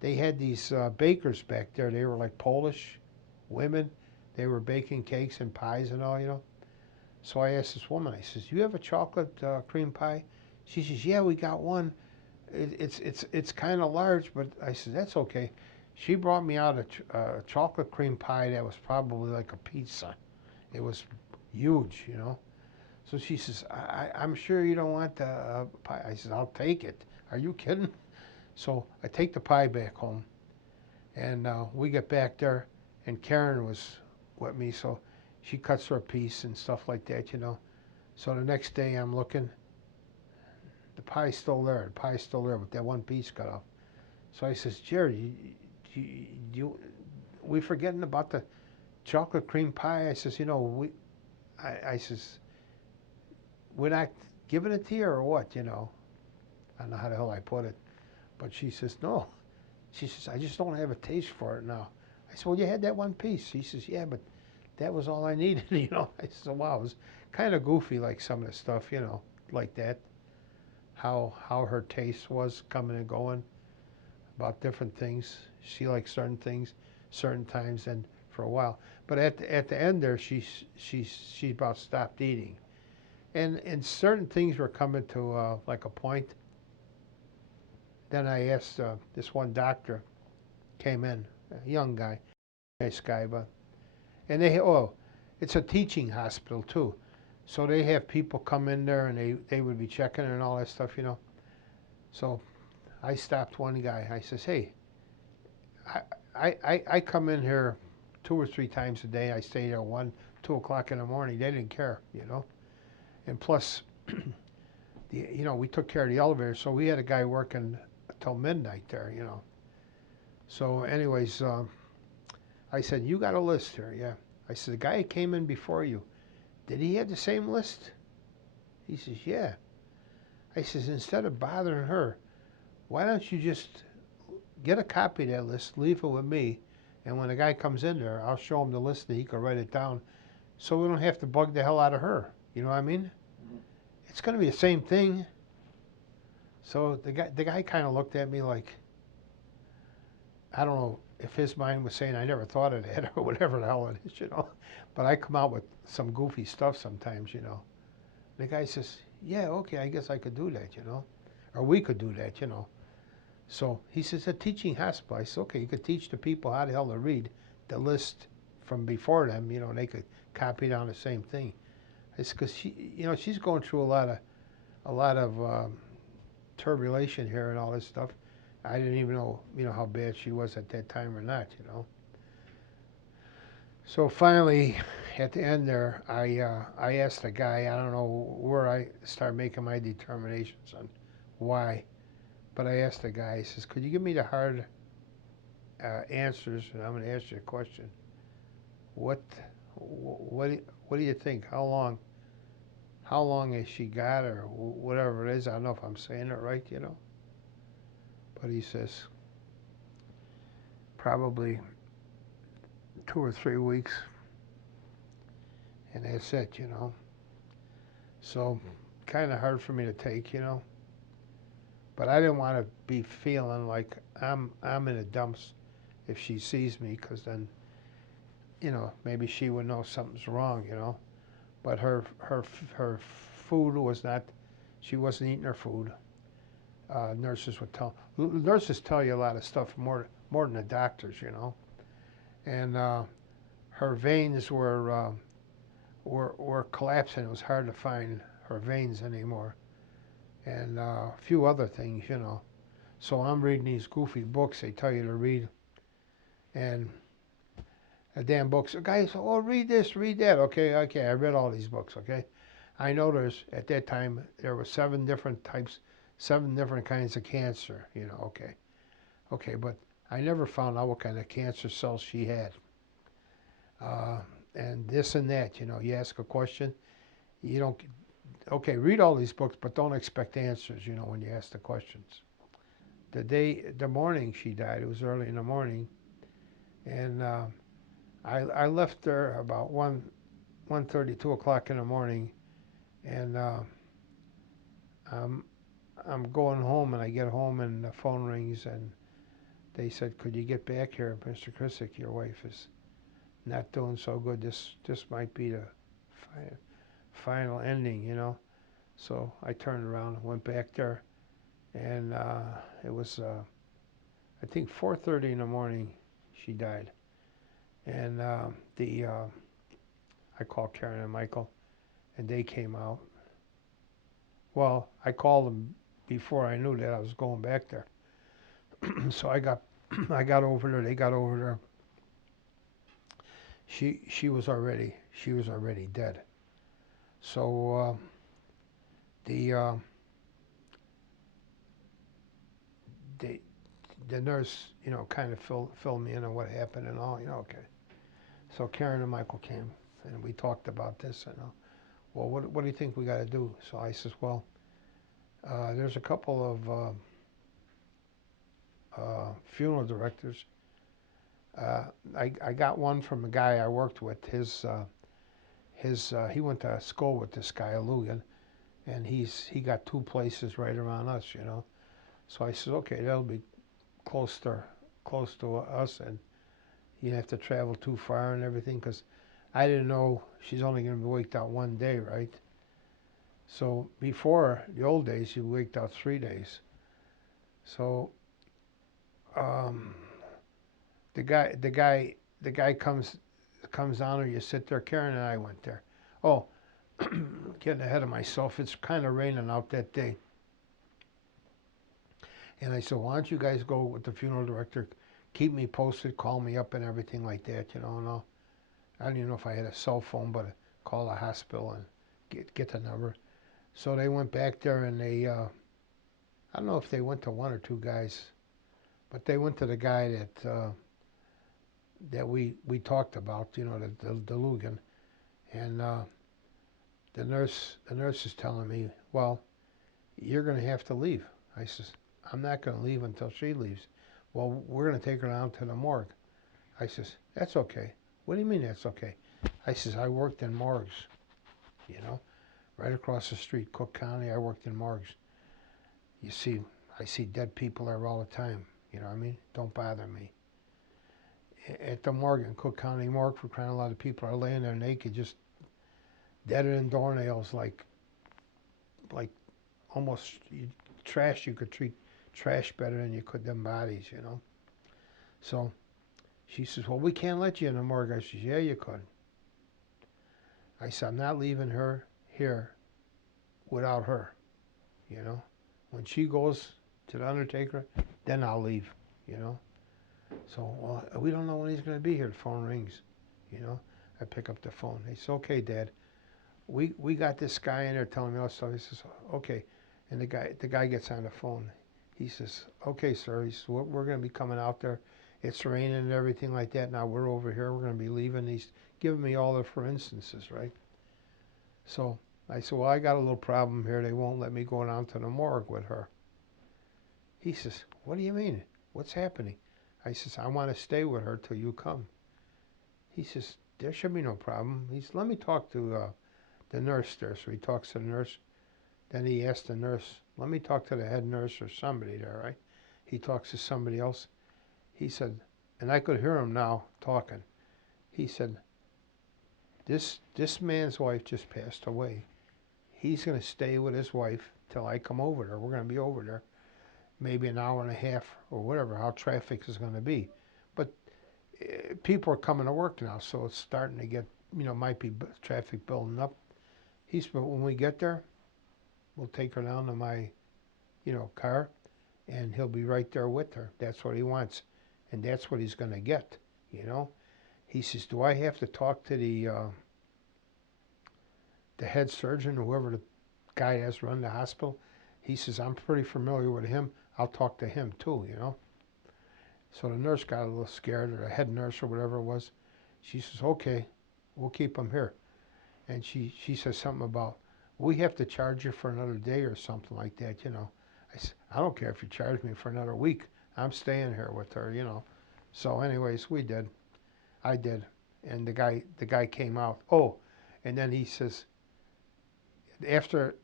they had these bakers back there. They were like Polish women. They were baking cakes and pies and all, you know. So I asked this woman, I says, "You have a chocolate cream pie?" She says, "Yeah, we got one. It's kind of large, but," I said, "That's okay." She brought me out a chocolate cream pie that was probably like a pizza. It was huge, you know. So she says, I'm sure you don't want the pie." I said, "I'll take it. Are you kidding?" So I take the pie back home, and we get back there, and Karen was with me, so she cuts her a piece and stuff like that, you know. So the next day I'm looking, the pie's still there. The pie's still there, but that one piece cut off. So I says, "Jerry, we forgetting about the chocolate cream pie?" I says, I says, "We're not giving it to you or what, you know?" I don't know how the hell I put it. But she says, "No." She says, "I just don't have a taste for it now." I said, "Well, you had that one piece." She says, "Yeah, but that was all I needed," you know. I said, "Wow, it was kind of goofy, like some of the stuff, you know, like that. How her taste was coming and going about different things. She liked certain things, certain times, and for a while. But at the end there, she about stopped eating, and certain things were coming to like a point. Then I asked this one doctor came in, a young guy, nice guy, but and it's a teaching hospital too, so they have people come in there and they would be checking and all that stuff, you know. So I stopped one guy. I says, "Hey, I come in here 2 or 3 times a day. I stay there 1, 2 o'clock in the morning." They didn't care, you know. And plus, we took care of the elevator, so we had a guy working till midnight there, you know. So, anyways, I said, "You got a list here?" "Yeah." I said, "The guy who came in before you, did he have the same list?" He says, "Yeah." I says, "Instead of bothering her, why don't you just get a copy of that list, leave it with me, and when the guy comes in there, I'll show him the list and he can write it down, so we don't have to bug the hell out of her." You know what I mean? Mhm. It's going to be the same thing. So the guy kind of looked at me like, I don't know if his mind was saying I never thought of that or whatever the hell it is, you know. But I come out with some goofy stuff sometimes, you know. The guy says, "Yeah, okay, I guess I could do that, you know. Or we could do that, you know." So he says, "A teaching hospital." I said, "Okay, you could teach the people how the hell to read the list from before them, you know, and they could copy down the same thing." It's because she's going through a lot of turbulation here and all this stuff. I didn't even know, how bad she was at that time or not, you know. So finally, at the end there, I asked the guy, I don't know where I start making my determinations on why, but I asked the guy, I says, "Could you give me the hard answers, and I'm going to ask you a question. What, what do you think? How long has she got, or whatever it is? I don't know if I'm saying it right, you know." But he says, "Probably 2 or 3 weeks, and that's it, you know." So, kind of hard for me to take, you know. But I didn't want to be feeling like I'm in the dumps if she sees me, because then, maybe she would know something's wrong, you know. But her food was not. She wasn't eating her food. Nurses tell you a lot of stuff more than the doctors, you know. And her veins were collapsing. It was hard to find her veins anymore, and a few other things, you know. So I'm reading these goofy books they tell you to read, and a damn books. The guy said, "Oh, read this, read that." Okay, okay. I read all these books. Okay, I know there's at that time there were 7 different types, 7 different kinds of cancer. You know, okay, okay, but I never found out what kind of cancer cells she had. Uh, and this and that. You know, you ask a question, you don't. Okay, read all these books, but don't expect answers. You know, when you ask the questions. The morning she died, it was early in the morning, and I left there about 1:30, 2 o'clock in the morning, and I'm I'm going home, and I get home, and the phone rings, and they said, "Could you get back here, Mr. Krissick? Your wife is not doing so good. This might be the final ending, you know." So I turned around and went back there, and it was I think 4:30 in the morning. She died, and I called Karen and Michael, and they came out. Well, I called them before I knew that I was going back there. So I got over there. They got over there. She was already dead. So the the the nurse, you know, kind of filled me in on what happened and all. You know, okay. So Karen and Michael came, and we talked about this. And well, what do you think we got to do? So I says, well, there's a couple of funeral directors. I got one from a guy I worked with. He went to school with this guy Lugan, and he got 2 places right around us, you know. So I said, okay, that'll be close to us, and you don't have to travel too far and everything, because I didn't know she's only going to be waked out one day, right? So before the old days, you waked out 3 days. So um, the guy comes on, or you sit there. Karen and I went there. Oh, getting ahead of myself. It's kind of raining out that day. And I said, why don't you guys go with the funeral director, keep me posted, call me up and everything like that, you know. And I don't even know if I had a cell phone, but call the hospital and get the number. So they went back there, and I don't know if they went to 1 or 2 guys, but they went to the guy that we talked about, you know, the Lugan. And the nurse is telling me, well, you're going to have to leave. I says, I'm not going to leave until she leaves. Well, we're going to take her down to the morgue. I says, that's okay. What do you mean that's okay? I says, I worked in morgues, you know, right across the street, Cook County. I worked in morgues. You see, I see dead people there all the time. You know what I mean? Don't bother me. At the morgue in Cook County morgue, for crying, a lot of people are laying there naked, just deader than doornails, like almost trash. You could treat trash better than you could them bodies, you know. So she says, well, we can't let you in the morgue. I says, yeah, you could. I said, I'm not leaving her here without her, you know. When she goes to the undertaker, then I'll leave, you know. So, well, we don't know when he's going to be here. The phone rings, you know. I pick up the phone. He says, okay, Dad, we got this guy in there telling me all stuff. He says, okay. And the guy gets on the phone. He says, okay, sir. He says, we're going to be coming out there. It's raining and everything like that. Now we're over here. We're going to be leaving. He's giving me all the for instances, right? So I said, well, I got a little problem here. They won't let me go down to the morgue with her. He says, what do you mean? What's happening? I says, I want to stay with her till you come. He says, there should be no problem. He says, let me talk to the nurse there. So he talks to the nurse. Then he asked the nurse, let me talk to the head nurse or somebody there, right? He talks to somebody else. He said, and I could hear him now talking. He said, this man's wife just passed away. He's going to stay with his wife till I come over there. We're going to be over there maybe an hour and a half or whatever, how traffic is going to be. But people are coming to work now, so it's starting to get, you know, might be traffic building up. He said, but when we get there, we'll take her down to my, you know, car, and he'll be right there with her. That's what he wants, and that's what he's going to get, you know. He says, do I have to talk to the head surgeon, whoever the guy has run the hospital? He says, I'm pretty familiar with him. I'll talk to him too, you know. So the nurse got a little scared, or the head nurse or whatever it was. She says, okay, we'll keep him here. And she says something about, we have to charge you for another day or something like that, you know. I said, I don't care if you charge me for another week. I'm staying here with her, you know. So anyways, we did. I did. And the guy came out. Oh, and then he says, after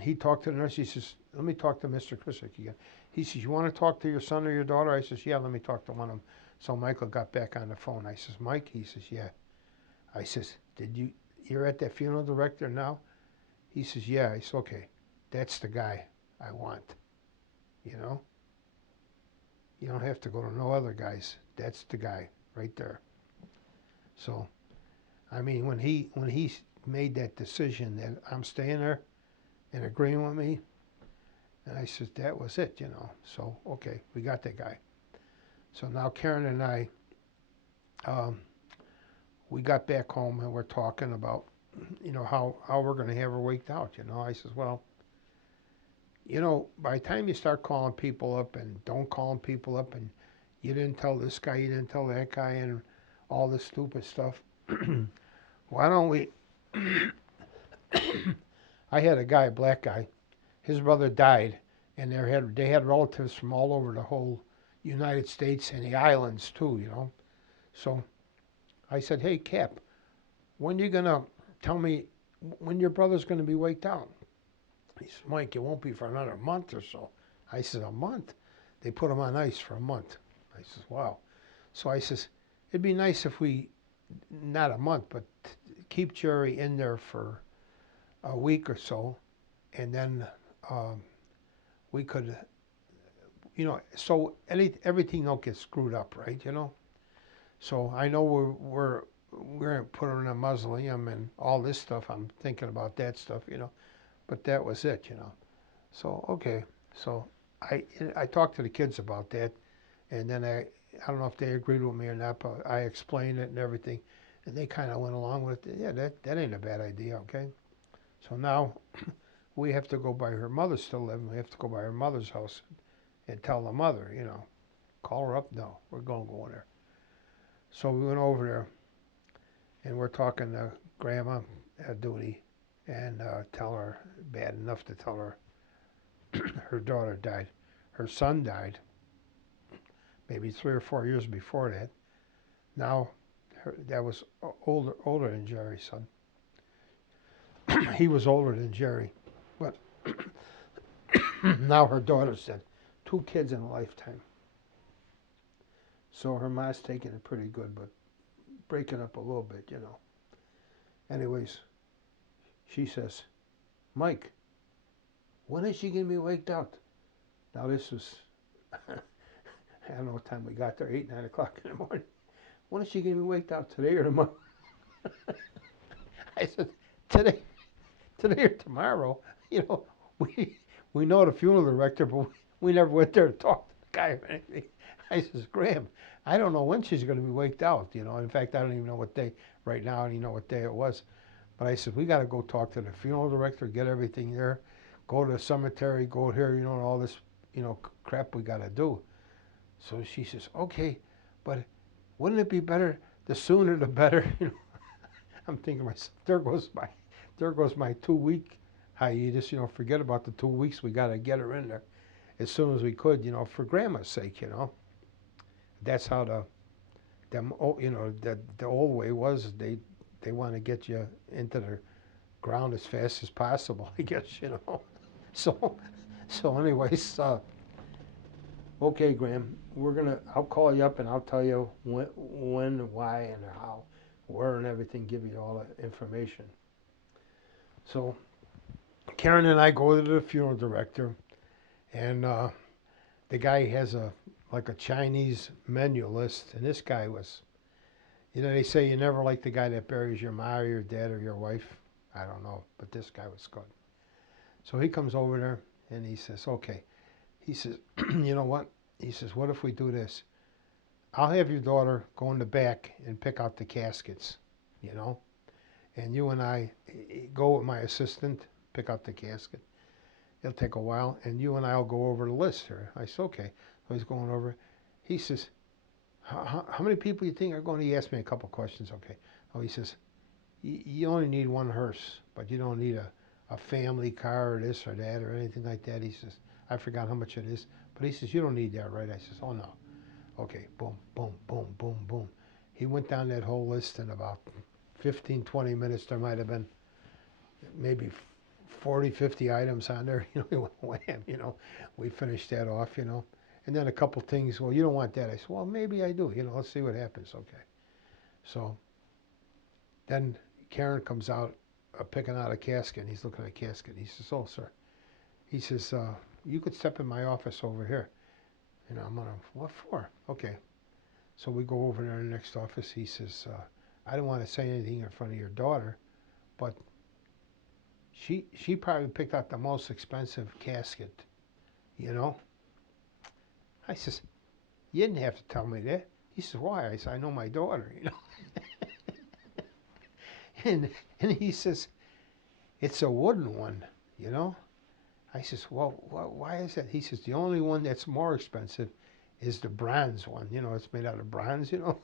he talked to the nurse, he says, let me talk to Mr. Chrisick again. He says, you want to talk to your son or your daughter? I says, yeah, let me talk to one of them. So Michael got back on the phone. I says, Mike? He says, yeah. I says, you're at that funeral director now? He says, yeah. I said, okay, that's the guy I want, you know? You don't have to go to no other guys. That's the guy right there. So, I mean, when he made that decision that I'm staying there and agreeing with me, and I said, that was it, you know. So, okay, we got that guy. So now Karen and I, we got back home and we're talking about, you know, how we're going to have her waked out, you know. I says, well, you know, by the time you start calling people up and don't calling people up and you didn't tell this guy, you didn't tell that guy, and all this stupid stuff, why don't we, I had a guy, a black guy, his brother died, and they had relatives from all over the whole United States and the islands too, you know. So I said, hey, Cap, when you going to tell me when your brother's going to be waked out? He said, Mike, it won't be for another month or so. I said, a month? They put him on ice for a month. I says, wow. So I says, it'd be nice if we, not a month, but keep Jerry in there for a week or so, and then we could, you know, so everything don't get screwed up, right, you know? So I know we're going to put her in a mausoleum and all this stuff. I'm thinking about that stuff, you know. But that was it, you know. So, okay. So I talked to the kids about that, and then I don't know if they agreed with me or not, but I explained it and everything, and they kind of went along with it. Yeah, that ain't a bad idea, okay? So now we have to go by her mother's still living. We have to go by her mother's house and tell the mother, you know. Call her up? No, we're going to go in there. So we went over there, and we're talking to Grandma at duty, and tell her, bad enough to tell her her daughter died. Her son died maybe 3 or 4 years before that. Now, that was older than Jerry's son. He was older than Jerry. But now her daughter said, 2 kids in a lifetime. So her mom's taking it pretty good, but breaking up a little bit, you know. Anyways, she says, Mike, when is she going to be waked out? Now this was, I don't know what time we got there, 8, 9 o'clock in the morning. When is she going to be waked out, today or tomorrow? I said, today or tomorrow. You know, we know the funeral director, but we never went there to talk to the guy or anything. I says, Graham, I don't know when she's going to be waked out, you know. In fact, I don't even know what day, right now I don't even know what day it was. But I said, we got to go talk to the funeral director, get everything there, go to the cemetery, go here, you know, and all this, you know, crap we got to do. So she says, okay, but wouldn't it be better, the sooner the better? You know, I'm thinking to myself, there goes my 2-week hiatus, you know, forget about the 2 weeks, we got to get her in there as soon as we could, you know, for Grandma's sake, you know. That's how you know, the old way was, they want to get you into the ground as fast as possible, I guess, you know. So anyways, okay, Graham, I'll call you up and I'll tell you when, why, and how, where, and everything, give you all the information. So Karen and I go to the funeral director, and the guy has like a Chinese menu list, and this guy was, you know, they say you never like the guy that buries your mom or your dad or your wife. I don't know, but this guy was good. So he comes over there and he says, okay. he says, you know what? He says, what if we do this? I'll have your daughter go in the back and pick out the caskets, you know? And you and I go with my assistant, pick out the casket. It'll take a while, and you and I will go over the list here. I said, okay. So he's going over. He says, how many people you think are going to, he asked me a couple questions, okay. Oh, he says, you only need one hearse, but you don't need a family car or this or that or anything like that. He says, I forgot how much it is, but he says, you don't need that, right? I says, oh no. Okay, boom, boom, boom, boom, boom. He went down that whole list in about 15, 20 minutes. There might have been maybe 40, 50 items on there. You know, he went wham, you know. We finished that off, you know. And then a couple things, well, you don't want that. I said, well, maybe I do. You know, let's see what happens. Okay. So then Karen comes out picking out a casket. And he's looking at a casket. He says, oh, sir. He says, you could step in my office over here. And I'm going, what for? Okay. So we go over there in the next office. He says, I don't want to say anything in front of your daughter, but she probably picked out the most expensive casket, you know? I says, you didn't have to tell me that. He says, why? I said, I know my daughter, you know? and he says, it's a wooden one, you know? I says, well, why is that? He says, the only one that's more expensive is the bronze one. You know, it's made out of bronze, you know?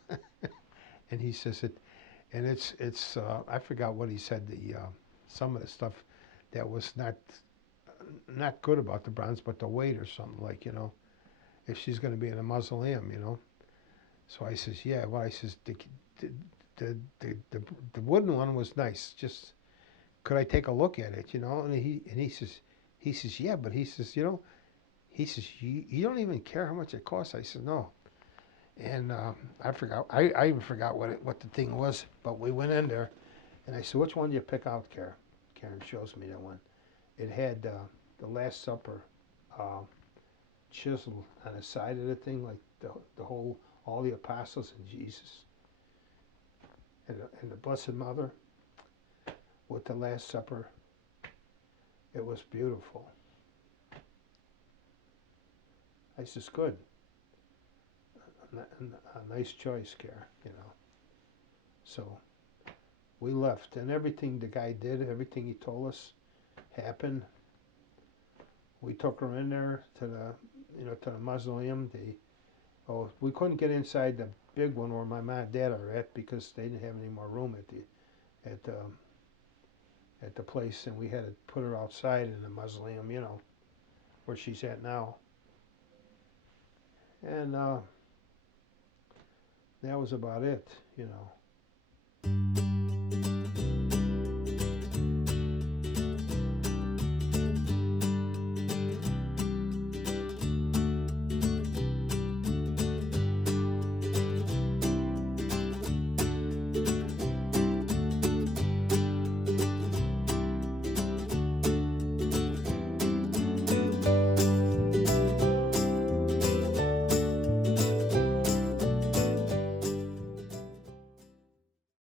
And he says it's I forgot what he said, some of the stuff that was not good about the bronze, but the weight or something, like, you know, if she's going to be in a mausoleum, you know. So I says, yeah, well, I says, the wooden one was nice. Just, could I take a look at it, you know? And he says, yeah, but he says, you know, he says, you don't even care how much it costs. I said, no. And I forgot, I even forgot what the thing was, but we went in there, and I said, which one do you pick out, Karen? Karen shows me that one. It had the Last Supper chisel on the side of the thing, like the whole, all the apostles and Jesus, and the Blessed Mother with the Last Supper. It was beautiful. I says, good. A nice choice, Karen, you know. So we left, and everything the guy did, everything he told us happened. We took her in there to the mausoleum. We couldn't get inside the big one where my mom and dad are at because they didn't have any more room at the place, and we had to put her outside in the mausoleum, you know, where she's at now. And that was about it, you know.